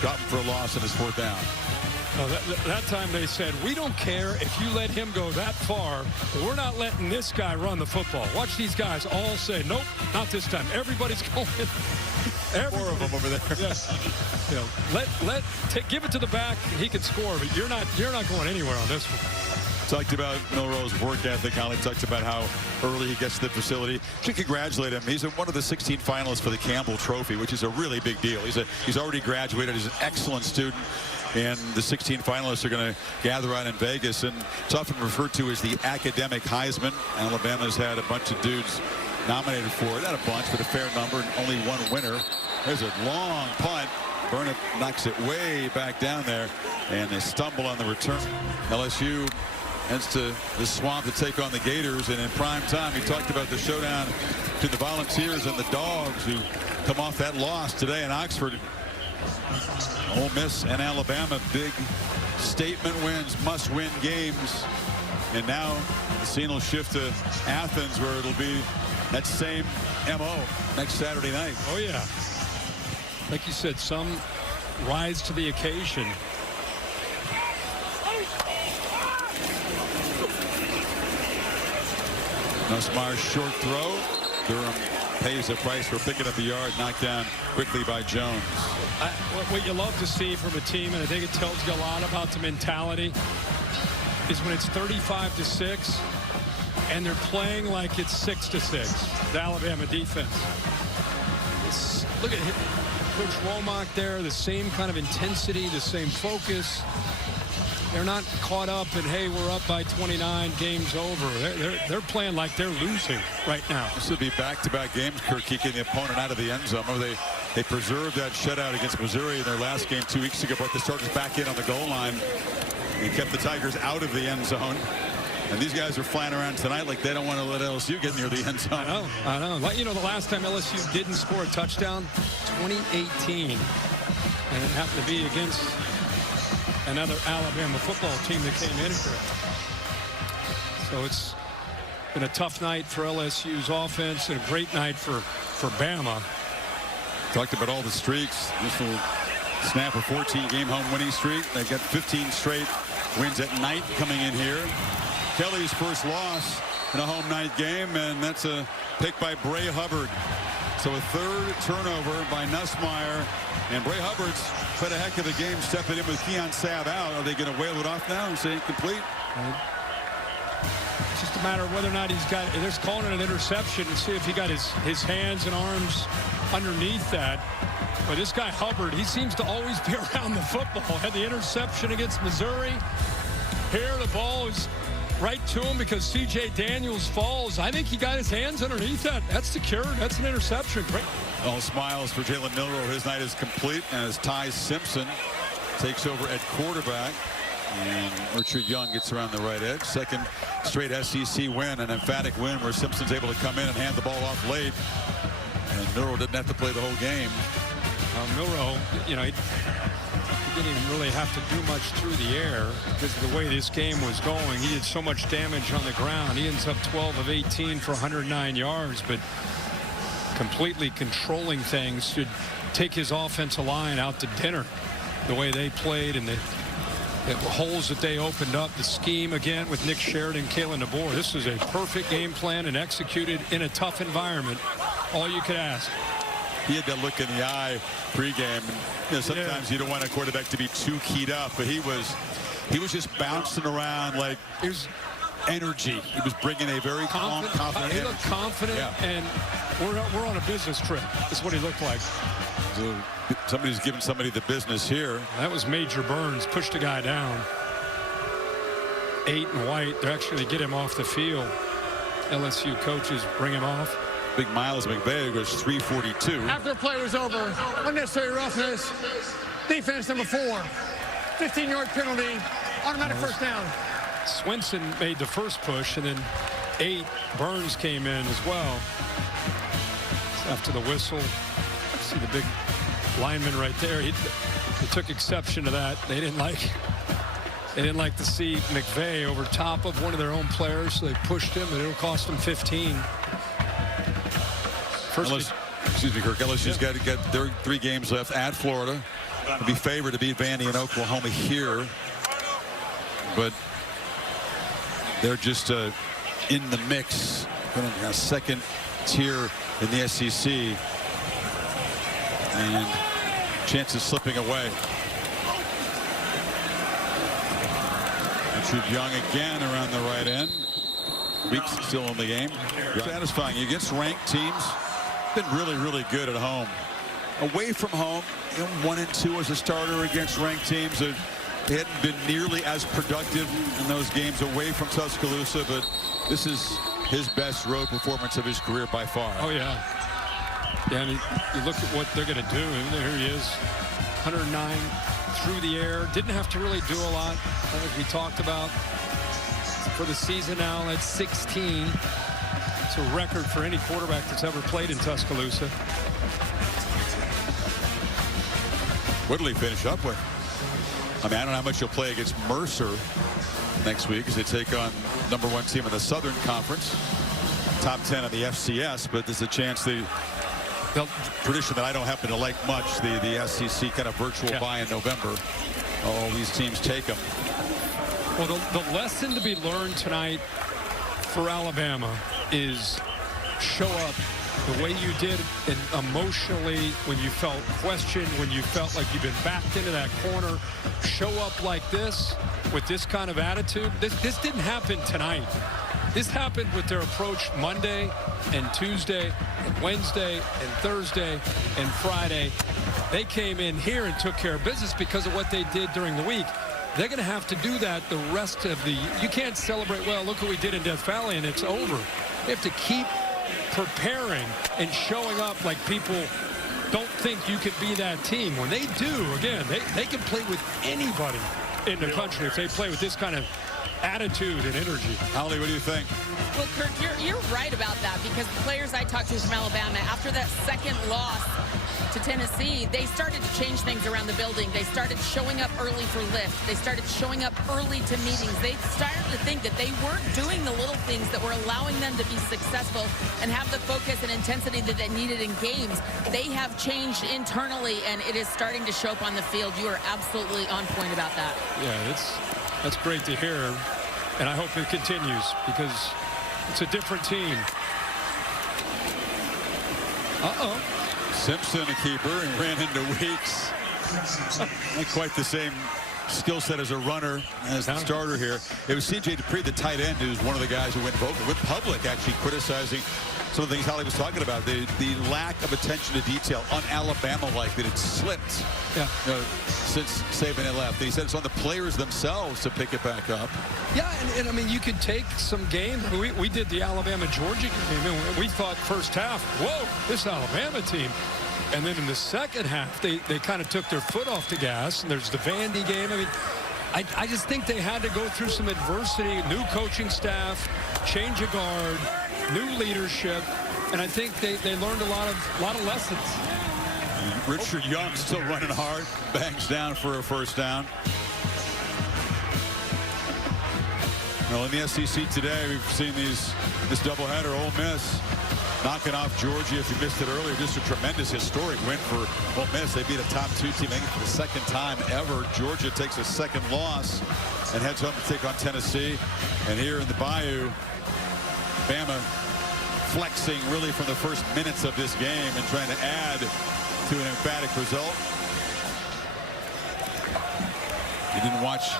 got him for a loss on his 4th down. That time they said, we don't care if you let him go that far. We're not letting this guy run the football. Watch these guys all say, nope, not this time. Everybody's going. 4 of them over there. Yeah. Give it to the back, and he can score, but you're not going anywhere on this one. Talked about Milroe's work ethic. Holly talked about how early he gets to the facility. Should congratulate him. He's one of the 16 finalists for the Campbell Trophy, which is a really big deal. He's already graduated. He's an excellent student. And the 16 finalists are going to gather out in Vegas, and it's often referred to as the academic Heisman. Alabama's had a bunch of dudes nominated for it. Not a bunch, but a fair number, and only one winner. There's a long punt. Burnett knocks it way back down there, and they stumble on the return. LSU heads to the Swamp to take on the Gators, and in prime time, he talked about the showdown between the Volunteers and the Dogs, who come off that loss today in Oxford. Ole Miss and Alabama, big statement wins, must-win games. And now the scene will shift to Athens, where it'll be that same MO next Saturday night. Oh, yeah. Like you said, some rise to the occasion. Nussmeier's short throw. Durham pays the price for picking up the yard, knocked down quickly by Jones. What you love to see from a team, and I think it tells you a lot about the mentality, is when it's 35-6 and they're playing like it's 6-6. The Alabama defense. Look at Coach Womack there, the same kind of intensity, the same focus. They're not caught up and, hey, we're up by 29, game's over. They're playing like they're losing right now. This would be back-to-back games, Kirk, kicking the opponent out of the end zone. They preserved that shutout against Missouri in their last game 2 weeks ago, but the starters back in on the goal line. He kept the Tigers out of the end zone. And these guys are flying around tonight like they don't want to let LSU get near the end zone. I know. Like, you know, the last time LSU didn't score a touchdown, 2018. And it happened to be against another Alabama football team that came in for it. So it's been a tough night for LSU's offense and a great night for Bama. Talked about all the streaks. This will snap a 14-game home winning streak. They've got 15 straight wins at night coming in here. Kelly's first loss in a home night game, and that's a pick by Bray Hubbard. So a third turnover by Nussmeier, and Bray Hubbard's played a heck of a game stepping in with Keon Sabb out. Are they going to whale it off now and say incomplete? It's just a matter of whether or not he's got, they're calling it an interception, and see if he got his hands and arms underneath that. But this guy Hubbard, he seems to always be around the football. Had the interception against Missouri. Here the ball is right to him because C.J. Daniels falls. I think he got his hands underneath that. That's secured. That's an interception. Great. All smiles for Jalen Milroe. His night is complete as Ty Simpson takes over at quarterback. And Richard Young gets around the right edge. Second straight SEC win, an emphatic win where Simpson's able to come in and hand the ball off late. And Milroe didn't have to play the whole game. Milroe, you know, he didn't even really have to do much through the air because of the way this game was going. He did so much damage on the ground. He ends up 12 of 18 for 109 yards, but completely controlling things should take his offensive line out to dinner. The way they played and the holes that they opened up, the scheme again with Nick Sheridan, Kalen DeBoer. This is a perfect game plan and executed in a tough environment all you could ask. He had that look in the eye pregame. Sometimes you don't want a quarterback to be too keyed up, but he was just bouncing around like it was energy. He was bringing a very calm, confident He looked confident, and we're on a business trip. That's what he looked like. So somebody's giving somebody the business here. That was Major Burns. Pushed the guy down. 8 and White. They're actually going to get him off the field. LSU coaches bring him off. Big Miles McVay goes 342. After the play was over, unnecessary roughness, defense number 4, 15-yard penalty, automatic first down. Swinson made the first push, and then 8, Burns came in as well. After the whistle, see the big lineman right there. He took exception to that. They didn't like to see McVay over top of one of their own players, so they pushed him, and it'll cost them 15. Excuse me, Kirk. LSU's got their 3 games left at Florida. They'll be favored to beat Vandy and Oklahoma here, but they're just in the mix, a second tier in the SEC, and chances slipping away. Richard Young again around the right end. Weeks still in the game. Satisfying against ranked teams. Been really, really good at home. Away from home, 1 and 2 as a starter against ranked teams. They hadn't been nearly as productive in those games away from Tuscaloosa, but this is his best road performance of his career by far. Oh, yeah. Yeah, and you look at what they're going to do, and here he is, 109 through the air. Didn't have to really do a lot, as we talked about. For the season now, that's 16. It's a record for any quarterback that's ever played in Tuscaloosa. What'll he finish up with? I mean, I don't know how much he'll play against Mercer next week as they take on #1 team in the Southern Conference. Top 10 in the FCS, but there's a chance the tradition that I don't happen to like much, the SEC kind of virtual bye in November. All these teams take them. Well, the lesson to be learned tonight for Alabama is show up the way you did, and emotionally, when you felt questioned, when you felt like you've been backed into that corner. Show up like this with this kind of attitude. This didn't happen tonight. This happened with their approach Monday and Tuesday and Wednesday and Thursday and Friday. They came in here and took care of business because of what they did during the week. They're going to have to do that the rest of the year. You can't celebrate, well, look what we did in Death Valley, and it's over. You have to keep preparing and showing up like people don't think you could be that team. When they do, again, they can play with anybody in the country if they play with this kind of attitude and energy. Holly, what do you think? Well, Kirk, you're right about that, because the players I talked to from Alabama, after that second loss to Tennessee, they started to change things around the building. They started showing up early for lift. They started showing up early to meetings. They started to think that they weren't doing the little things that were allowing them to be successful and have the focus and intensity that they needed in games. They have changed internally, and it is starting to show up on the field. You are absolutely on point about that. Yeah, that's great to hear, and I hope it continues, because it's a different team. Simpson, a keeper, and ran into Weeks. Not quite the same skill set as a runner as the starter here. It was C.J. Dupree, the tight end, who's one of the guys who went vocal with public, actually criticizing some of the things Holly was talking about, the lack of attention to detail, un-Alabama-like, that it slipped since Saban had left. And he said it's on the players themselves to pick it back up. Yeah, and I mean, you could take some games. We did the Alabama-Georgia game, and we thought first half, whoa, this Alabama team. And then in the second half, they kind of took their foot off the gas. And there's the Vandy game. I mean, I just think they had to go through some adversity, new coaching staff, change of guard, new leadership, and I think they learned a lot of lessons. Richard Young still running hard, bangs down for a first down. Well, in the SEC today, we've seen this doubleheader. Ole Miss knocking off Georgia. If you missed it earlier, just a tremendous historic win for Ole Miss. They beat a top 2 team, I think, for the second time ever. Georgia takes a second loss and heads home to take on Tennessee. And here in the Bayou, Bama flexing really from the first minutes of this game and trying to add to an emphatic result. You didn't watch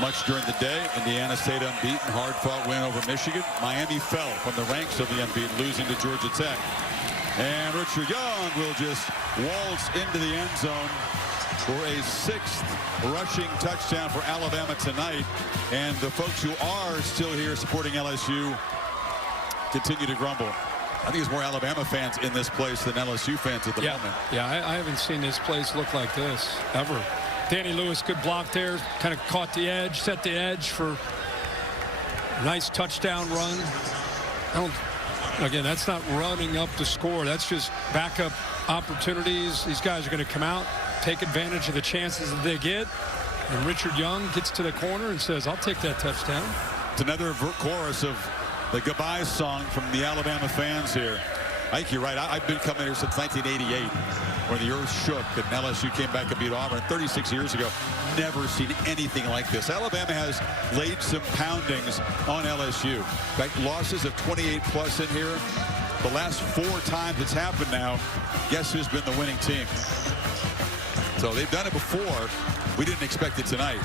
much during the day. Indiana stayed unbeaten, hard-fought win over Michigan. Miami fell from the ranks of the unbeaten, losing to Georgia Tech. And Richard Young will just waltz into the end zone for a 6th rushing touchdown for Alabama tonight. And the folks who are still here supporting LSU continue to grumble. I think there's more Alabama fans in this place than LSU fans at the moment. Yeah, I haven't seen this place look like this ever. Danny Lewis, good block there, kind of caught the edge, set the edge for a nice touchdown run. Again, that's not running up the score. That's just backup opportunities. These guys are going to come out, take advantage of the chances that they get. And Richard Young gets to the corner and says, I'll take that touchdown. It's another chorus of the goodbye song from the Alabama fans here. I think you're right. I've been coming here since 1988 when the earth shook and LSU came back and beat Auburn 36 years ago. Never seen anything like this. Alabama has laid some poundings on LSU. In fact, losses of 28+ in here. The last 4 times it's happened now, guess who's been the winning team? So they've done it before. We didn't expect it tonight.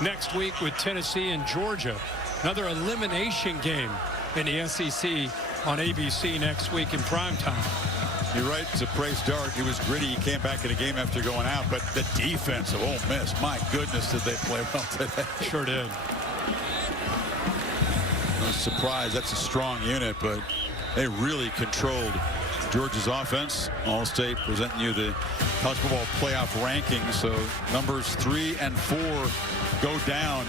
Next week with Tennessee and Georgia. Another elimination game in the SEC on ABC next week in primetime. You're right, it's a praise dart. He was gritty. He came back in a game after going out, but the defense of Ole Miss, my goodness, did they play well today. Sure did. No surprise, that's a strong unit, but they really controlled Georgia's offense. All-State presenting you the college football playoff rankings, so numbers 3 and 4 go down.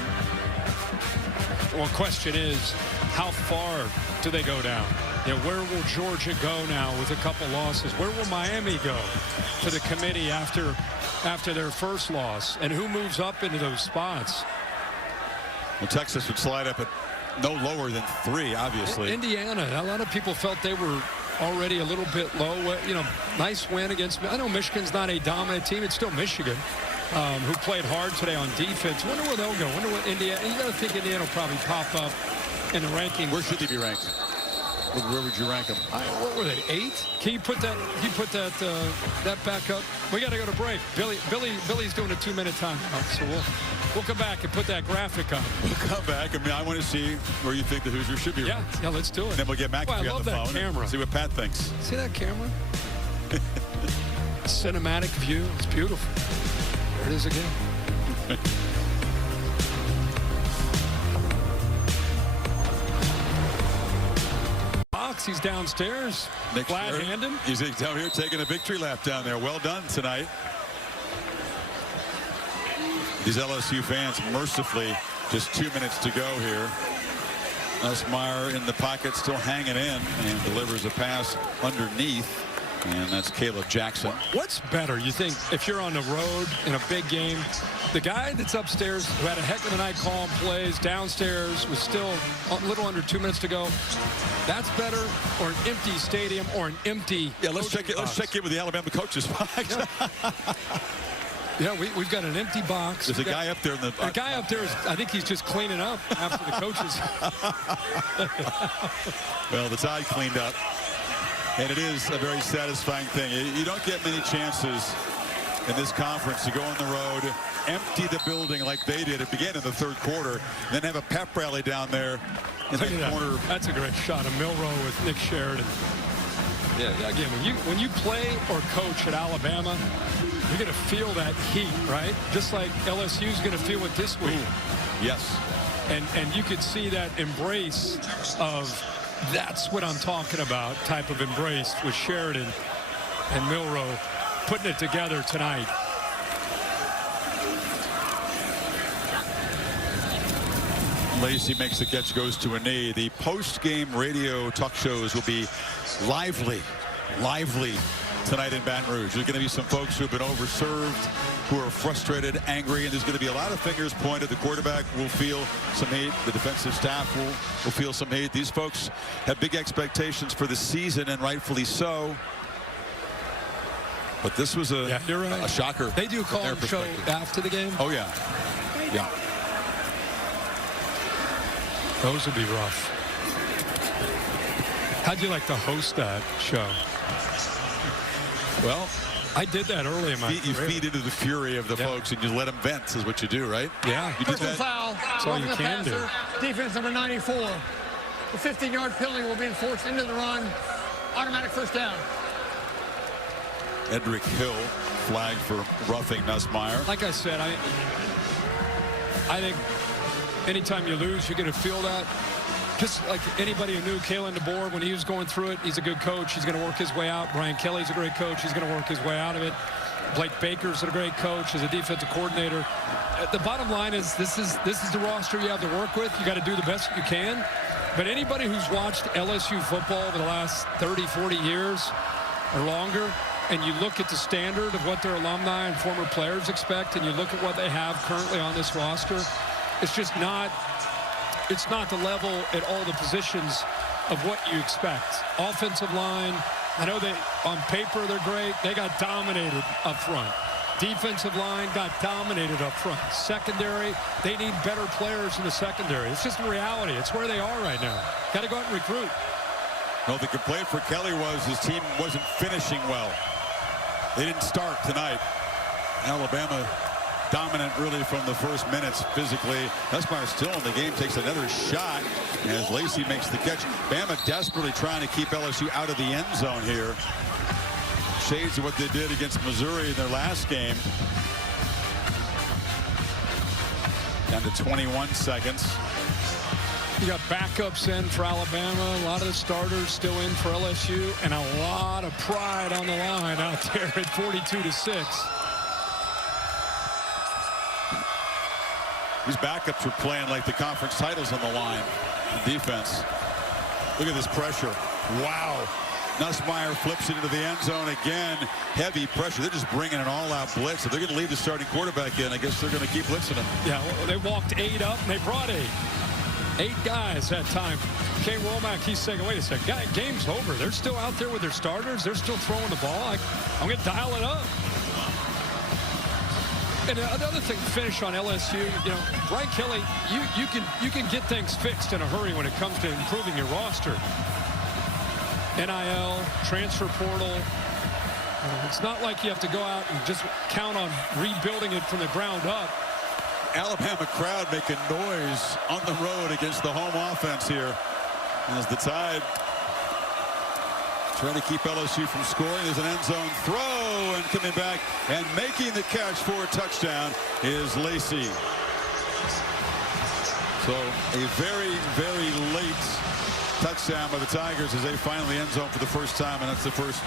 Well, question is, how far do they go down? You know, where will Georgia go now with a couple losses? Where will Miami go to the committee after their first loss? And who moves up into those spots? Well, Texas would slide up at no lower than 3, obviously. Indiana, a lot of people felt they were already a little bit low. You know, nice win against, I know Michigan's not a dominant team. It's still Michigan, who played hard today on defense. Wonder where they'll go. Wonder what Indiana, you got to think Indiana will probably pop up in the rankings. Where should they be ranked? Where would you rank them? What were they, 8? Can you put that? That back up? We got to go to break. Billy's doing a 2-minute timeout, so we'll come back and put that graphic up. We'll come back. I mean, I want to see where you think the Hoosiers should be ranked. Yeah, let's do it. And then we'll get back to you on the phone. Camera. And see what Pat thinks. See that camera? Cinematic view. It's beautiful. There it is again. He's downstairs. Flat-handed. He's down here taking a victory lap down there. Well done tonight. These LSU fans, mercifully, just 2 minutes to go here. Nussmeier in the pocket, still hanging in, and delivers a pass underneath. And that's Caleb Jackson. What's better, you think, if you're on the road in a big game? The guy that's upstairs who had a heck of a night calling plays downstairs was still a little under 2 minutes to go. That's better, or an empty stadium, or an empty. Yeah, let's check it. Let's check in with the Alabama coaches box. Yeah, we've got an empty box. There's a guy up there in the. The guy up there is, I think he's just cleaning up after the coaches. Well, the Tide cleaned up. And it is a very satisfying thing. You don't get many chances in this conference to go on the road, empty the building like they did. It began in the 3rd quarter, and then have a pep rally down there in the corner. That's a great shot of Milroe with Nick Sheridan. Yeah, again, when you play or coach at Alabama, you're going to feel that heat, right? Just like LSU's going to feel it this week. Ooh, yes. And you could see that embrace of, that's what I'm talking about, type of embrace with Sheridan and Milroe putting it together tonight. Lacey makes the catch, goes to a knee. The post-game radio talk shows will be lively tonight in Baton Rouge. There's going to be some folks who have been overserved, who are frustrated, angry, and there's going to be a lot of fingers pointed. The quarterback will feel some hate. The defensive staff will feel some hate. These folks have big expectations for the season, and rightfully so. But this was a shocker. They do call the show after the game? Oh, yeah. Yeah. Those would be rough. How'd you like to host that show? Well, I did that early in my you career. feed into the fury of the folks and you let them vent is what you do, right? Yeah. You did Personal that. foul. That's all you Roughing the can do. passer. Defense number 94. The 15-yard penalty will be enforced into the run. Automatic first down. Edric Hill flagged for roughing Nussmeier. Like I said, I think anytime you lose, you're going to feel that. Just like anybody who knew Kalen DeBoer when he was going through it, he's a good coach. He's going to work his way out. Brian Kelly's a great coach. He's going to work his way out of it. Blake Baker's a great coach as a defensive coordinator. The bottom line is this is the roster you have to work with. You got to do the best you can. But anybody who's watched LSU football over the last 30, 40 years or longer, and you look at the standard of what their alumni and former players expect, and you look at what they have currently on this roster, it's just not. It's not the level at all the positions of what you expect. Offensive line, I know they on paper they're great. They got dominated up front. Defensive line got dominated up front. Secondary, they need better players in the secondary. It's just a reality. It's where they are right now. Got to go out and recruit. Well, the complaint for Kelly was his team wasn't finishing well. They didn't start tonight. Alabama dominant really from the first minutes physically. Nussmeier still in the game, takes another shot as Lacey makes the catch. Bama desperately trying to keep LSU out of the end zone here. Shades of what they did against Missouri in their last game. Down to 21 seconds. You got backups in for Alabama, a lot of the starters still in for LSU, and a lot of pride on the line out there at 42-6. These backups are playing like the conference titles on the line. The defense. Look at this pressure. Wow. Nussmeier flips it into the end zone again. Heavy pressure. They're just bringing an all-out blitz. If they're going to leave the starting quarterback in, I guess they're going to keep blitzing him. Yeah, well, they walked 8 up, and they brought 8. 8 guys that time. Kay Womack, he's saying, wait a second, game's over. They're still out there with their starters. They're still throwing the ball. I'm going to dial it up. And another thing to finish on LSU, you know, Brian Kelly, you can get things fixed in a hurry when it comes to improving your roster. NIL, transfer portal. It's not like you have to go out and just count on rebuilding it from the ground up. Alabama crowd making noise on the road against the home offense here as the Tide trying to keep LSU from scoring. There's an end zone throw, and coming back and making the catch for a touchdown is Lacey. So a very, very late touchdown by the Tigers as they finally end zone for the first time, and that's the first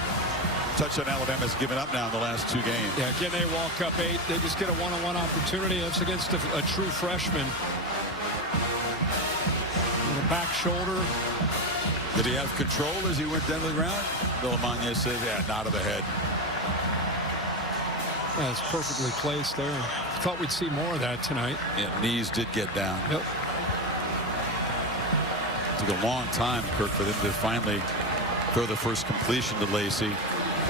touchdown Alabama's given up now in the last 2 games. Yeah, again, they walk up 8. They just get a one-on-one opportunity. That's against a true freshman. The back shoulder. Did he have control as he went down to the ground? Bill Amanya says, yeah, nod of the head. That's perfectly placed there. Thought we'd see more of that tonight. Yeah, knees did get down. Yep. Took a long time, Kirk, for them to finally throw the first completion to Lacey.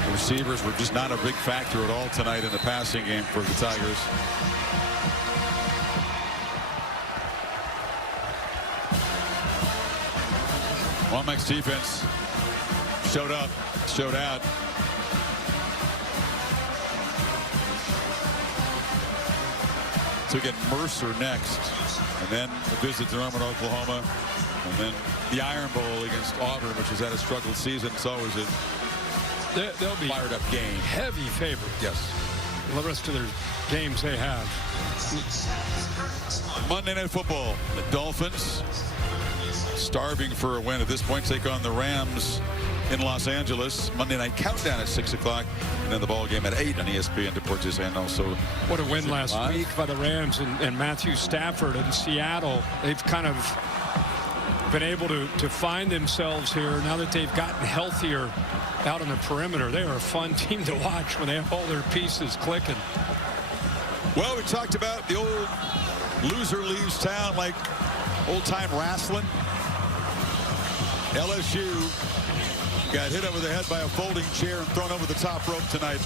The receivers were just not a big factor at all tonight in the passing game for the Tigers. Womack's defense showed up, showed out. So we get Mercer next, and then a visit to Norman, Oklahoma, and then the Iron Bowl against Auburn, which has had a struggled season. It's always a They'll be fired up game. Heavy favorite. Yes. The rest of their games they have. Monday Night Football. The Dolphins starving for a win at this point take on the Rams in Los Angeles. Monday night countdown at 6 o'clock, and then the ball game at 8 on ESPN Deportes, and also what a win last week by the Rams and Matthew Stafford in Seattle. They've kind of been able to find themselves here now that they've gotten healthier out on the perimeter. They are a fun team to watch when they have all their pieces clicking. Well, we talked about the old loser leaves town like old-time wrestling. LSU got hit over the head by a folding chair and thrown over the top rope tonight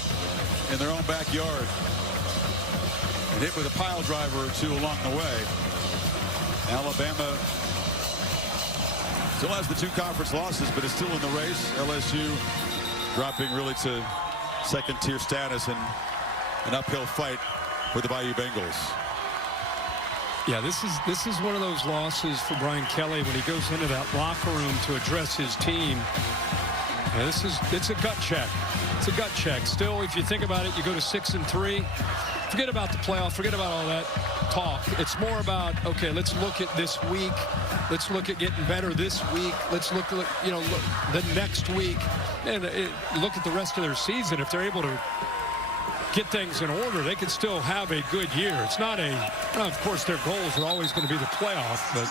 in their own backyard. And hit with a pile driver or two along the way. Alabama Still has the 2 conference losses, but is still in the race. LSU dropping really to second-tier status and an uphill fight for the Bayou Bengals. Yeah, this is one of those losses for Brian Kelly when he goes into that locker room to address his team. Yeah, it's a gut check. It's a gut check. Still, if you think about it, you go to 6-3. Forget about the playoff. Forget about all that talk. It's more about, okay, let's look at this week. Let's look at getting better this week. Let's look the next week, and look at the rest of their season. If they're able to get things in order, they can still have a good year. It's not of course, their goals are always going to be the playoff, but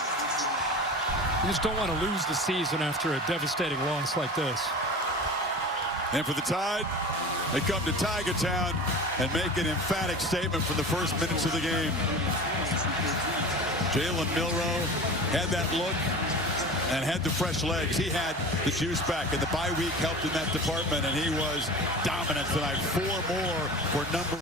you just don't want to lose the season after a devastating loss like this. And for the Tide, they come to Tiger Town and make an emphatic statement from the first minutes of the game. Jalen Milroe had that look and had the fresh legs. He had the juice back, and the bye week helped in that department, and he was dominant tonight. 4 more for number